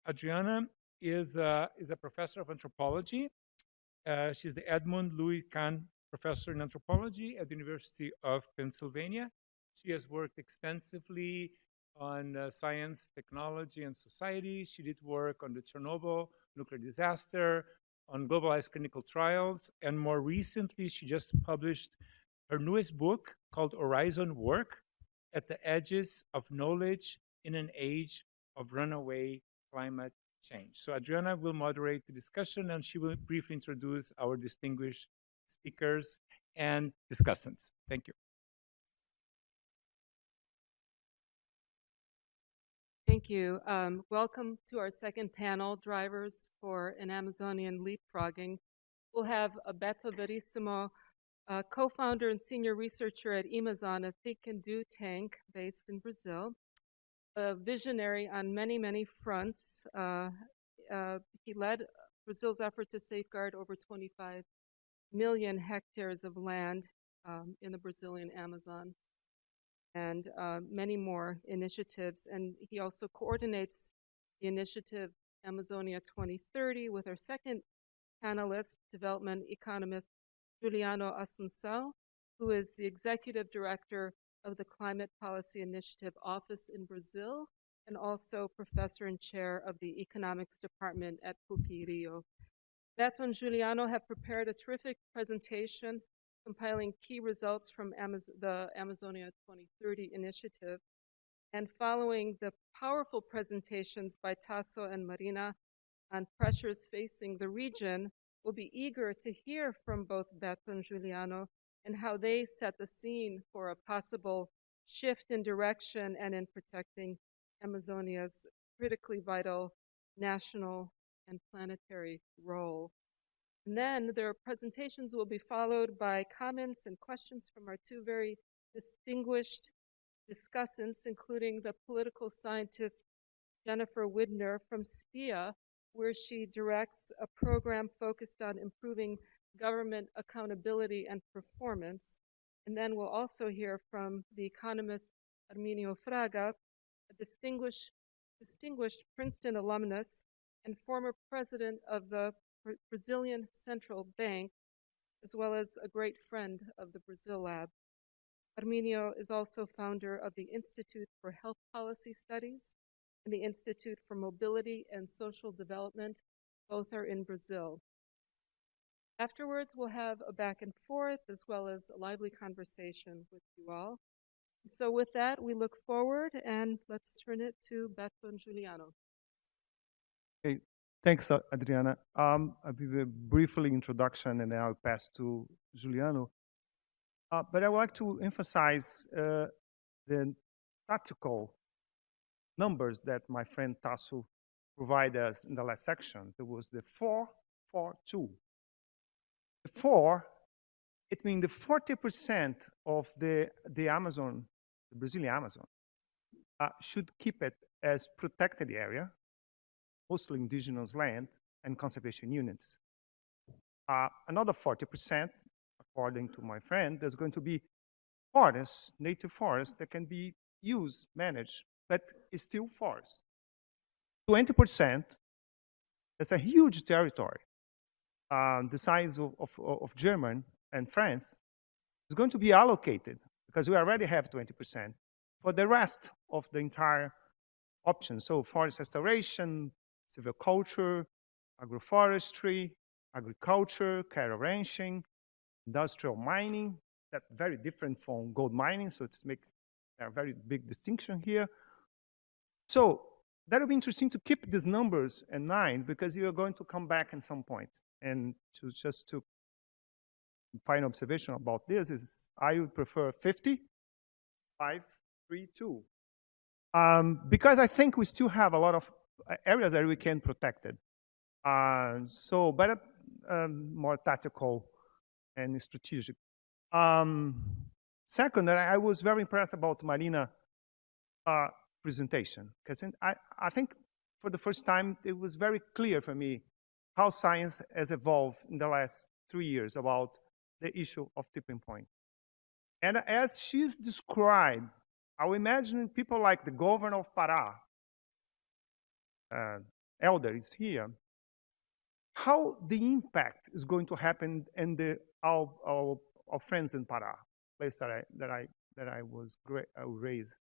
Adriana is a professor of anthropology. She's the Edmund Louis Kahn Professor in Anthropology at the University of Pennsylvania. She has worked extensively on science, technology, and society. She did work on the Chernobyl nuclear disaster, on globalized clinical trials, and more recently, she just published her newest book called Horizon Work at the Edges of Knowledge in an Age of Runaway Climate Change. So Adriana will moderate the discussion, and she will briefly introduce our distinguished speakers and discussants. Thank you. Thank you. Welcome to our second panel, Drivers for an Amazonian Leapfrogging. We'll have Beto Verissimo, co-founder and senior researcher at Amazon, a think and do tank based in Brazil, a visionary on many, many fronts. He led Brazil's effort to safeguard over 25 million hectares of land in the Brazilian Amazon, and many more initiatives. And he also coordinates the initiative Amazonia 2030 with our second panelist, development economist Juliano Assunção, who is the executive director of the Climate Policy Initiative Office in Brazil, and also professor and chair of the economics department at PUC-Rio. Beto and Juliano have prepared a terrific presentation compiling key results from the Amazonia 2030 initiative. And following the powerful presentations by Tasso and Marina on pressures facing the region, we'll be eager to hear from both Beto and Juliano and how they set the scene for a possible shift in direction and in protecting Amazonia's critically vital national and planetary role. And then their presentations will be followed by comments and questions from our two very distinguished discussants, including the political scientist Jennifer Widner from SPIA, where she directs a program focused on improving government accountability and performance. And then we'll also hear from the economist Arminio Fraga, a distinguished Princeton alumnus and former president of the Brazilian Central Bank, as well as a great friend of the Brazil Lab. Arminio is also founder of the Institute for Health Policy Studies and the Institute for Mobility and Social Development. Both are in Brazil. Afterwards, we'll have a back and forth as well as a lively conversation with you all. So with that, we look forward, and let's turn it to Beto and Juliano. Okay, thanks, Adriana. I'll give a briefly introduction, and then I'll pass to Juliano. But I would like to emphasize the tactical numbers that my friend Tasso provided us in the last section. There was the 4-4-2. The 4, it means the 40% of the Amazon, the Brazilian Amazon, should keep it as protected area, mostly indigenous land and conservation units. Another 40%, according to my friend, there's going to be forests, native forests that can be used, managed, but it's still forest. 20%, that's a huge territory. The size of Germany and France is going to be allocated, because we already have 20%, for the rest of the entire option. So forest restoration, silviculture, agroforestry, agriculture, cattle ranching, industrial mining. That's very different from gold mining, so it's make a very big distinction here. So that will be interesting to keep these numbers in mind, because you are going to come back at some point. And just to final observation about this is I would prefer 50, 5, 3, 2. Because I think we still have a lot of areas that we can protect it. So better, more tactical and strategic. Second, I was very impressed about Marina's presentation, because I think for the first time it was very clear for me how science has evolved in the last 3 years about the issue of tipping point. And as she's described, I imagine people like the governor of Pará, Elder is here, how the impact is going to happen in our friends in Pará, place that I was raised.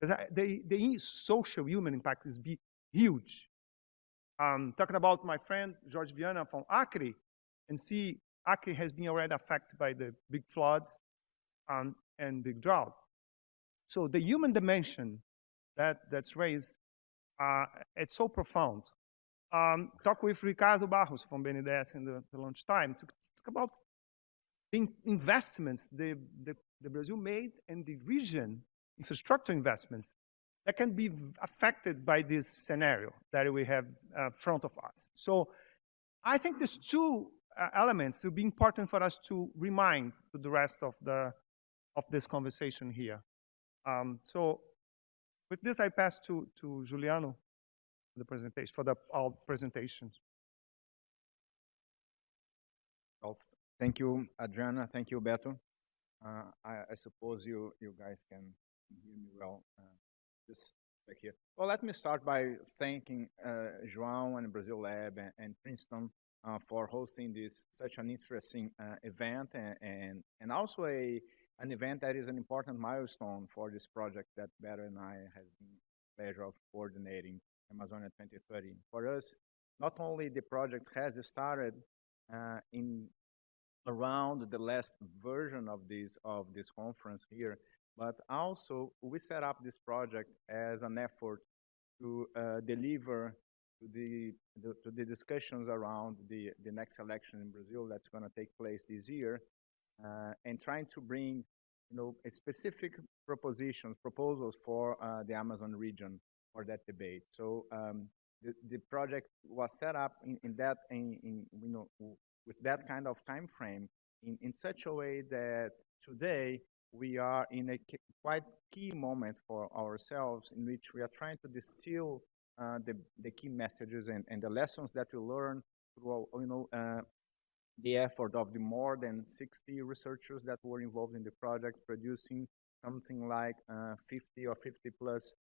Because the social human impact is huge. Talking about my friend Jorge Viana from Acre, and see Acre has been already affected by the big floods and big drought. So the human dimension that's raised, it's so profound. Talk with Ricardo Barros from BNDES in the lunchtime to talk about the investments the Brazil made and the region, infrastructure investments, that can be affected by this scenario that we have in front of us. So I think these two elements will be important for us to remind to the rest of this conversation here. So with this, I pass to Juliano for the presentation, for our presentations. Well, thank you, Adriana. Thank you, Beto. I suppose you guys can hear me well. Just back here. Well, let me start by thanking João and Brazil Lab and Princeton for hosting this such an interesting event, and also an event that is an important milestone for this project that Beto and I have been pleasure of coordinating, Amazonia 2030. For us, not only the project has started in around the last version of this conference here, but also we set up this project as an effort to deliver to the discussions around the next election in Brazil that's going to take place this year, and trying to bring specific proposals for the Amazon region for that debate. So the project was set up with that kind of time frame in such a way that today we are in a quite key moment for ourselves, in which we are trying to distill the key messages and the lessons that we learn through the effort of the more than 60 researchers that were involved in the project, producing something like 50 or 50 plus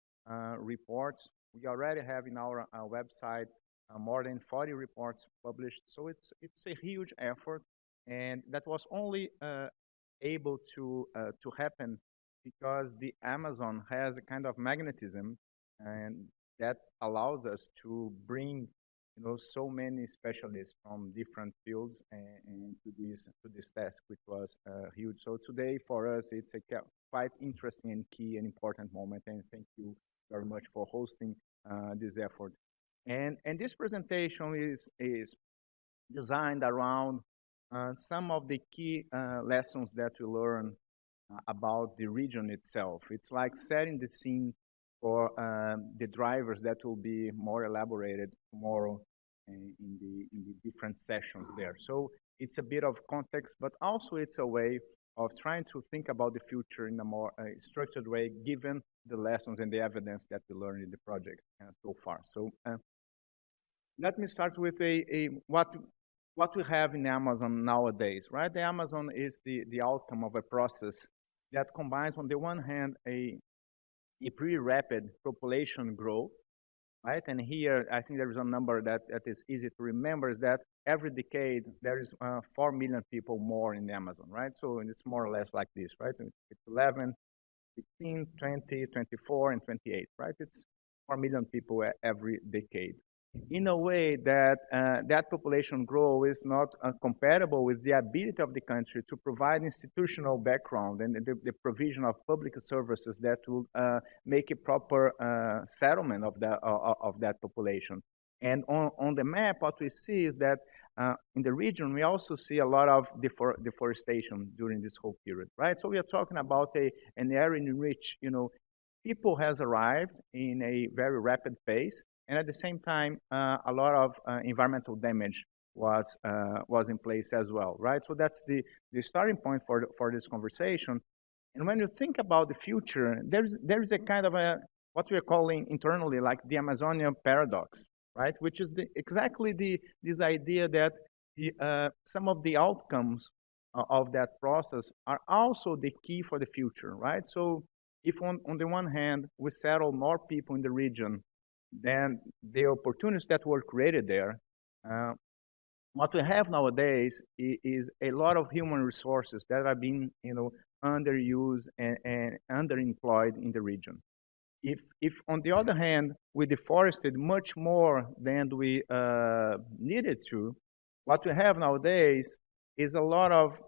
reports. We already have in our website more than 40 reports published, so it's a huge effort, and that was only able to happen because the Amazon has a kind of magnetism, and that allows us to bring so many specialists from different fields and to this task, which was huge. So today for us it's a quite interesting and key and important moment, and thank you very much for hosting this effort. And this presentation is designed around some of the key lessons that we learn about the region itself. It's like setting the scene for the drivers that will be more elaborated tomorrow in the different sessions there. So it's a bit of context, but also it's a way of trying to think about the future in a more structured way, given the lessons and the evidence that we learned in the project so far. So let me start with what we have in Amazon nowadays, right? The Amazon is the outcome of a process that combines, on the one hand, a pretty rapid population growth, right? And here, I think there is a number that is easy to remember, is that every decade, there is 4 million people more in the Amazon, right? So it's more or less like this, right? It's 11, 16, 20, 24, and 28, right? It's 4 million people every decade. In a way that that population growth is not compatible with the ability of the country to provide institutional background and the provision of public services that will make a proper settlement of that population. And on the map, what we see is that in the region, we also see a lot of deforestation during this whole period, right? So we are talking about an area in which people has arrived in a very rapid pace. And at the same time, a lot of environmental damage was in place as well, right? So that's the starting point for this conversation. And when you think about the future, there is a kind of what we are calling internally like the Amazonian paradox, right? Which is exactly this idea that some of the outcomes of that process are also the key for the future, right? So if on the one hand we settle more people in the region, then the opportunities that were created there, what we have nowadays is a lot of human resources that are being underused and underemployed in the region. If on the other hand, we deforested much more than we needed to, what we have nowadays is a lot of,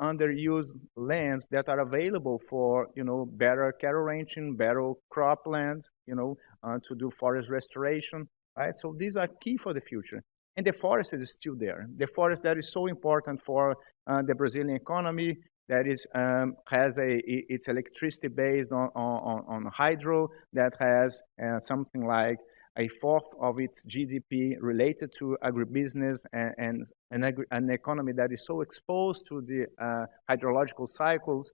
underused lands that are available for, better cattle ranching, better croplands, to do forest restoration, right? So these are key for the future. And the forest is still there. The forest that is so important for the Brazilian economy, that is has its electricity based on hydro, that has something like a fourth of its GDP related to agribusiness and an economy that is so exposed to the hydrological cycles.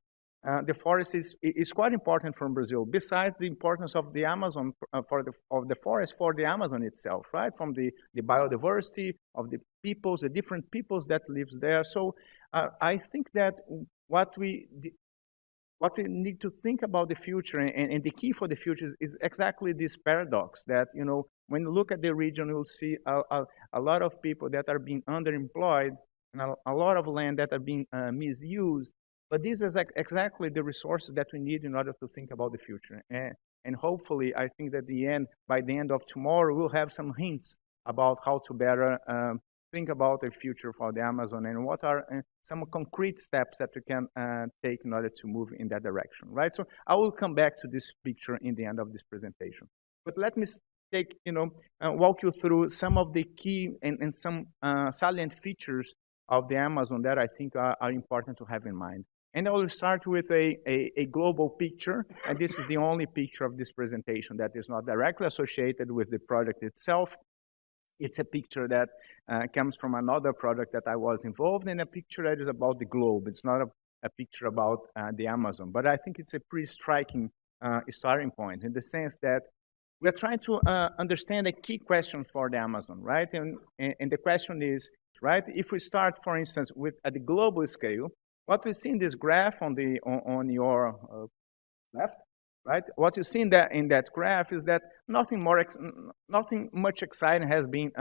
The forest is quite important for Brazil, besides the importance of the Amazon, of the forest for the Amazon itself, right? From the biodiversity of the peoples, the different peoples that live there. So I think that what we need to think about the future, and the key for the future is exactly this paradox that, when you look at the region, you'll see a lot of people that are being underemployed and a lot of land that are being misused. But this is exactly the resources that we need in order to think about the future. And hopefully, I think that by the end of tomorrow, we'll have some hints about how to better think about the future for the Amazon and what are some concrete steps that we can take in order to move in that direction, right? So I will come back to this picture in the end of this presentation. But let me walk you through some of the key and some salient features of the Amazon that I think are important to have in mind. And I will start with a global picture, and this is the only picture of this presentation that is not directly associated with the project itself. It's a picture that comes from another project that I was involved in, a picture that is about the globe. It's not a picture about the Amazon, but I think it's a pretty striking starting point in the sense that we're trying to understand a key question for the Amazon, right? And the question is, right, if we start, for instance, at the global scale, what we see in this graph on your left, right? What you see in that graph is that nothing much exciting has been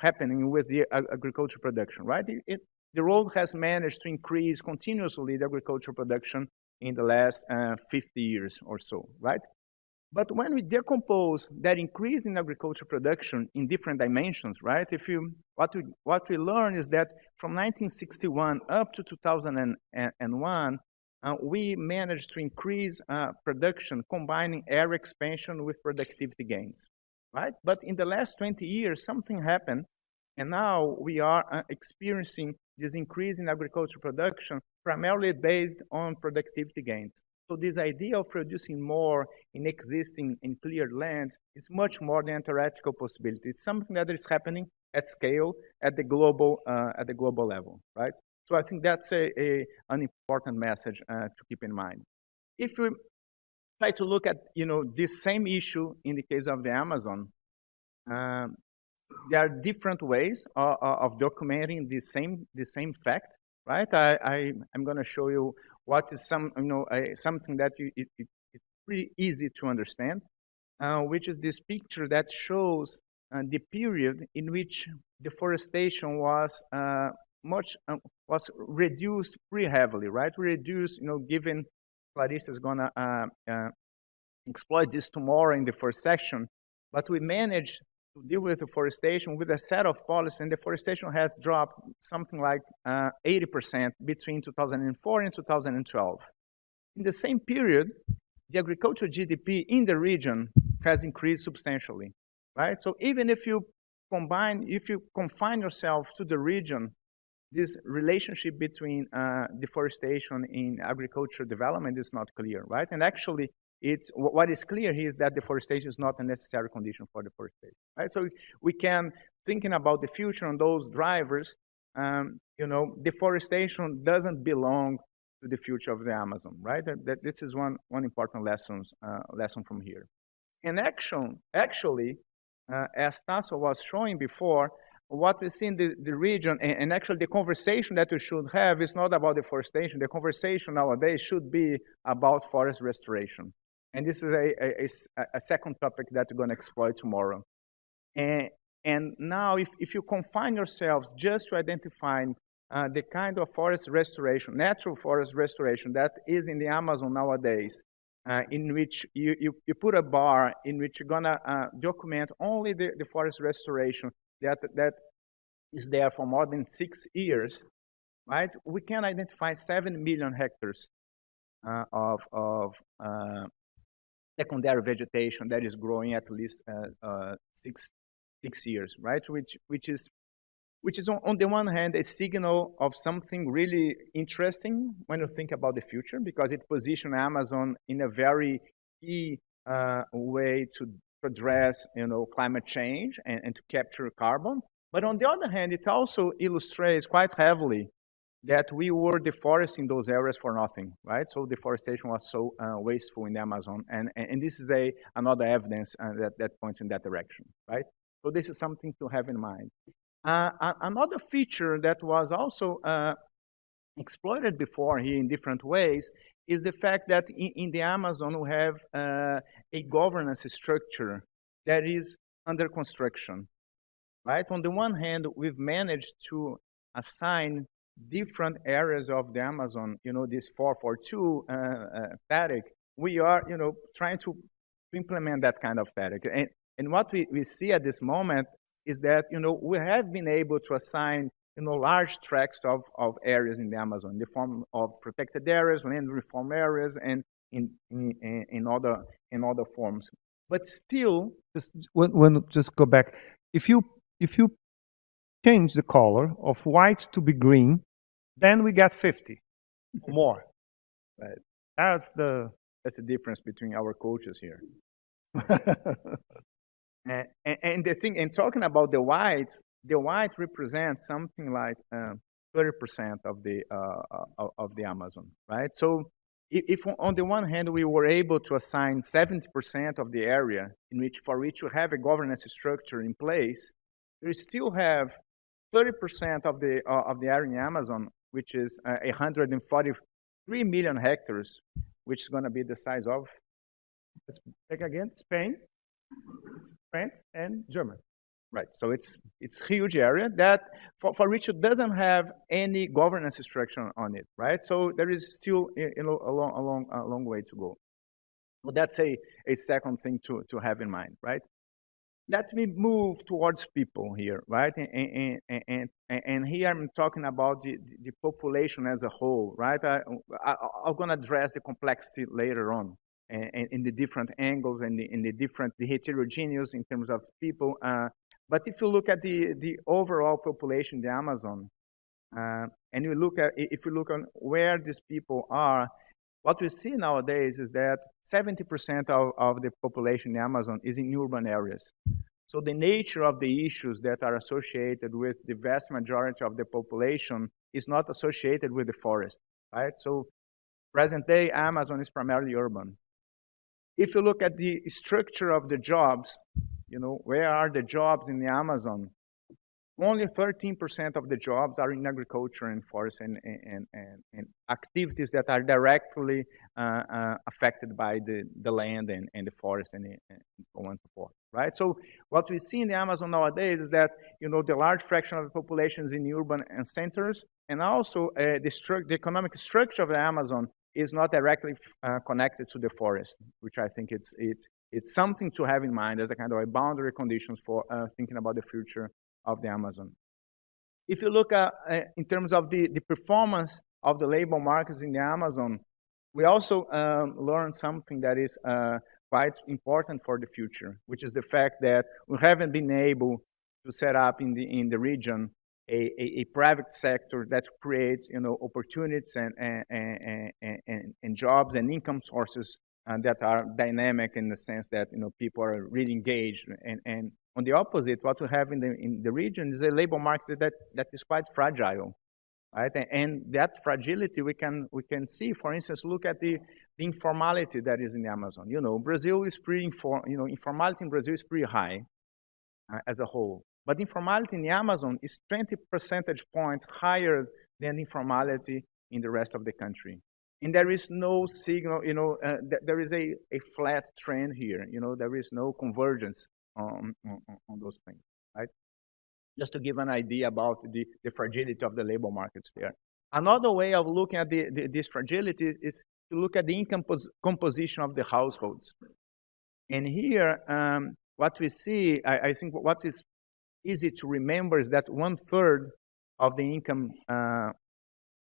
happening with the agricultural production, right? The world has managed to increase continuously the agricultural production in the last 50 years or so, right? But when we decompose that increase in agricultural production in different dimensions, right? What we learn is that from 1961 up to 2001, we managed to increase production, combining area expansion with productivity gains, right? But in the last 20 years, something happened, and now we are experiencing this increase in agricultural production primarily based on productivity gains. So this idea of producing more in existing and cleared lands is much more than a theoretical possibility. It's something that is happening at scale, at the global level, right? So I think that's an important message to keep in mind. If we try to look at this same issue in the case of the Amazon, there are different ways of documenting the same fact, right? I'm going to show you what is something that it's pretty easy to understand, which is this picture that shows the period in which deforestation was reduced pretty heavily, right? Reduced, given Clarissa is going to exploit this tomorrow in the first section, but we managed to deal with deforestation with a set of policies, and deforestation has dropped something like 80% between 2004 and 2012. In the same period, the agricultural GDP in the region has increased substantially, right? So even if you confine yourself to the region, this relationship between deforestation and agricultural development is not clear, right? And actually, what is clear here is that deforestation is not a necessary condition for deforestation, right? So we can, thinking about the future and those drivers, deforestation doesn't belong to the future of the Amazon, right? That this is one important lesson from here. And actually, as Tasso was showing before, what we see in the region, and actually the conversation that we should have is not about deforestation. The conversation nowadays should be about forest restoration. And this is a second topic that we're going to explore tomorrow. And now, if you confine yourselves just to identifying the kind of forest restoration, natural forest restoration that is in the Amazon nowadays, in which you put a bar in which you're gonna document only the forest restoration that is there for more than 6 years, right? We can identify 7 million hectares of secondary vegetation that is growing at least 6 years, right? Which is on the one hand a signal of something really interesting when you think about the future, because it positions Amazon in a very key way to address, climate change and to capture carbon. But on the other hand, it also illustrates quite heavily that we were deforesting those areas for nothing, right? So deforestation was so wasteful in the Amazon, and this is another evidence that points in that direction, right? So this is something to have in mind. Another feature that was also exploited before here in different ways is the fact that in the Amazon we have a governance structure that is under construction, right? On the one hand, we've managed to assign different areas of the Amazon, this 442 THATIC. We are, trying to implement that kind of THATIC. And what we see at this moment is that, we have been able to assign, large tracts of areas in the Amazon in the form of protected areas, land reform areas, and in other forms. But still, just go back. If you change the color of white to be green, then we get 50 or more. Right. That's the difference between our cultures here. And the thing, and talking about the white represents something like 30% of the Amazon, right? So if on the one hand we were able to assign 70% of the area for which you have a governance structure in place, you still have 30% of the area in the Amazon, which is 143 million hectares, which is going to be the size of, let's take again, Spain, France, and Germany. Right. So it's huge area that for which it doesn't have any governance structure on it, right? So there is still a long way to go. Well, that's a second thing to have in mind, right? Let me move towards people here, right? And here I'm talking about the population as a whole, right? I'm going to address the complexity later on, and in the different angles and the heterogeneous in terms of people. But if you look at the overall population in the Amazon, and if you look on where these people are, what we see nowadays is that 70% of the population in the Amazon is in urban areas. So the nature of the issues that are associated with the vast majority of the population is not associated with the forest, right? So present day Amazon is primarily urban. If you look at the structure of the jobs, where are the jobs in the Amazon? Only 13% of the jobs are in agriculture and forest and activities that are directly affected by the land and the forest and so on and so forth, right? So what we see in the Amazon nowadays is that, the large fraction of the population is in urban and centers, and also the economic structure of the Amazon is not directly connected to the forest, which I think it's something to have in mind as a kind of a boundary conditions for thinking about the future of the Amazon. If you look at in terms of the performance of the labor markets in the Amazon, we also learned something that is quite important for the future, which is the fact that we haven't been able to set up in the region a private sector that creates opportunities and jobs and income sources that are dynamic in the sense that people are really engaged. And on the opposite, what we have in the region is a labor market that is quite fragile, right? And that fragility we can see, for instance, look at the informality that is in the Amazon. Brazil is pretty informality in Brazil is pretty high as a whole. But informality in the Amazon is 20 percentage points higher than informality in the rest of the country. And there is no signal, there is a flat trend here. There is no convergence on those things, right? Just to give an idea about the fragility of the labor markets there. Another way of looking at this fragility is to look at the income composition of the households. And here, what we see, I think what is easy to remember is that 1/3 of the income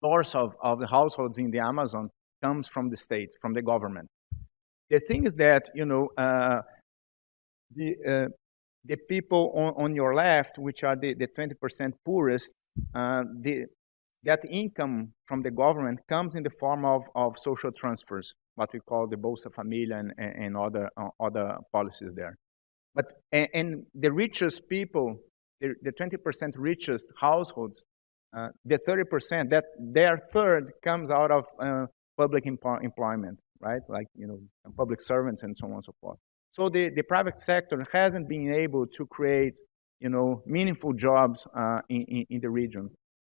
source of the households in the Amazon comes from the state, from the government. The thing is that, you know, the people on your left, which are the 20% poorest, that income from the government comes in the form of social transfers, what we call the Bolsa Familia and other policies there. But and the richest people, the 20% richest households, the 30%, that their third comes out of public employment, right? Like, you know, public servants and so on and so forth. So the private sector hasn't been able to create, you know, meaningful jobs in the region.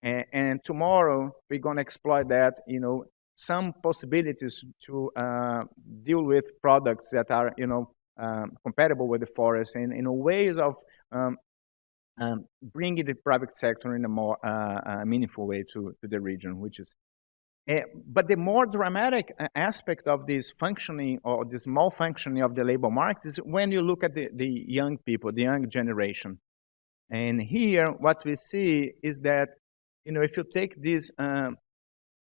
And tomorrow we're going to exploit that, you know, some possibilities to deal with products that are, you know, compatible with the forest, and you know, ways of bringing the private sector in a more meaningful way to the region, which is. But the more dramatic aspect of this functioning or this malfunctioning of the labor market is when you look at the young people, the young generation. And here, what we see is that, you know, if you take this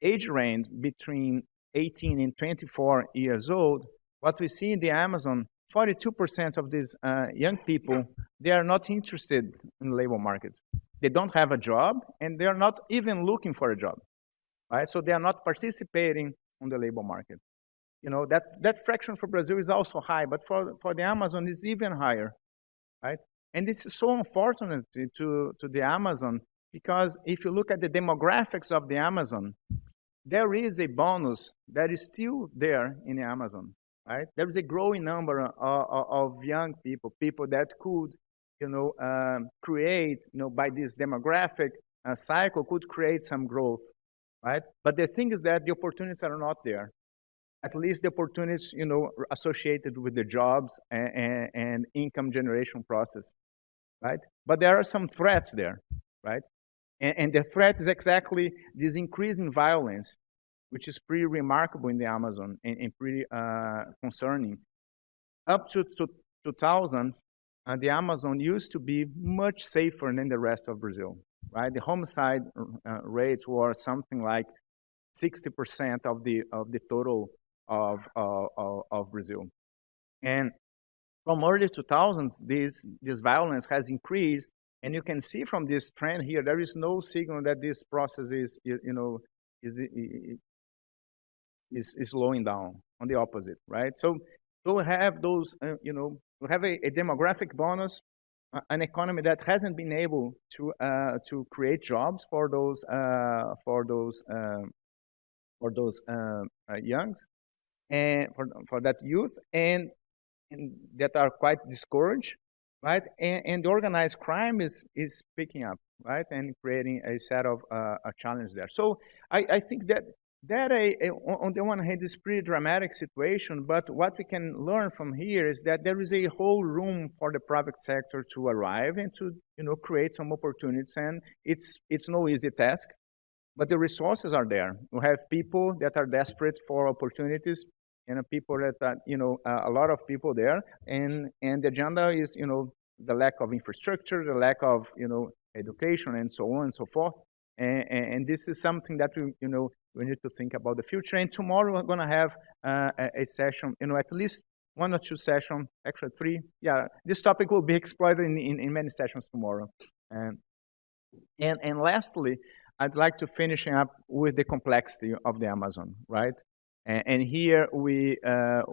age range between 18 and 24 years old, what we see in the Amazon, 42% of these young people, they are not interested in the labor market. They don't have a job, and they are not even looking for a job, right? So they are not participating on the labor market. You know, that fraction for Brazil is also high, but for the Amazon, it's even higher, right? And this is so unfortunate to the Amazon, because if you look at the demographics of the Amazon, there is a bonus that is still there in the Amazon, right? There is a growing number of young people, people that could, you know, create, you know, by this demographic cycle, could create some growth, right? But the thing is that the opportunities are not there. At least the opportunities, you know, associated with the jobs and income generation process, right? But there are some threats there, right? And the threat is exactly this increasing violence, which is pretty remarkable in the Amazon and pretty concerning. Up to 2000, the Amazon used to be much safer than the rest of Brazil, right? The homicide rates were something like 60% of the total of Brazil. And from early 2000s, this violence has increased. And you can see from this trend here, there is no signal that this process is, you know, is slowing down. On the opposite, right? So we have those, you know, we have a demographic bonus, an economy that hasn't been able to create jobs for those young and for that youth, and that are quite discouraged. Right, and the organized crime is picking up, right, and creating a set of a challenge there. So I think that on the one hand is pretty dramatic situation, but what we can learn from here is that there is a whole room for the private sector to arrive and to, you know, create some opportunities, and it's no easy task, but the resources are there. We have people that are desperate for opportunities, and people that are, you know, a lot of people there, and the agenda is, you know, the lack of infrastructure, the lack of, you know, education, and so on and so forth. And this is something that we, you know, we need to think about the future. And tomorrow we're going to have a session, you know, at least 1 or 2 sessions, actually 3. Yeah, this topic will be explored in many sessions tomorrow. And lastly, I'd like to finish up with the complexity of the Amazon, right? And here we had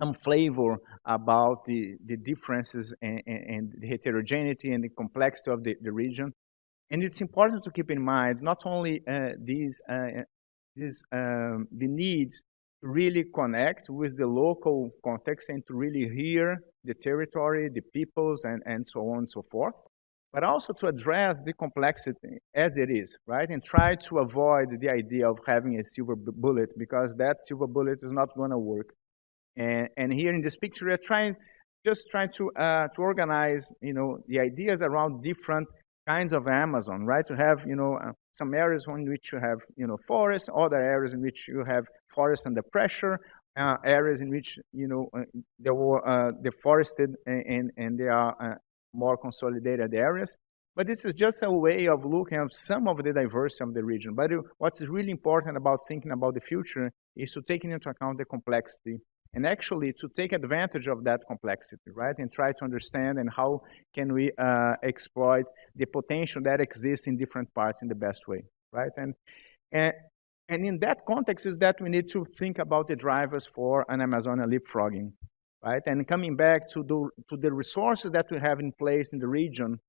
some flavor about the differences and the heterogeneity and the complexity of the region. And it's important to keep in mind not only the need to really connect with the local context and to really hear the territory, the peoples, and so on and so forth, but also to address the complexity as it is, right? And try to avoid the idea of having a silver bullet, because that silver bullet is not going to work. And here in this picture, we're trying to organize, you know, the ideas around different kinds of Amazon, right? To have, some areas in which you have, forest, other areas in which you have forest under pressure, areas in which, they were deforested and they are more consolidated areas. But this is just a way of looking at some of the diversity of the region. But what's really important about thinking about the future is to take into account the complexity and actually to take advantage of that complexity, right? And try to understand and how can we exploit the potential that exists in different parts in the best way, right? And in that context is that we need to think about the drivers for an Amazonian leapfrogging, right? And coming back to the resources that we have in place in the region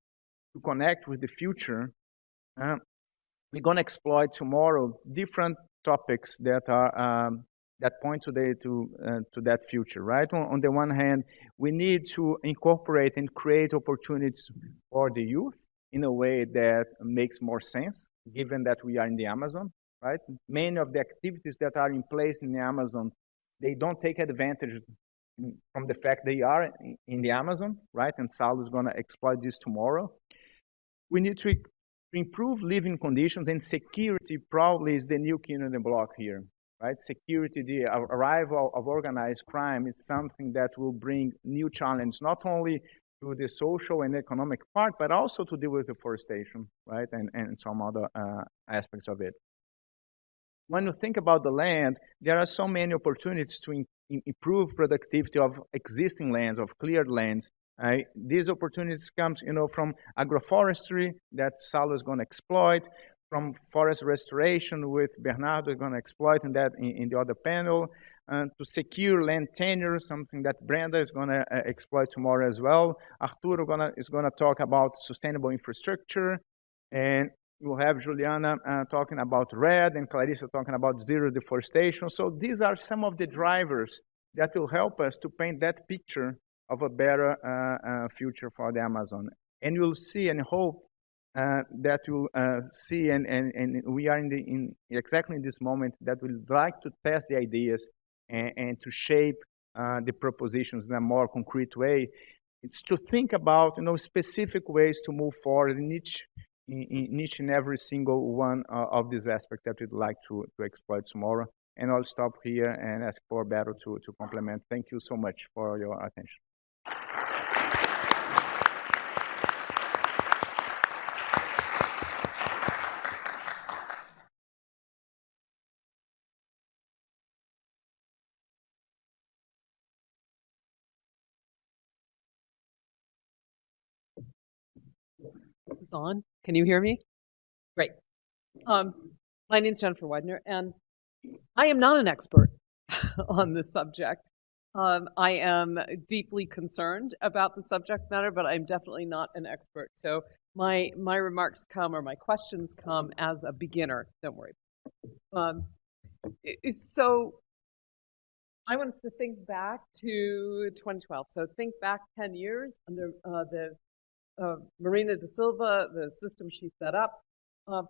to connect with the future, we're going to exploit tomorrow different topics that are that point today to that future, right? On the one hand, we need to incorporate and create opportunities for the youth in a way that makes more sense, given that we are in the Amazon, right? Many of the activities that are in place in the Amazon, they don't take advantage from the fact they are in the Amazon, right? And Saulo is going to exploit this tomorrow. We need to improve living conditions, and security probably is the new kid on the block here, right? Security, the arrival of organized crime, is something that will bring new challenges, not only to the social and economic part, but also to deal with deforestation, right? And some other aspects of it. When you think about the land, there are so many opportunities to improve productivity of existing lands, of cleared lands. These opportunities come, from agroforestry that Saulo is going to exploit, from forest restoration with Bernardo is going to exploit in the other panel, to secure land tenure, something that Brenda is going to exploit tomorrow as well. Arturo is going to talk about sustainable infrastructure, and we'll have Juliana talking about REDD and Clarissa talking about zero deforestation. So these are some of the drivers that will help us to paint that picture of a better future for the Amazon. And you'll see and hope that you'll see, and we are in exactly in this moment that we'd like to test the ideas and to shape the propositions in a more concrete way. It's to think about specific ways to move forward in each and every single one of these aspects that we'd like to exploit tomorrow. And I'll stop here and ask for Beto to complement. Thank you so much for your attention. This is on. Can you hear me? Great. My name is Jennifer Widener, and I am not an expert on this subject. I am deeply concerned about the subject matter, but I'm definitely not an expert. So my remarks come, or my questions come, as a beginner. Don't worry. So I want us to think back to 2012. So think back 10 years under Marina da Silva, the system she set up.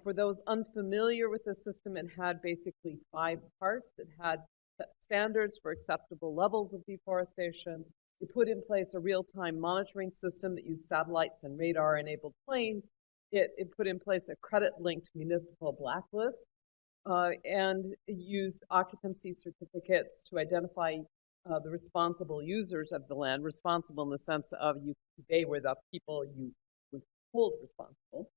For those unfamiliar with the system, it had basically 5 parts. It had standards for acceptable levels of deforestation. We put in place a real-time monitoring system that used satellites and radar-enabled planes. It put in place a credit-linked municipal blacklist and used occupancy certificates to identify the responsible users of the land, responsible in the sense of they were the people you would hold responsible,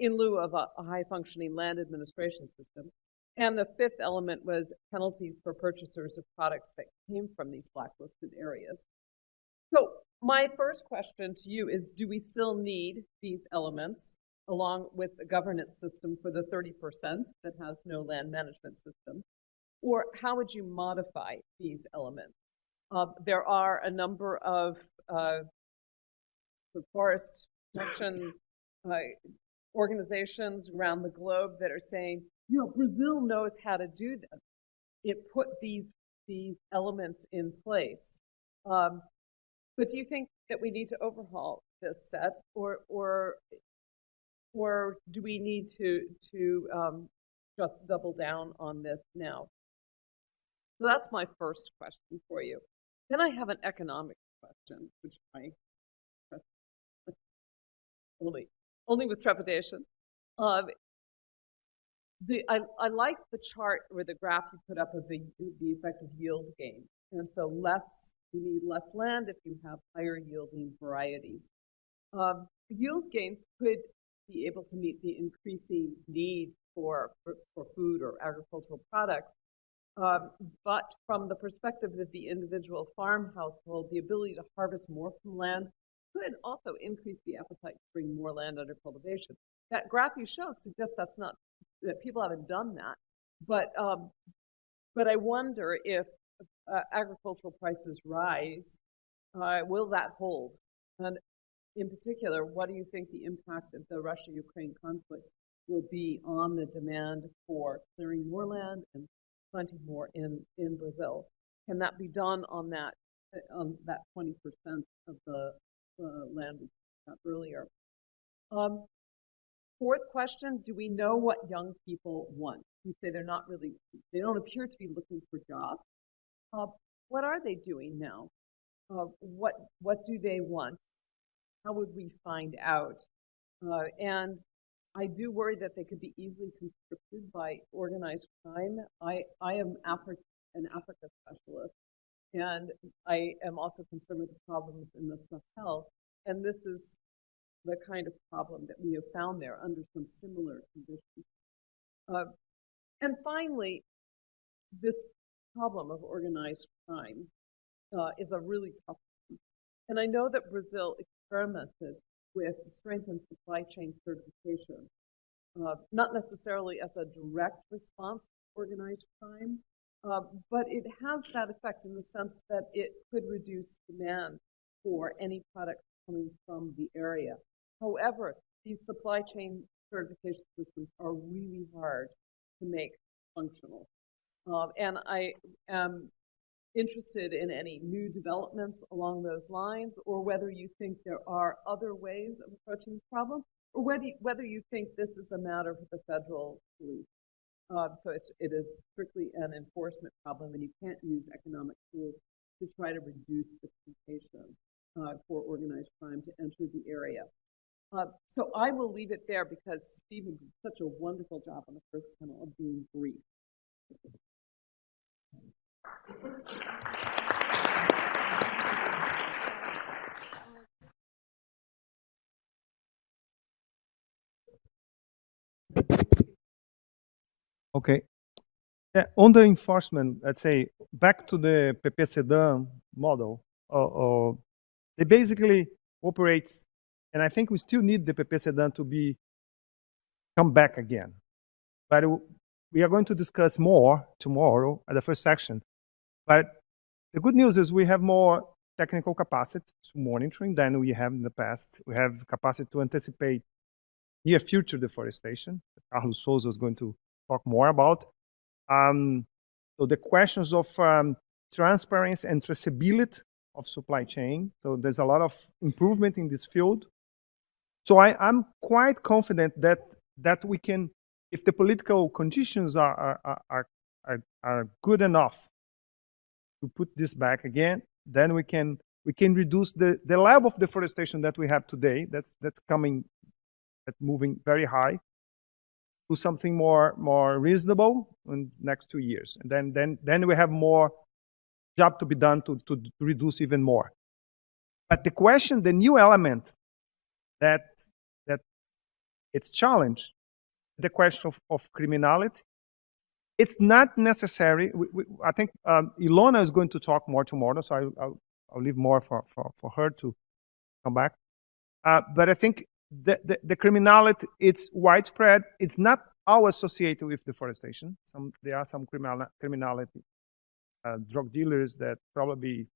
in lieu of a high-functioning land administration system. And the 5th element was penalties for purchasers of products that came from these blacklisted areas. So my first question to you is, do we still need these elements along with a governance system for the 30% that has no land management system? Or how would you modify these elements? There are a number of forest protection organizations around the globe that are saying, Brazil knows how to do this. It put these elements in place. But do you think that we need to overhaul this set, or do we need to just double down on this now? So that's my first question for you. Then I have an economic question, which I only with trepidation. I like the chart or the graph you put up of the effect of yield gain. And so you need less land if you have higher yielding varieties. Yield gains could be able to meet the increasing needs for food or agricultural products. But from the perspective of the individual farm household, the ability to harvest more from land could also increase the appetite to bring more land under cultivation. That graph you showed suggests that people haven't done that. But I wonder if agricultural prices rise, will that hold? And in particular, what do you think the impact of the Russia-Ukraine conflict will be on the demand for clearing more land and planting more in Brazil? Can that be done on that 20% of the land we talked about earlier? Fourth question, do we know what young people want? You say they don't appear to be looking for jobs. What are they doing now? What do they want? How would we find out? And I do worry that they could be easily conscripted by organized crime. I am an Africa specialist, and I am also concerned with the problems in the Sahel. And this is the kind of problem that we have found there under some similar conditions. And finally, this problem of organized crime is a really tough one. And I know that Brazil experimented with strengthened supply chain certification, not necessarily as a direct response to organized crime, but it has that effect in the sense that it could reduce demand for any product coming from the area. However, these supply chain certification systems are really hard to make functional. And I am interested in any new developments along those lines, or whether you think there are other ways of approaching this problem, or whether you think this is a matter for the federal police. So it is strictly an enforcement problem, and you can't use economic tools to try to reduce the temptation for organized crime to enter the area. So I will leave it there because Stephen did such a wonderful job on the first panel of being brief. Okay. Yeah, on the enforcement, let's say, back to the PP-SEDAN model, it basically operates, and I think we still need the PP-SEDAN to come back again. But we are going to discuss more tomorrow at the first section. But the good news is we have more technical capacity to monitoring than we have in the past. We have capacity to anticipate near future deforestation. Carlos Souza is going to talk more about. So the questions of transparency and traceability of supply chain. So there's a lot of improvement in this field. So I'm quite confident that we can, if the political conditions are good enough to put this back again, then we can reduce the level of deforestation that we have today. That's moving very high to something more reasonable in the next 2 years, and then we have more job to be done to reduce even more. But the new element that it's challenged, the question of criminality. It's not necessary. I think Ilona is going to talk more tomorrow, so I'll leave more for her to come back. But I think the criminality, it's widespread. It's not all associated with deforestation. There are some criminality, drug dealers that probably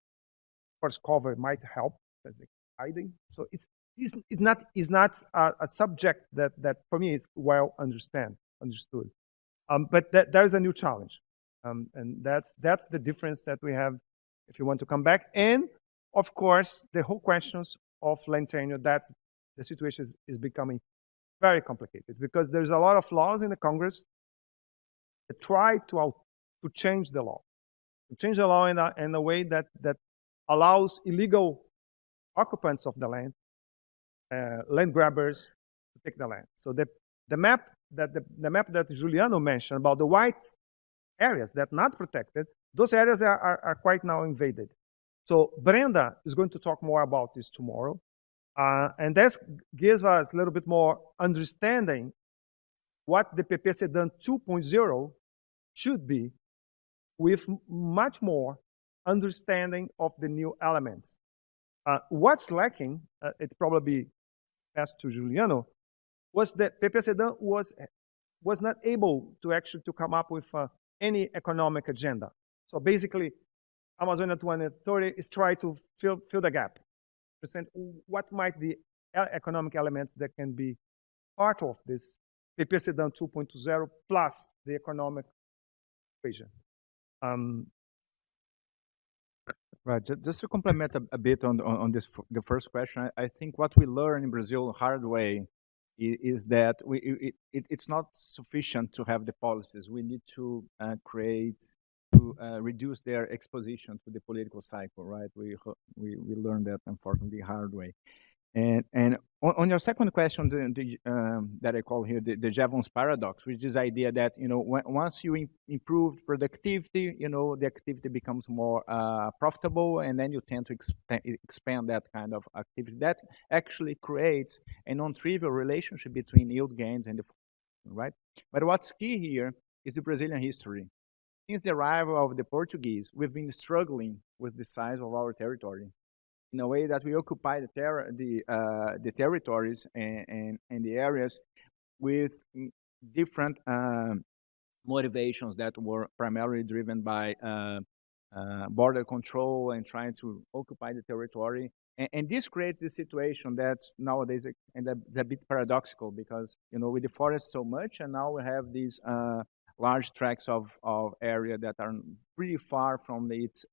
first cover might help as they're hiding. So it's not a subject that for me is well understood. But there is a new challenge, and that's the difference that we have if you want to come back. And of course, the whole questions of land tenure, that's the situation is becoming very complicated because there's a lot of laws in the Congress that try to change the law, in a way that allows illegal occupants of the land, land grabbers, to take the land. So the map that Juliano mentioned about the white areas that are not protected, those areas are quite now invaded. So Brenda is going to talk more about this tomorrow. And that gives us a little bit more understanding what the PP Sedan 2.0 should be, with much more understanding of the new elements. What's lacking, it probably passed to Juliano, was that PP Sedan was not able to actually to come up with any economic agenda. So basically, Amazonia 2030 is trying to fill the gap. Present what might the economic elements that can be part of this PP Sedan 2.0 plus the economic equation. Right. Just to complement a bit on this, the first question, I think what we learn in Brazil hard way is that it's not sufficient to have the policies. We need to reduce their exposition to the political cycle, right? We learned that, unfortunately, hard way. And on your second question, that I call here the Jevons paradox, which is the idea that, you know, once you improve productivity, you know, the activity becomes more profitable, and then you tend to expand that kind of activity. That actually creates a non-trivial relationship between yield gains and the, right? But what's key here is the Brazilian history. Since the arrival of the Portuguese, we've been struggling with the size of our territory, in a way that we occupy the territories and the areas with different motivations that were primarily driven by border control and trying to occupy the territory. And this creates a situation that nowadays and a bit paradoxical, because, you know, we deforest so much, and now we have these large tracts of area that are pretty far from its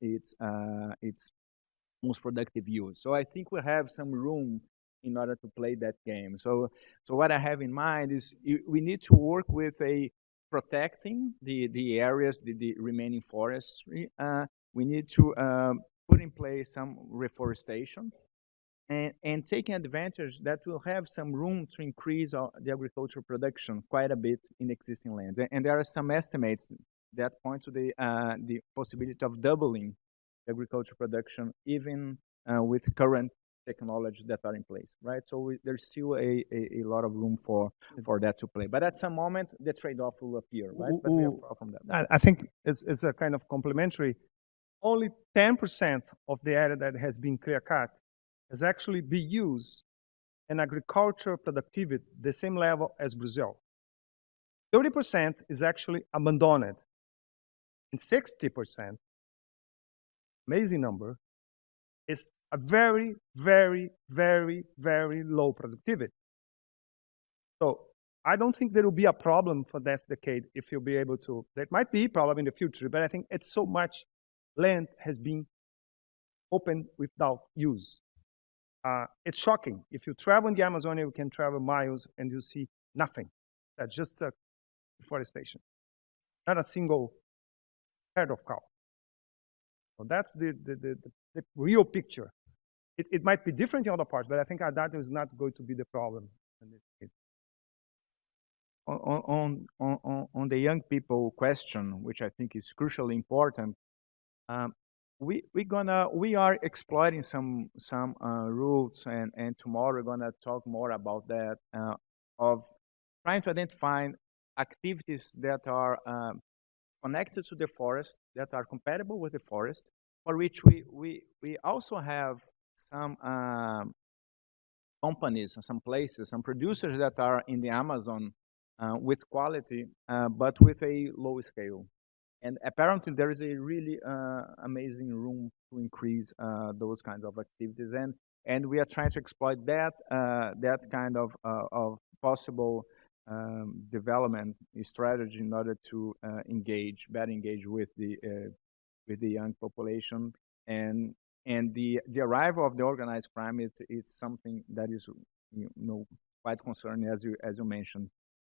most productive use. So I think we have some room in order to play that game. So what I have in mind is we need to work with protecting the areas, the remaining forestry. We need to put in place some reforestation and taking advantage that will have some room to increase the agricultural production quite a bit in existing lands. And there are some estimates that point to the possibility of doubling agricultural production, even with current technologies that are in place, right? So there's still a lot of room for that to play. But at some moment, the trade-off will appear, right? But we are far from that. I think it's a kind of complementary. Only 10% of the area that has been clear-cut has actually been used in agricultural productivity the same level as Brazil. 30% is actually abandoned, and 60%, amazing number, is a very, very, very, very low productivity. So I don't think there will be a problem for this decade if you'll be able to. There might be a problem in the future, but I think it's so much land has been opened without use. It's shocking. If you travel in the Amazonia, you can travel miles and you see nothing. That's just a deforestation. Not a single head of cow. So that's the real picture. It might be different in other parts, but I think that is not going to be the problem in this case. On the young people question, which I think is crucially important, we are exploring some routes, and tomorrow we're gonna talk more about that, of trying to identify activities that are connected to the forest, that are compatible with the forest, for which we also have some companies, some places, some producers that are in the Amazon with quality, but with a low scale. And apparently there is a really amazing room to increase those kinds of activities, and we are trying to exploit that kind of possible development strategy in order to better engage with the young population, and the arrival of the organized crime is something that is quite concerning, as you mentioned.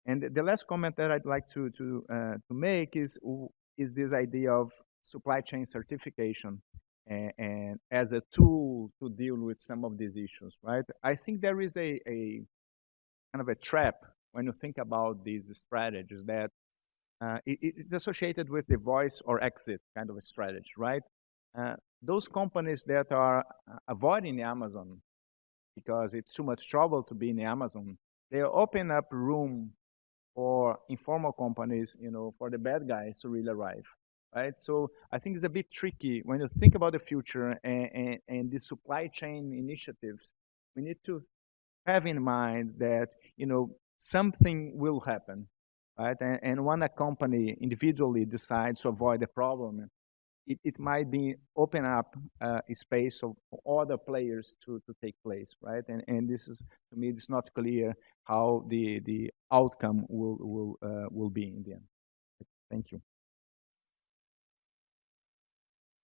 And the last comment that I'd like to make is this idea of supply chain certification and as a tool to deal with some of these issues, right? I think there is a kind of a trap when you think about these strategies that it's associated with the voice or exit kind of a strategy, right? Those companies that are avoiding the Amazon because it's too much trouble to be in the Amazon, they open up room for informal companies, for the bad guys to really arrive, right? So I think it's a bit tricky when you think about the future and the supply chain initiatives. We need to have in mind that, something will happen, right? And when a company individually decides to avoid the problem, it might be open up a space for other players to take place, right? And this is, to me, it's not clear how the outcome will be in the end. Thank you.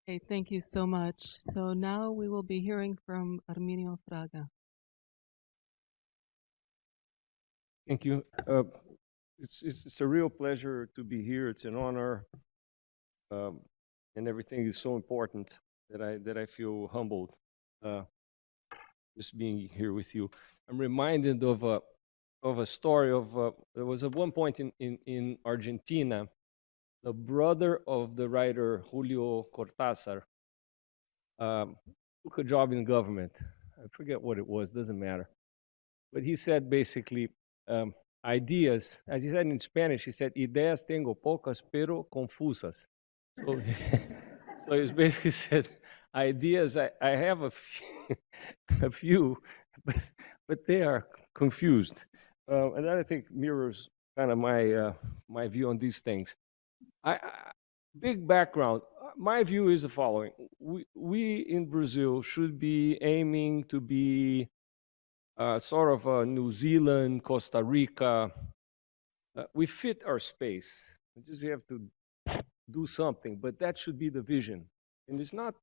Okay, thank you so much. So now we will be hearing from Arminio Fraga. Thank you. It's a real pleasure to be here. It's an honor, and everything is so important that I feel humbled just being here with you. I'm reminded of a story of there was at one point in Argentina, the brother of the writer Julio Cortázar took a job in government. I forget what it was, doesn't matter. But he said basically, ideas, as he said in Spanish, he said, ideas tengo pocas pero confusas. So, so he basically said, ideas, I have a few, but they are confused. And that I think mirrors kind of my view on these things. Big background. My view is the following. We in Brazil should be aiming to be sort of a New Zealand, Costa Rica. We fit our space. We just have to do something, but that should be the vision. And it's not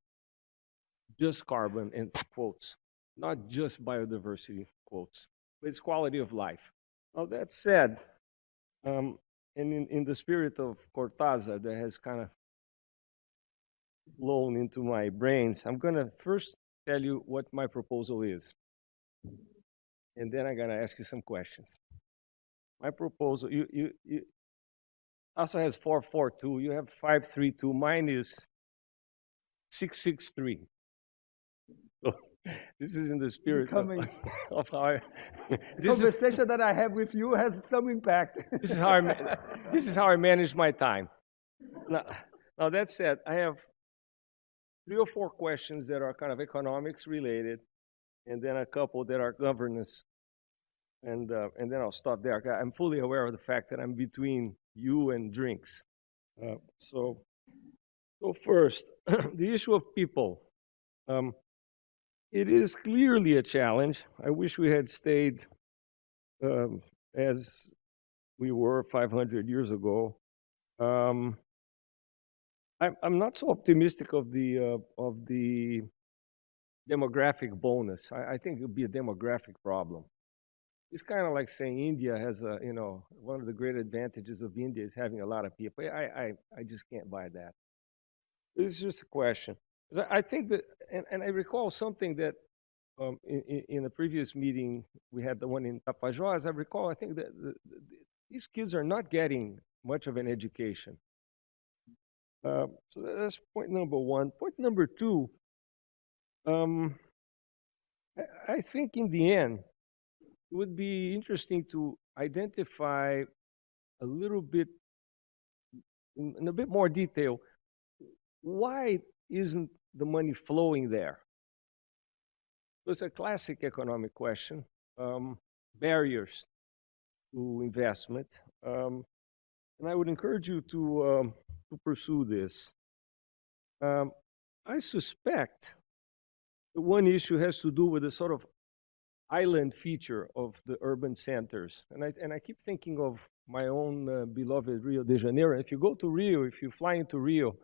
just carbon and quotes, not just biodiversity quotes, but it's quality of life. Now, that said, and in the spirit of Cortázar that has kind of flown into my brains, I'm going to first tell you what my proposal is. And then I'm going to ask you some questions. My proposal, you also has 442. You have 532. Mine is 663. So this is in the spirit of how the conversation that I have with you has some impact. This is how I manage my time. Now that said, I have 3 or 4 questions that are kind of economics related, and then a couple that are governance. And then I'll stop there. I'm fully aware of the fact that I'm between you and drinks. So first, the issue of people. It is clearly a challenge. I wish we had stayed as we were 500 years ago. I'm not so optimistic of the demographic bonus. I think it would be a demographic problem. It's kind of like saying India has one of the great advantages of India is having a lot of people. I just can't buy that. This is just a question. I think that, and I recall something that in the previous meeting, we had the one in Tapajós, I recall, I think that these kids are not getting much of an education. So that's point number 1. Point number 2, I think in the end, it would be interesting to identify a little bit, in a bit more detail, why isn't the money flowing there? So it's a classic economic question. Barriers to investment. And I would encourage you to pursue this. I suspect that one issue has to do with the sort of island feature of the urban centers. And I keep thinking of my own beloved Rio de Janeiro. If you go to Rio, if you fly into Rio,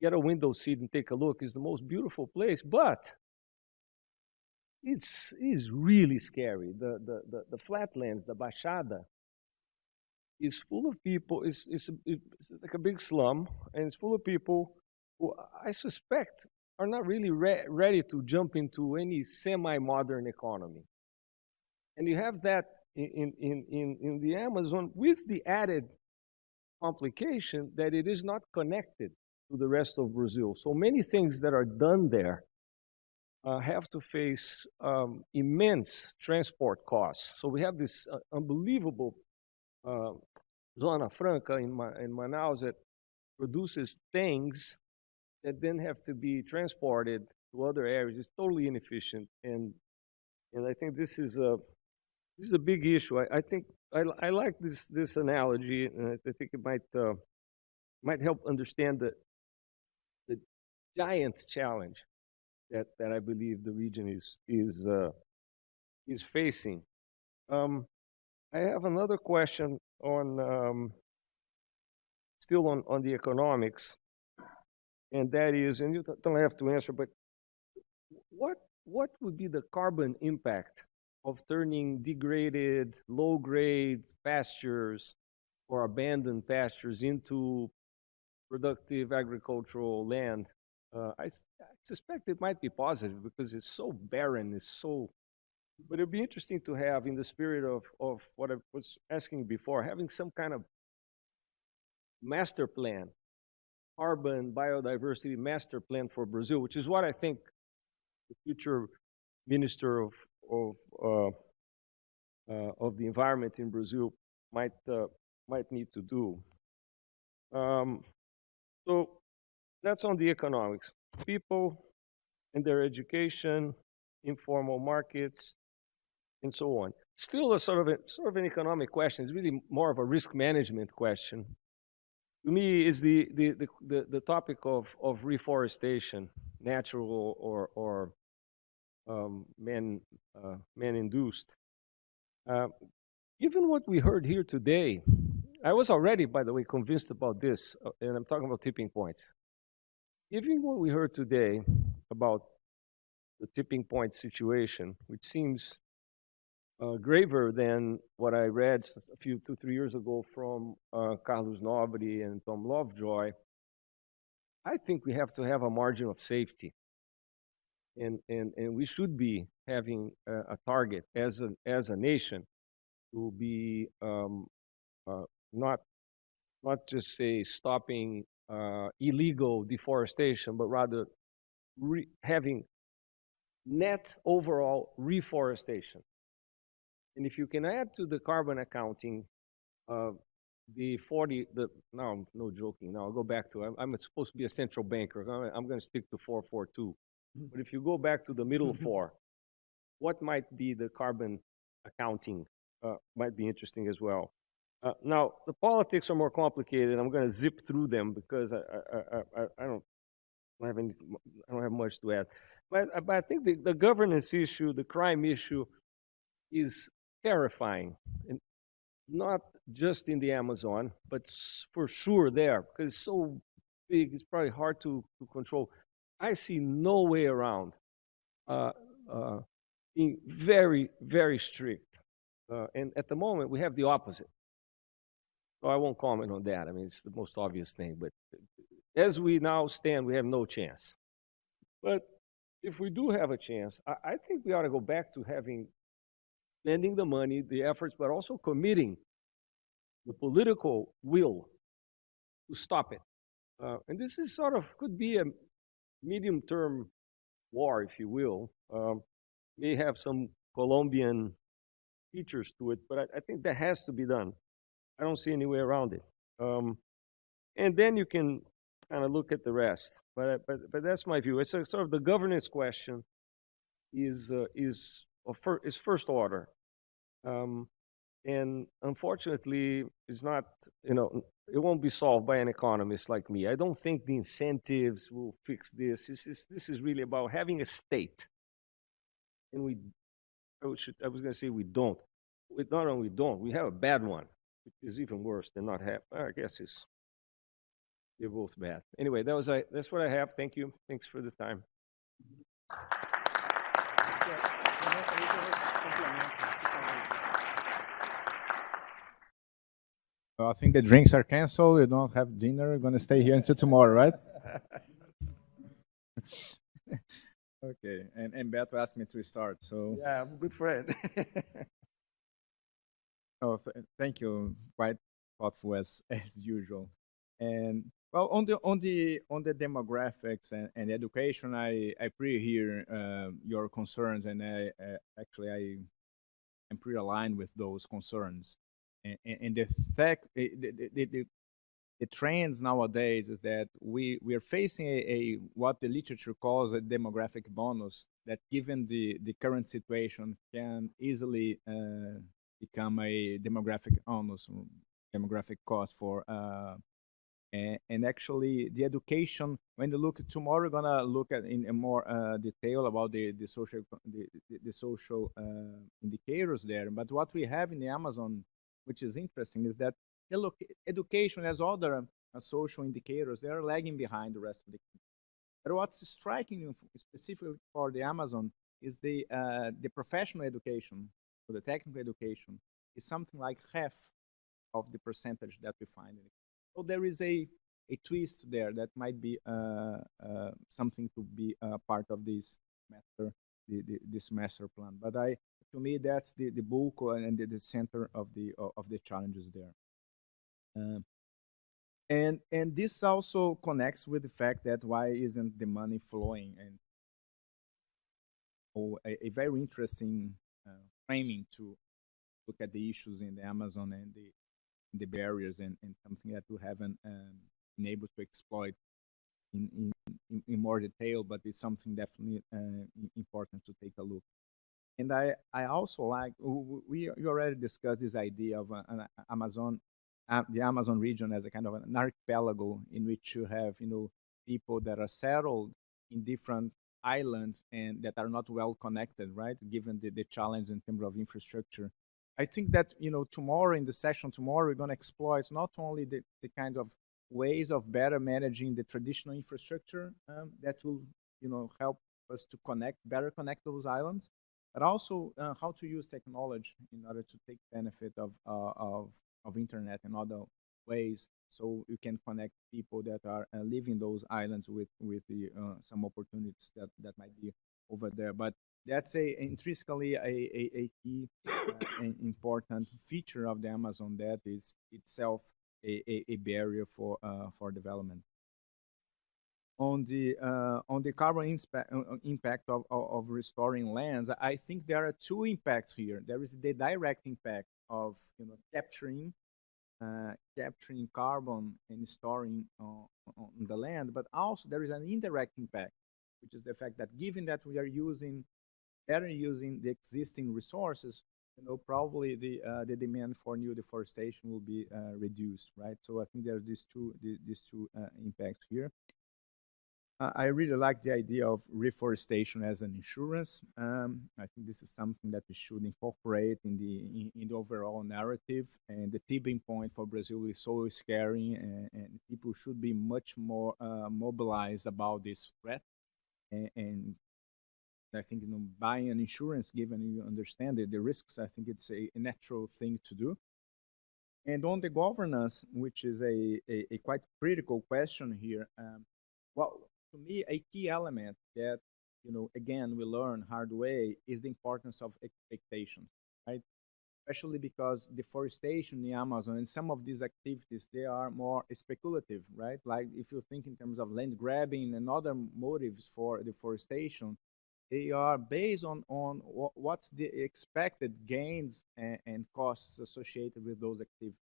get a window seat and take a look. It's the most beautiful place, but it's really scary. The flatlands, the Baixada, is full of people. It's like a big slum, and it's full of people who I suspect are not really ready to jump into any semi-modern economy. And you have that in the Amazon, with the added complication that it is not connected to the rest of Brazil. So many things that are done there have to face immense transport costs. So we have this unbelievable Zona Franca in Manaus that produces things that then have to be transported to other areas. It's totally inefficient, and I think this is a big issue. I think I like this analogy, and I think it might help understand the giant challenge that I believe the region is facing. I have another question on still on the economics, and that is, and you don't have to answer, but what would be the carbon impact of turning degraded, low-grade pastures or abandoned pastures into productive agricultural land? I suspect it might be positive because it's so barren, but it'd be interesting to have, in the spirit of what I was asking before, having some kind of master plan, carbon biodiversity master plan for Brazil, which is what I think the future minister of the environment in Brazil might need to do. So that's on the economics. People and their education, informal markets, and so on. Still a sort of an economic question. It's really more of a risk management question. To me, is the topic of reforestation, natural or man-induced. Given what we heard here today, I was already, by the way, convinced about this, and I'm talking about tipping points. Given what we heard today about the tipping point situation, which seems graver than what I read 2-3 years ago from Carlos Nobre and Tom Lovejoy, I think we have to have a margin of safety. And we should be having a target as a nation to be not just say stopping illegal deforestation, but rather having net overall reforestation. And if you can add to the carbon accounting no joking. Now I'll go back to, I'm supposed to be a central banker. I'm going to stick to 442. But if you go back to the middle four, what might be the carbon accounting might be interesting as well. Now, the politics are more complicated. I'm going to zip through them because I don't have much to add. But I think the governance issue, the crime issue, is terrifying, and not just in the Amazon, but for sure there, because it's so big, it's probably hard to control. I see no way around being very, very strict. And at the moment, we have the opposite. So I won't comment on that. I mean, it's the most obvious thing. But as we now stand, we have no chance. But if we do have a chance, I think we ought to go back to spending the money, the efforts, but also committing the political will to stop it. And this is could be a medium-term war, if you will. May have some Colombian features to it, but I think that has to be done. I don't see any way around it. And then you can kind of look at the rest. But that's my view. It's sort of the governance question is first order. And unfortunately, it's not, it won't be solved by an economist like me. I don't think the incentives will fix this. This is really about having a state. And I was going to say we don't. Not only don't, we have a bad one, which is even worse than not have. I guess they're both bad. Anyway, that's what I have. Thank you. Thanks for the time. I think the drinks are canceled. You don't have dinner. You're going to stay here until tomorrow, right? Okay. And Beto asked me to start, so. Yeah, I'm a good friend. Oh, thank you. Quite thoughtful as as usual. And well, on the demographics and education, I pretty hear your concerns, and actually I am pretty aligned with those concerns. And the fact, the trends nowadays is that we are facing a what the literature calls a demographic bonus that, given the current situation, can easily become a demographic onus, demographic cost for and actually the education. When you look tomorrow, we're gonna look at in a more detail about the social the social indicators there. But what we have in the Amazon, which is interesting, is that education as other social indicators, they are lagging behind the rest of the country. But what's striking specifically for the Amazon is the professional education, or the technical education, is something like half of the percentage that we find in it. So there is a twist there that might be something to be part of this master, this master plan. But to me, that's the bulk and the center of the challenges there. And this also connects with the fact that why isn't the money flowing? And a very interesting framing to look at the issues in the Amazon and the barriers and something that we haven't been able to exploit in more detail, but it's something definitely important to take a look. And I also like, we already discussed this idea of an Amazon, the Amazon region as a kind of an archipelago in which you have, people that are settled in different islands and that are not well connected, right? Given the challenge in terms of infrastructure. I think that, tomorrow, in the session tomorrow, we're going to exploit not only the kind of ways of better managing the traditional infrastructure that will, help us to better connect those islands, but also how to use technology in order to take benefit of internet and other ways, so you can connect people that are living those islands with some opportunities that might be over there. But that's intrinsically a key and important feature of the Amazon that is itself a barrier for development. On the carbon impact of restoring lands, I think there are two impacts here. There is the direct impact of capturing carbon and storing on the land, but also there is an indirect impact, which is the fact that given that we are better using the existing resources, probably the demand for new deforestation will be reduced, right? So I think there's these two impacts here. I really like the idea of reforestation as an insurance. I think this is something that we should incorporate in the overall narrative. And the tipping point for Brazil is so scary, and people should be much more mobilized about this threat. And I think buying an insurance, given you understand the risks, I think it's a natural thing to do. And on the governance, which is a quite critical question here, to me, a key element that, again, we learn hard way is the importance of expectations, right? Especially because deforestation in the Amazon and some of these activities, they are more speculative, right? Like if you think in terms of land grabbing and other motives for deforestation, they are based on what's the expected gains and costs associated with those activities.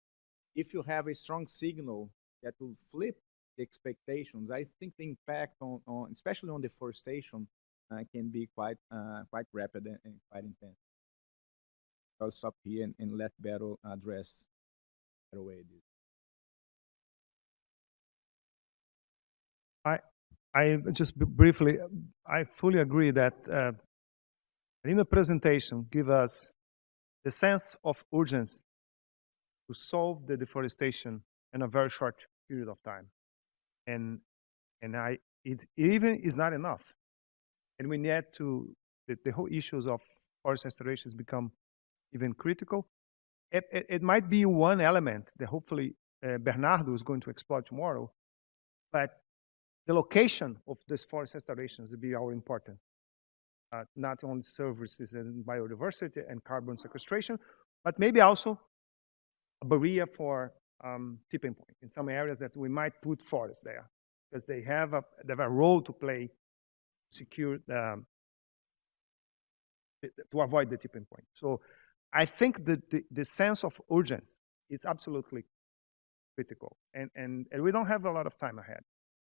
If you have a strong signal that will flip expectations, I think the impact on especially on deforestation can be quite rapid and quite intense. I'll stop here and let Beto address the way it is. I just briefly, I fully agree that in the presentation give us the sense of urgency to solve the deforestation in a very short period of time. And it even is not enough. And we need to, the whole issues of forest restorations become even critical. It might be one element that hopefully Bernardo is going to explore tomorrow, but the location of these forest restorations will be all important. Not only services and biodiversity and carbon sequestration, but maybe also a barrier for tipping point in some areas that we might put forests there because they have a role to play to secure to avoid the tipping point. So I think that the sense of urgency is absolutely critical, and we don't have a lot of time ahead.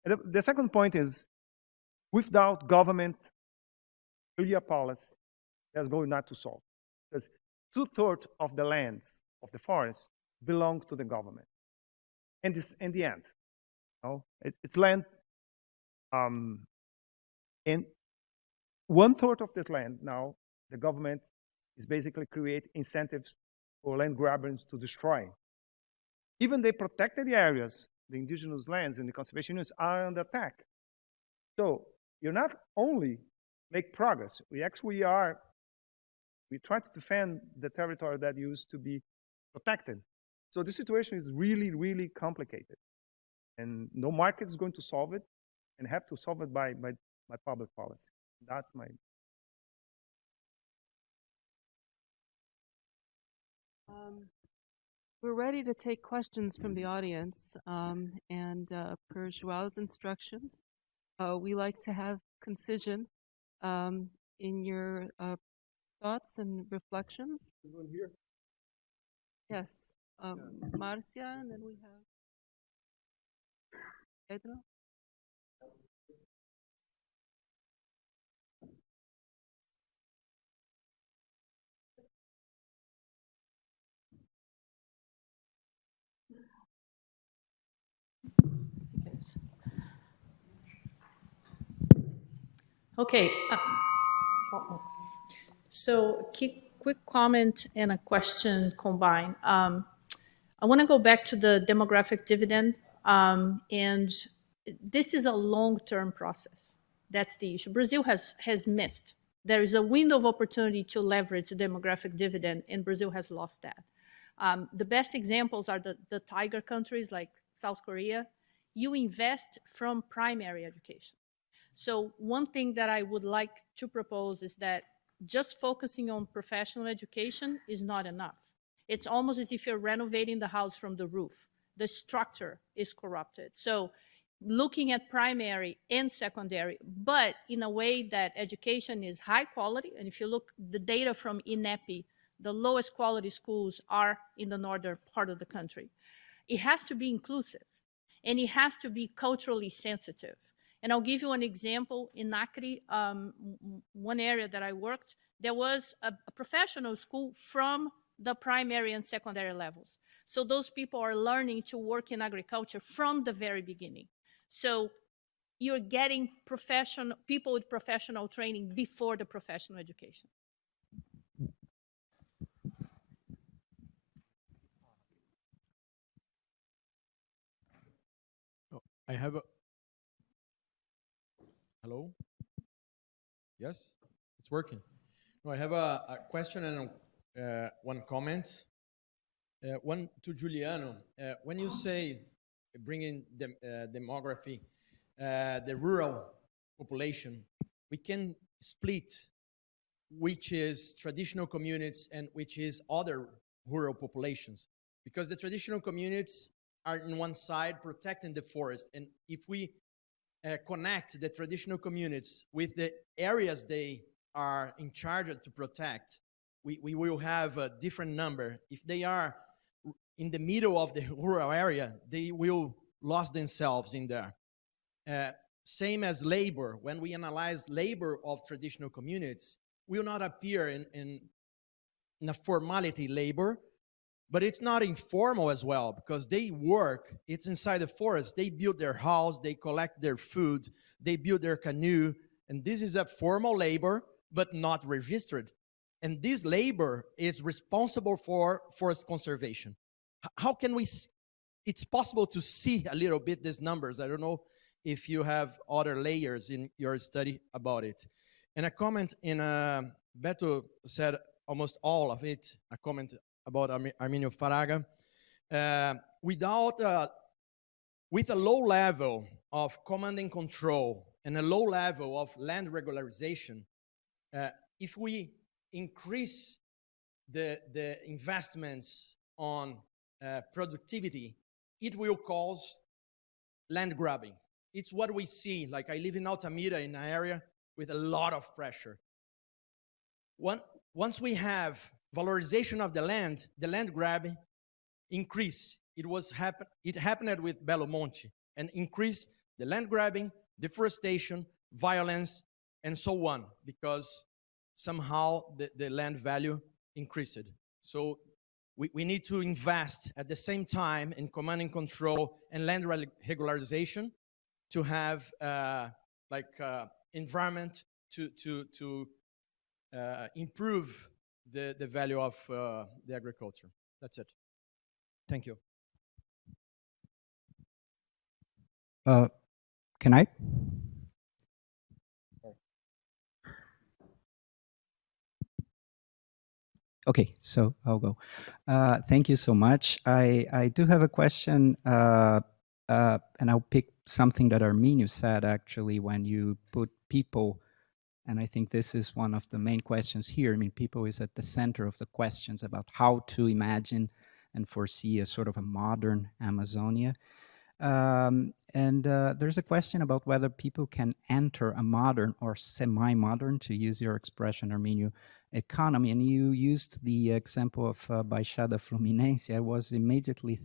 And the second point is, without government clear policy, that's going not to solve. Because 2/3 of the lands of the forest belong to the government. And this, in the end, it's land, and 1/3 of this land now, the government is basically create incentives for land grabbers to destroy. Even the protected areas, the indigenous lands and the conservation units are under attack. So you're not only make progress, we try to defend the territory that used to be protected. So the situation is really, really complicated. And no market is going to solve it, and have to solve it by public policy. That's my... We're ready to take questions from the audience, and per Joao's instructions, we like to have concision in your thoughts and reflections. Anyone here? Yes, Marcia, and then we have Pedro. Okay. So quick comment and a question combined. I want to go back to the demographic dividend. And this is a long-term process. That's the issue. Brazil has missed. There is a window of opportunity to leverage the demographic dividend, and Brazil has lost that. The best examples are the tiger countries like South Korea. You invest from primary education. So one thing that I would like to propose is that just focusing on professional education is not enough. It's almost as if you're renovating the house from the roof. The structure is corrupted. So looking at primary and secondary, but in a way that education is high quality. And if you look the data from INEP, the lowest quality schools are in the northern part of the country. It has to be inclusive, and it has to be culturally sensitive. And I'll give you an example. In Acre, one area that I worked, there was a professional school from the primary and secondary levels. So those people are learning to work in agriculture from the very beginning. So you're getting people with professional training before the professional education. Oh, I have a... Hello? Yes, it's working. No, I have a question and one comment. One to Juliano. When you say bringing demography, the rural population, we can split which is traditional communities and which is other rural populations. Because the traditional communities are on one side protecting the forest. And if we connect the traditional communities with the areas they are in charge to protect, we will have a different number. If they are in the middle of the rural area, they will lose themselves in there. Same as labor. When we analyze labor of traditional communities, will not appear in a formality labor, but it's not informal as well, because they work, it's inside the forest, they build their house, they collect their food, they build their canoe, and this is a formal labor, but not registered. And this labor is responsible for forest conservation. How can we, it's possible to see a little bit these numbers. I don't know if you have other layers in your study about it. And a comment in, Beto said almost all of it, a comment about Arminio Faraga. With a low level of command and control and a low level of land regularization, if we increase the investments on productivity, it will cause land grabbing. It's what we see. Like I live in Altamira, in an area with a lot of pressure. Once we have valorization of the land grab increase. It happened with Belo Monte and increased the land grabbing, deforestation, violence, and so on, because somehow the land value increased. So we need to invest at the same time in command and control and land regularization to have environment to improve the value of the agriculture. That's it. Thank you. Can I? Okay, so I'll go. Thank you so much. I do have a question, and I'll pick something that Arminio said actually when you put people, and I think this is one of the main questions here. I mean, people is at the center of the questions about how to imagine and foresee a sort of a modern Amazonia. There's a question about whether people can enter a modern or semi-modern, to use your expression, Arminio, economy. And you used the example of Baixada Fluminense. I was immediately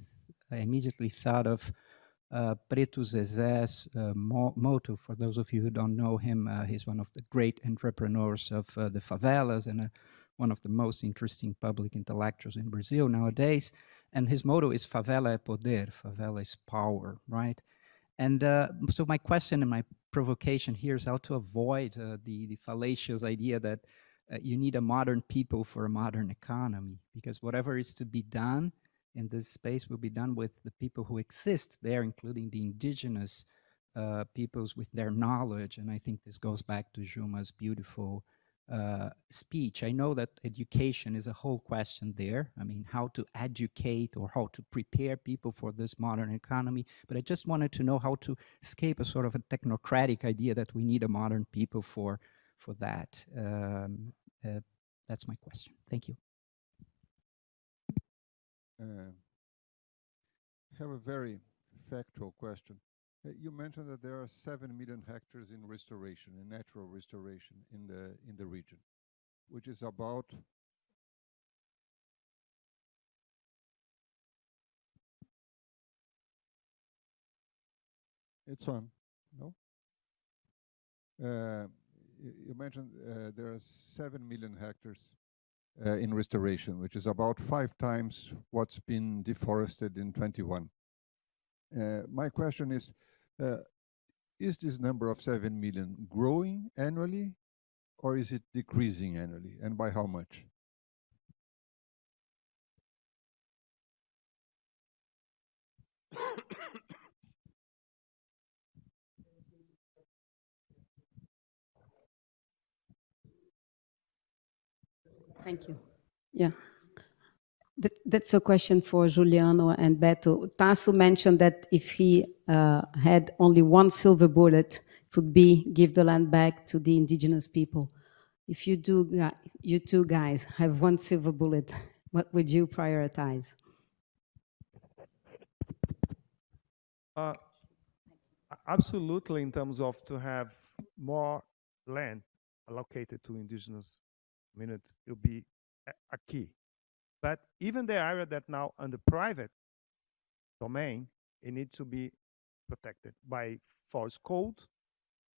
thought of Preto Zezé's motto. For those of you who don't know him, he's one of the great entrepreneurs of the favelas and one of the most interesting public intellectuals in Brazil nowadays. And his motto is "Favela é poder," favela is power, right? And so my question and my provocation here is how to avoid the fallacious idea that you need a modern people for a modern economy, because whatever is to be done in this space will be done with the people who exist there, including the indigenous peoples with their knowledge. And I think this goes back to Juma's beautiful speech. I know that education is a whole question there. I mean, how to educate or how to prepare people for this modern economy. But I just wanted to know how to escape a sort of a technocratic idea that we need a modern people for that. That's my question. Thank you. I have a very factual question. You mentioned that there are 7 million hectares in restoration, in natural restoration in the region, which is about it's on, no? You mentioned there are 7 million hectares in restoration, which is about 5 times what's been deforested in 21. My question is this number of 7 million growing annually, or is it decreasing annually, and by how much? Thank you. Yeah. That's a question for Juliano and Beto. Tasso mentioned that if he had only one silver bullet, it would be give the land back to the indigenous people. If you two guys have one silver bullet, what would you prioritize? Absolutely, in terms of to have more land allocated to indigenous communities, it will be a key. But even the area that now under private domain, it needs to be protected by forest code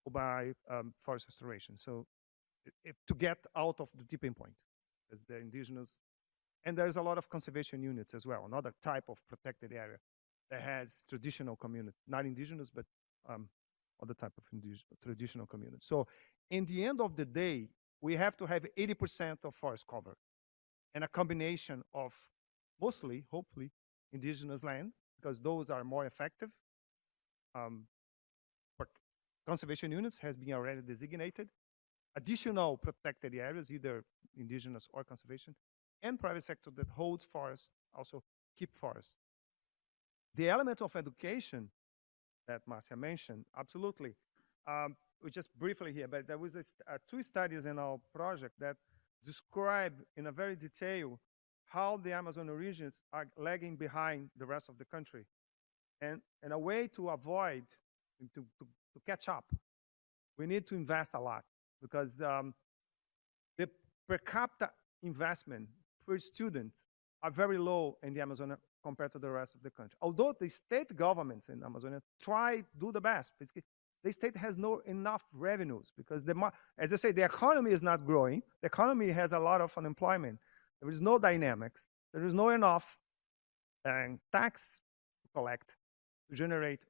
or by forest restoration. So to get out of the tipping point, as the indigenous, and there's a lot of conservation units as well, another type of protected area that has traditional community, not indigenous, but other type of traditional community. So in the end of the day, we have to have 80% of forest cover, and a combination of mostly, hopefully, indigenous land, because those are more effective. But conservation units has been already designated. Additional protected areas, either indigenous or conservation, and private sector that holds forests, also keep forests. The element of education that Marcia mentioned, absolutely. We just briefly here, but there was 2 studies in our project that describe in a very detail how the Amazon regions are lagging behind the rest of the country. And a way to avoid, to catch up, we need to invest a lot because the per capita investment per student are very low in the Amazonia compared to the rest of the country. Although the state governments in Amazonia try to do the best, the state has no enough revenues because, as I say, the economy is not growing. The economy has a lot of unemployment. There is no dynamics. There is no enough tax to collect, to generate,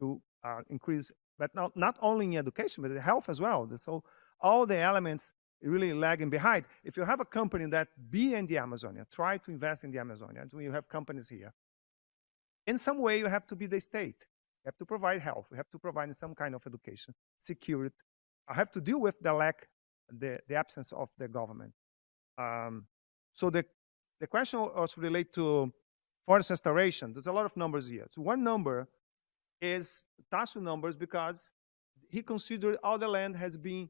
to increase, but not only in education, but in health as well. So all the elements really lagging behind. If you have a company that be in the Amazonia, try to invest in the Amazonia, and you have companies here, in some way you have to be the state. You have to provide health. You have to provide some kind of education, security. I have to deal with the lack, the absence of the government. So the question also relates to forest restoration. There's a lot of numbers here. So one number is Tasso numbers because he considered all the land has been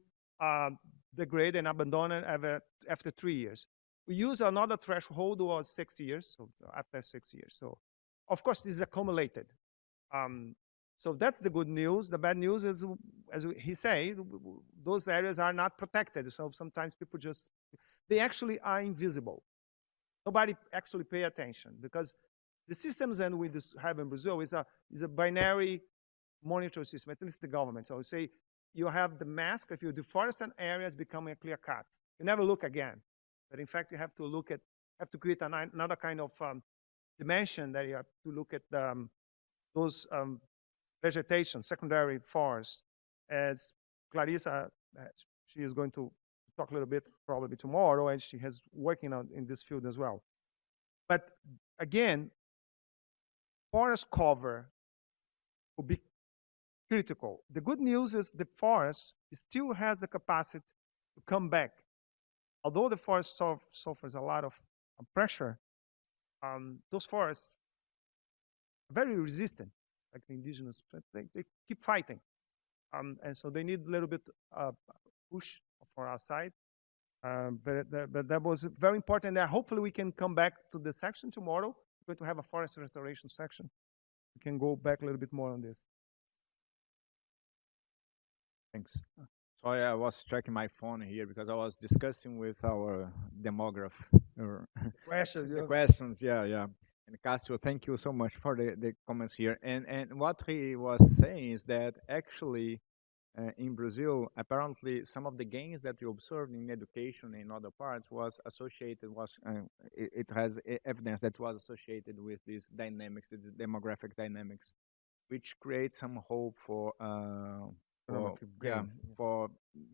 degraded and abandoned after 3 years. We use another threshold was 6 years, so after 6 years. So of course this is accumulated. So that's the good news. The bad news is, as he said, those areas are not protected. So sometimes people they actually are invisible. Nobody actually pay attention because the systems that we have in Brazil is a binary monitoring system, at least the government. So say you have the mask, if you deforest an area, it's becoming a clear cut. You never look again. But in fact, you have to create another kind of dimension that you have to look at those vegetation, secondary forests. As Clarissa, she is going to talk a little bit probably tomorrow, and she has working in this field as well. But again, forest cover will be critical. The good news is the forest still has the capacity to come back. Although the forest suffers a lot of pressure, those forests are very resistant, like the indigenous. They keep fighting. And so they need a little bit push for our side. But that was very important. And hopefully we can come back to the section tomorrow. We're going to have a forest restoration section. We can go back a little bit more on this. Thanks. Sorry, I was checking my phone here because I was discussing with our demograph. The questions, yeah. And Castro, thank you so much for the comments here. And what he was saying is that actually in Brazil, apparently some of the gains that we observed in education in other parts was associated, it has evidence that was associated with these dynamics, these demographic dynamics, which creates some hope for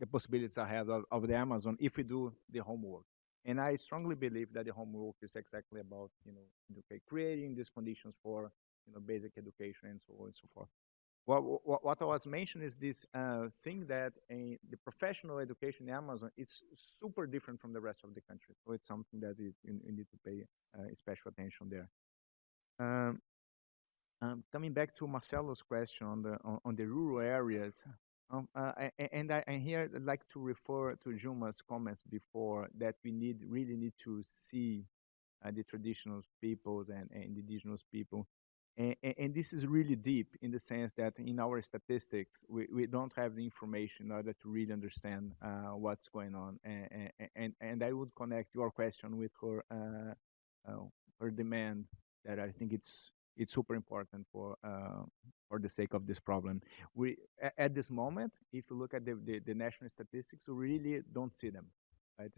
the possibilities ahead of the Amazon if we do the homework. And I strongly believe that the homework is exactly about, creating these conditions for, basic education and so on and so forth. What I was mentioning is this thing that the professional education in Amazon is super different from the rest of the country. So it's something that you need to pay special attention there. Coming back to Marcelo's question on the rural areas, and here I'd like to refer to Juma's comments before that we really need to see the traditional peoples and indigenous people. And this is really deep in the sense that in our statistics, we don't have the information in order to really understand what's going on. And I would connect your question with her demand that I think it's super important for the sake of this problem. At this moment, if you look at the national statistics, we really don't see them. Right?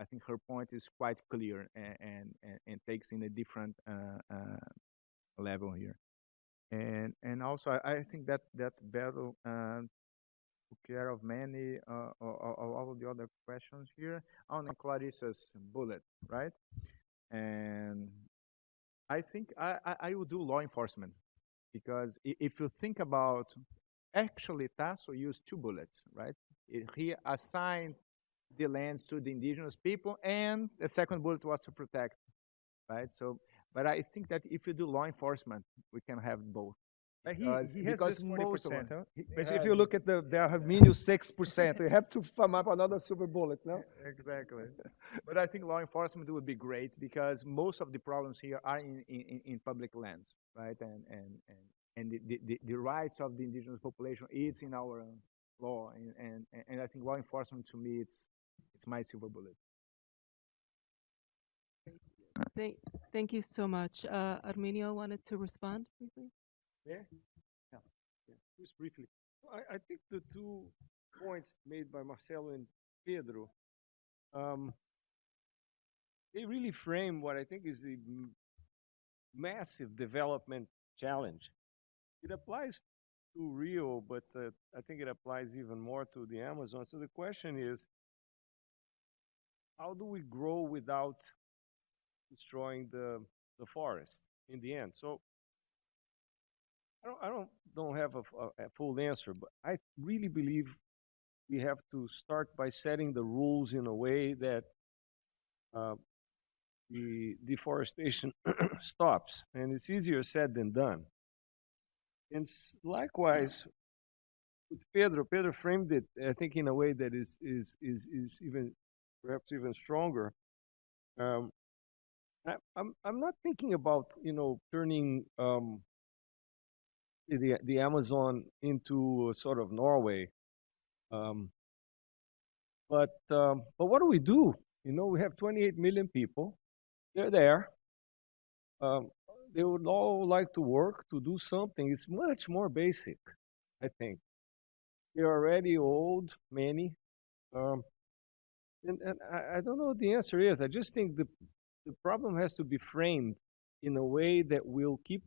I think her point is quite clear and takes in a different level here. And also, I think that battle took care of many of all the other questions here on Clarissa's bullet, right? And I think I would do law enforcement because if you think about, actually Tasso used 2 bullets, right? He assigned the lands to the indigenous people, and the second bullet was to protect, right? So, but I think that if you do law enforcement, we can have both. He has because this most of 40%. it, Huh? he But has if you look at the Arminio 6%, you have to come up another silver bullet, no? Exactly. But I think law enforcement would be great because most of the problems here are in public lands, right? And the rights of the indigenous population is in our law. And I think law enforcement, to me, it's my silver bullet. Thank you so much. Arminio wanted to respond briefly. Yeah. Just briefly. I think the 2 points made by Marcelo and Pedro, they really frame what I think is a massive development challenge. It applies to Rio, but I think it applies even more to the Amazon. So the question is, how do we grow without destroying the forest in the end? So I don't have a full answer, but I really believe we have to start by setting the rules in a way that the deforestation stops, and it's easier said than done. And likewise with Pedro, Pedro framed it, I think, in a way that is even perhaps even stronger. I'm not thinking about turning the Amazon into a sort of Norway, but what do we do? We have 28 million people. They're there. They would all like to work, to do something. It's much more basic, I think. They're already old, many. And I don't know what the answer is. I just think the problem has to be framed in a way that will keep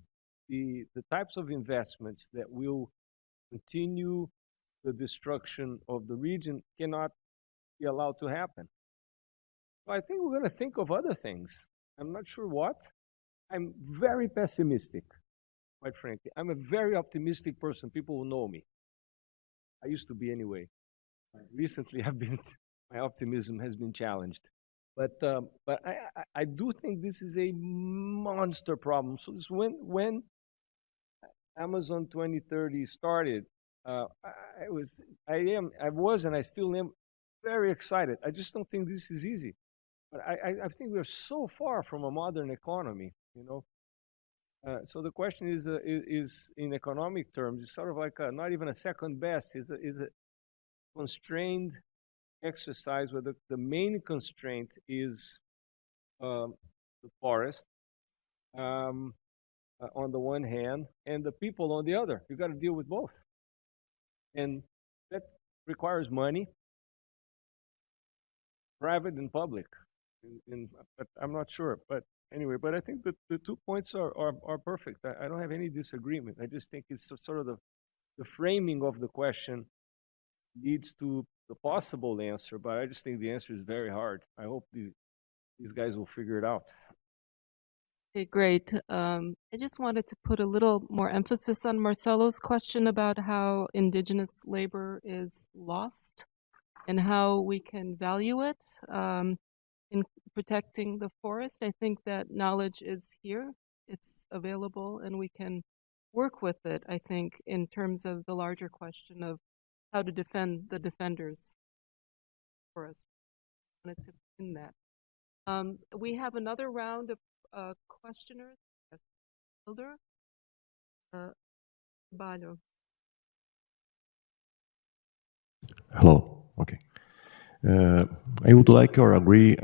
the types of investments that will continue the destruction of the region cannot be allowed to happen. So I think we're going to think of other things. I'm not sure what. I'm very pessimistic, quite frankly. I'm a very optimistic person. People will know me. I used to be anyway. Recently, my optimism has been challenged. But I do think this is a monster problem. So this when Amazon 2030 started, I was and I still am very excited. I just don't think this is easy. But I think we're so far from a modern economy, So the question is in economic terms, it's sort of like not even a second best. Is a constrained exercise where the main constraint is the forest on the one hand and the people on the other. You got to deal with both, and that requires money, private and public. But I'm not sure. But anyway, but I think that the 2 points are perfect. I don't have any disagreement. I just think it's sort of the framing of the question leads to the possible answer, but I just think the answer is very hard. I hope these guys will figure it out. Okay, great. I just wanted to put a little more emphasis on Marcelo's question about how indigenous labor is lost and how we can value it in protecting the forest. I think that knowledge is here. It's available, and we can work with it, I think, in terms of the larger question of how to defend the defenders for us. I wanted to pin that. We have another round of questioners. Elder Balho. Hello. Okay. I would like or agree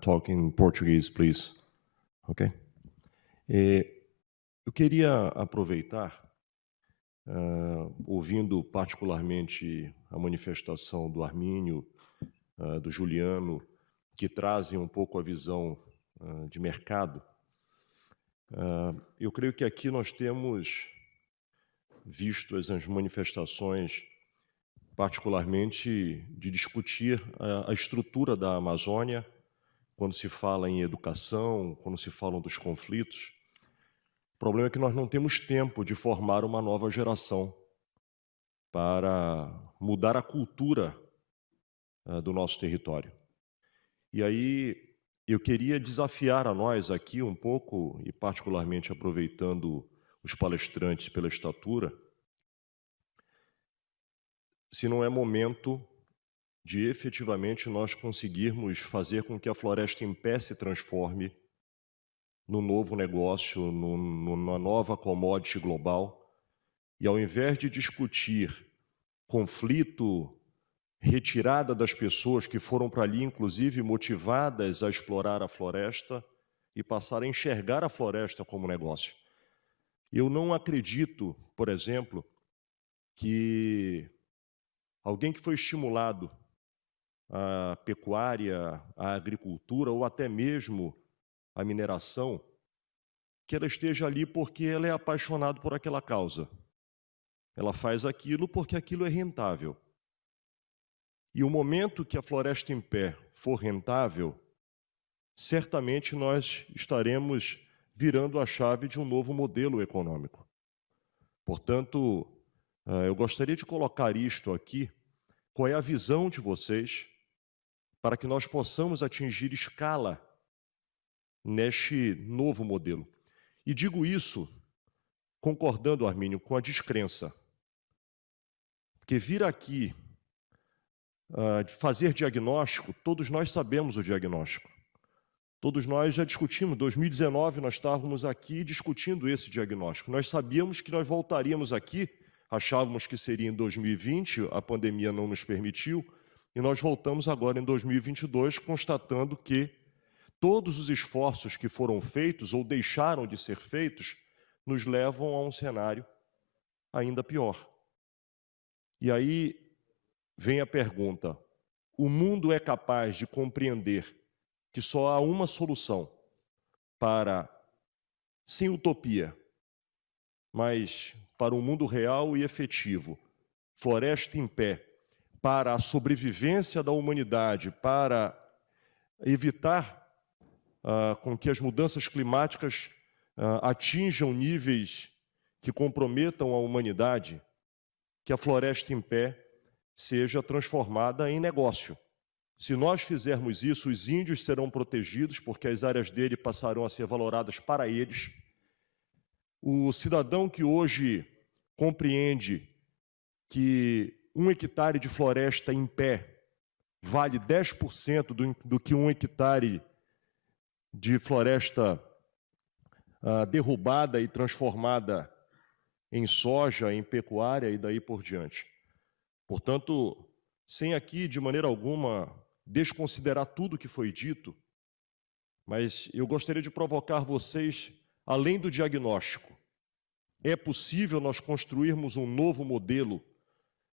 talking Portuguese, please. Okay. Eu queria aproveitar, ouvindo particularmente a manifestação do Arminio, do Juliano, que trazem um pouco a visão de mercado. Eu creio que aqui nós temos visto as manifestações, particularmente de discutir a estrutura da Amazônia, quando se fala em educação, quando se falam dos conflitos. O problema é que nós não temos tempo de formar uma nova geração para mudar a cultura do nosso território. E aí eu queria desafiar a nós aqui um pouco, e particularmente aproveitando os palestrantes pela estatura, se não é momento de efetivamente nós conseguirmos fazer com que a Floresta em Pé se transforme no novo negócio, numa nova commodity global. E ao invés de discutir conflito, retirada das pessoas que foram para ali, inclusive motivadas a explorar a floresta e passar a enxergar a floresta como negócio. Eu não acredito, por exemplo, que alguém que foi estimulado à pecuária, à agricultura ou até mesmo à mineração, que ela esteja ali porque ela é apaixonada por aquela causa. Ela faz aquilo porque aquilo é rentável. E o momento que a Floresta em Pé for rentável, certamente nós estaremos virando a chave de um novo modelo econômico. Portanto, eu gostaria de colocar isto aqui, qual é a visão de vocês, para que nós possamos atingir escala neste novo modelo. E digo isso concordando, Armínio, com a descrença. Porque vir aqui fazer diagnóstico, todos nós sabemos o diagnóstico. Todos nós já discutimos, em 2019 nós estávamos aqui discutindo esse diagnóstico. Nós sabíamos que nós voltaríamos aqui, achávamos que seria em 2020, a pandemia não nos permitiu, e nós voltamos agora em 2022, constatando que todos os esforços que foram feitos ou deixaram de ser feitos nos levam a um cenário ainda pior. E aí vem a pergunta: o mundo é capaz de compreender que só há uma solução para, sem utopia, mas para um mundo real e efetivo, Floresta em Pé, para a sobrevivência da humanidade, para evitar com que as mudanças climáticas atinjam níveis que comprometam a humanidade, que a Floresta em Pé seja transformada em negócio. Se nós fizermos isso, os índios serão protegidos, porque as áreas dele passarão a ser valoradas para eles. O cidadão que hoje compreende que 1 hectare de floresta em pé vale 10% do que 1 hectare de floresta derrubada e transformada em soja, em pecuária e daí por diante. Portanto, sem aqui, de maneira alguma, desconsiderar tudo que foi dito, mas eu gostaria de provocar vocês, além do diagnóstico. É possível nós construirmos um novo modelo,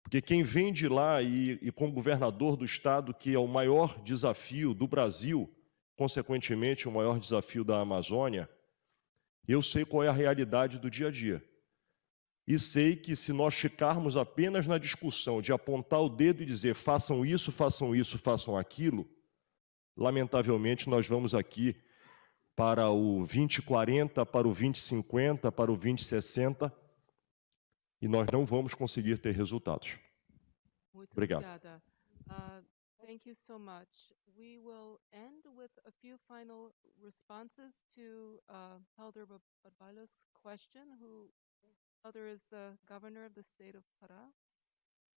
porque quem vem de lá e como governador do estado, que é o maior desafio do Brasil, consequentemente o maior desafio da Amazônia, eu sei qual é a realidade do dia a dia. E sei que se nós ficarmos apenas na discussão de apontar o dedo e dizer façam isso, façam aquilo, lamentavelmente nós vamos aqui para o 2040, para o 2050, para o 2060 e nós não vamos conseguir ter resultados. Muito Obrigado. obrigada. Thank you so much. We will end with a few final responses to Elder Barbalos' question, who Elder is the governor of the state of Pará.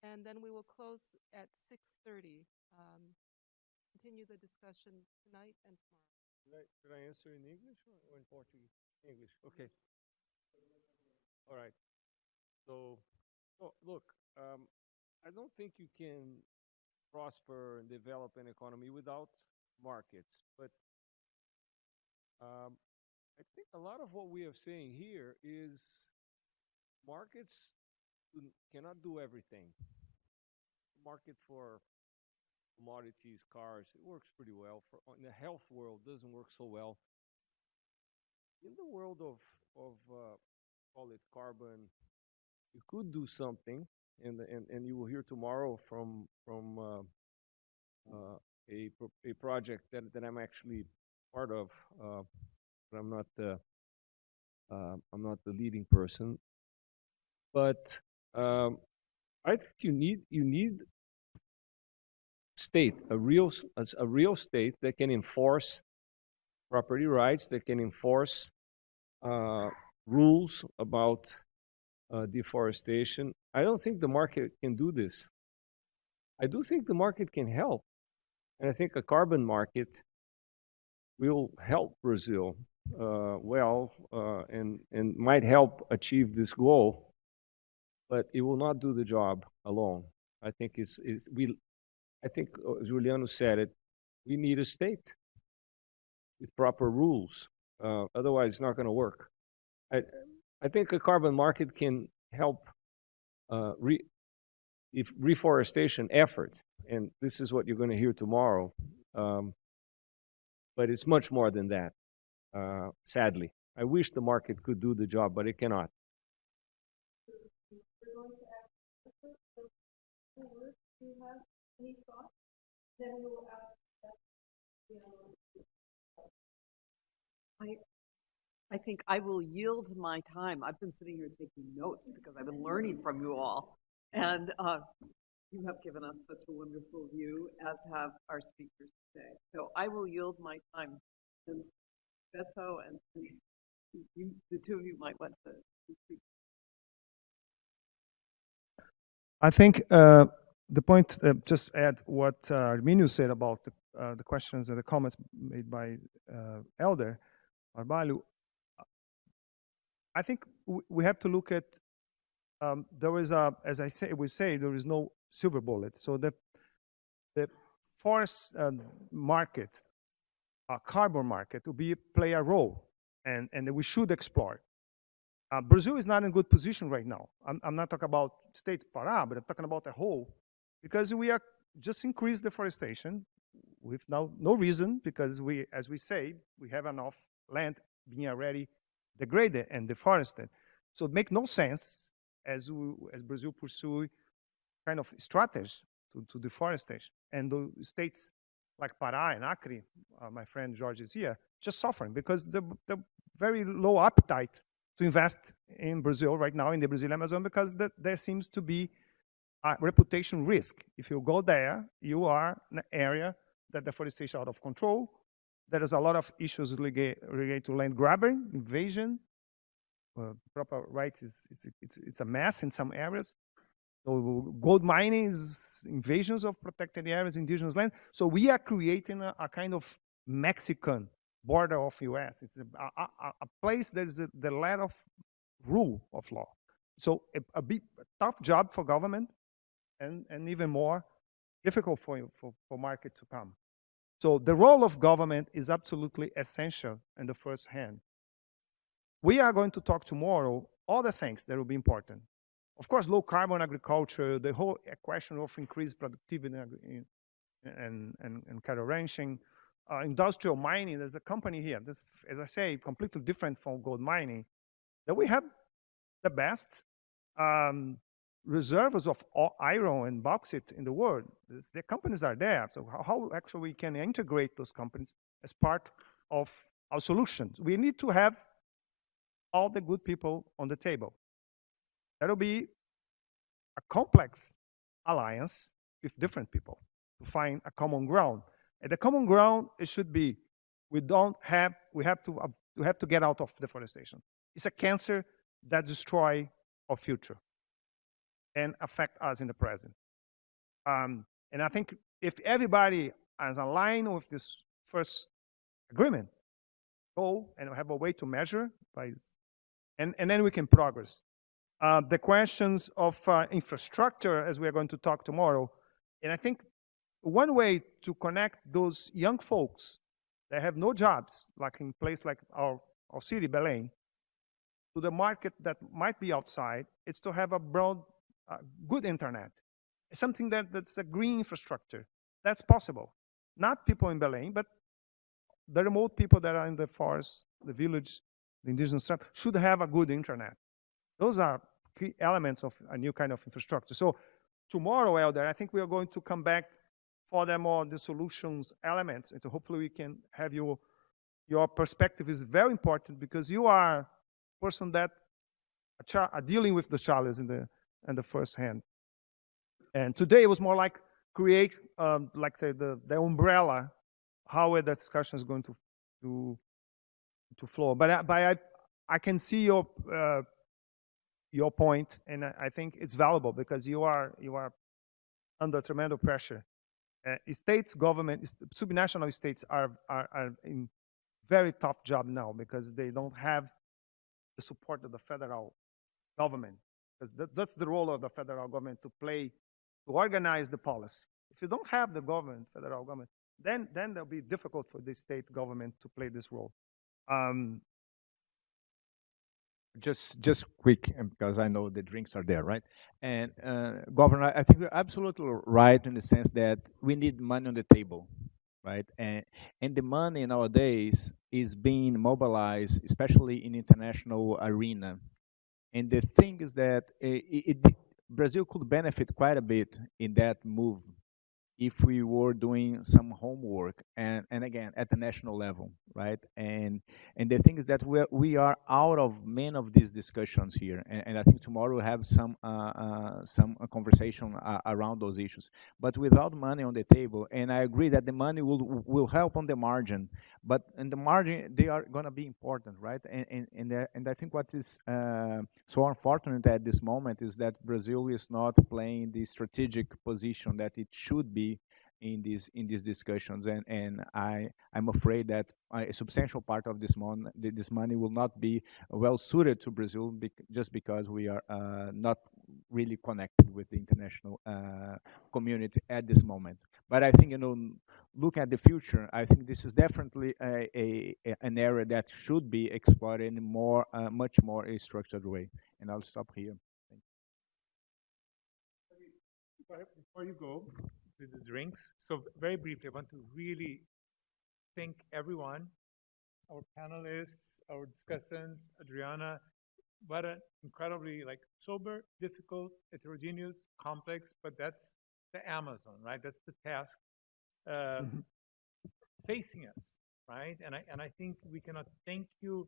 And then we will close at 6:30. Continue the discussion tonight and tomorrow. Should I answer in English or in Portuguese? English, okay. All right. So, look, I don't think you can prosper and develop an economy without markets. But I think a lot of what we are saying here is markets cannot do everything. The market for commodities, cars, it works pretty well. In the health world, doesn't work so well. In the world of call it carbon, you could do something, and you will hear tomorrow from a project that I'm actually part of, but I'm not the leading person. But I think you need state, a real state that can enforce property rights, that can enforce rules about deforestation. I don't think the market can do this. I do think the market can help. And I think a carbon market will help Brazil and might help achieve this goal, but it will not do the job alone. I think Juliano said it, we need a state with proper rules. Otherwise, it's not going to work. I think a carbon market can help reforestation effort, and this is what you're going to hear tomorrow. But it's much more than that, sadly. I wish the market could do the job, but it cannot. I think I will yield my time. I've been sitting here taking notes because I've been learning from you all. And you have given us such a wonderful view, as have our speakers today. So I will yield my time. And Beto and you, the two of you might want to speak. I think the point, just add what Arminio said about the questions and the comments made by Elder Barbalho. I think we have to look at, there is as we say, there is no silver bullet. So the forest market, carbon market, will play a role, and we should explore. Brazil is not in a good position right now. I'm not talking about state Pará, but I'm talking about the whole, because we are just increased deforestation with no reason, because as we say, we have enough land being already degraded and deforested. So it makes no sense as Brazil pursue kind of strategy to deforestation. And the states like Pará and Acre, my friend George is here, just suffering because the very low appetite to invest in Brazil right now, in the Brazilian Amazon, because there seems to be a reputation risk. If you go there, you are in an area that deforestation out of control. There is a lot of issues related to land grabbing, invasion. Proper rights it's a mess in some areas. So gold mining is invasions of protected areas, indigenous land. So we are creating a kind of Mexican border of U.S. It's a place that is the land of rule of law. So a tough job for government, and even more difficult for market to come. So the role of government is absolutely essential in the first hand. We are going to talk tomorrow other things that will be important. Of course, low carbon agriculture, the whole question of increased productivity and cattle ranching, industrial mining. There's a company here, this, as I say, completely different from gold mining, that we have the best reserves of iron and bauxite in the world. The companies are there. So how actually we can integrate those companies as part of our solutions? We need to have all the good people on the table. That will be a complex alliance with different people to find a common ground. And the common ground, it should be, we have to get out of deforestation. It's a cancer that destroys our future and affect us in the present. And I think if everybody is aligned with this first agreement, go and have a way to measure, and then we can progress. The questions of infrastructure, as we are going to talk tomorrow, and I think one way to connect those young folks that have no jobs, like in a place like our city, Belém, to the market that might be outside, is to have a broad, good internet. It's something that's a green infrastructure. That's possible. Not people in Belém, but the remote people that are in the forest, the village, the indigenous stuff, should have a good internet. Those are key elements of a new kind of infrastructure. So tomorrow, Elder, I think we are going to come back for the solutions elements, and hopefully we can have your perspective is very important, because you are a person that are dealing with the challenges in the first hand. And today it was more like create, like say the umbrella, how the discussion is going to flow. But I can see your point, and I think it's valuable because you are under tremendous pressure. States, government, subnational states are in very tough job now because they don't have the support of the federal government. Because that's the role of the federal government to organize the policy. If you don't have the federal government, then it'll be difficult for the state government to play this role. Just quick, because I know the drinks are there, right? And Governor, I think you're absolutely right in the sense that we need money on the table, right? And the money nowadays is being mobilized, especially in international arena. And the thing is that Brazil could benefit quite a bit in that move if we were doing some homework and again at the national level, right? And the thing is that we are out of many of these discussions here, and I think tomorrow we'll have some conversation around those issues. But without money on the table, and I agree that the money will help on the margin, but in the margin they are going to be important, right? And I think what is so unfortunate at this moment is that Brazil is not playing the strategic position that it should be in these discussions, and I'm afraid that a substantial part of this money will not be well suited to Brazil just because we are not really connected with the international community at this moment. But I think, look at the future. I think this is definitely an area that should be explored in much more a structured way. And I'll stop here. Thank you. Before you go to the drinks, so very briefly, I want to really thank everyone, our panelists, our discussants, Adriana. What an incredibly sober, difficult, heterogeneous, complex, but that's the Amazon, right? That's the task facing us, right? And I think we cannot thank you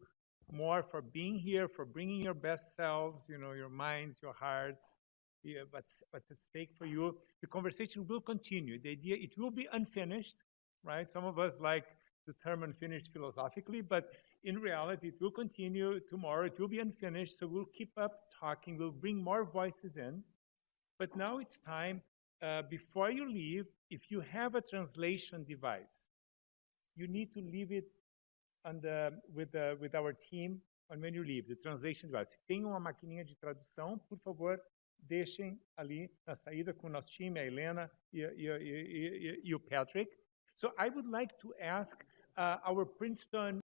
more for being here, for bringing your best selves, your minds, your hearts, what's at stake for you. The conversation will continue. The idea, it will be unfinished, right? Some of us like the term unfinished philosophically, but in reality, it will continue tomorrow. It will be unfinished, so we'll keep up talking. We'll bring more voices in. But now it's time, before you leave, if you have a translation device, you need to leave it with our team when you leave, the translation device. Se tem uma maquininha de tradução, por favor, deixem ali na saída com o nosso time, a Helena e o Patrick. So I would like to ask our Princeton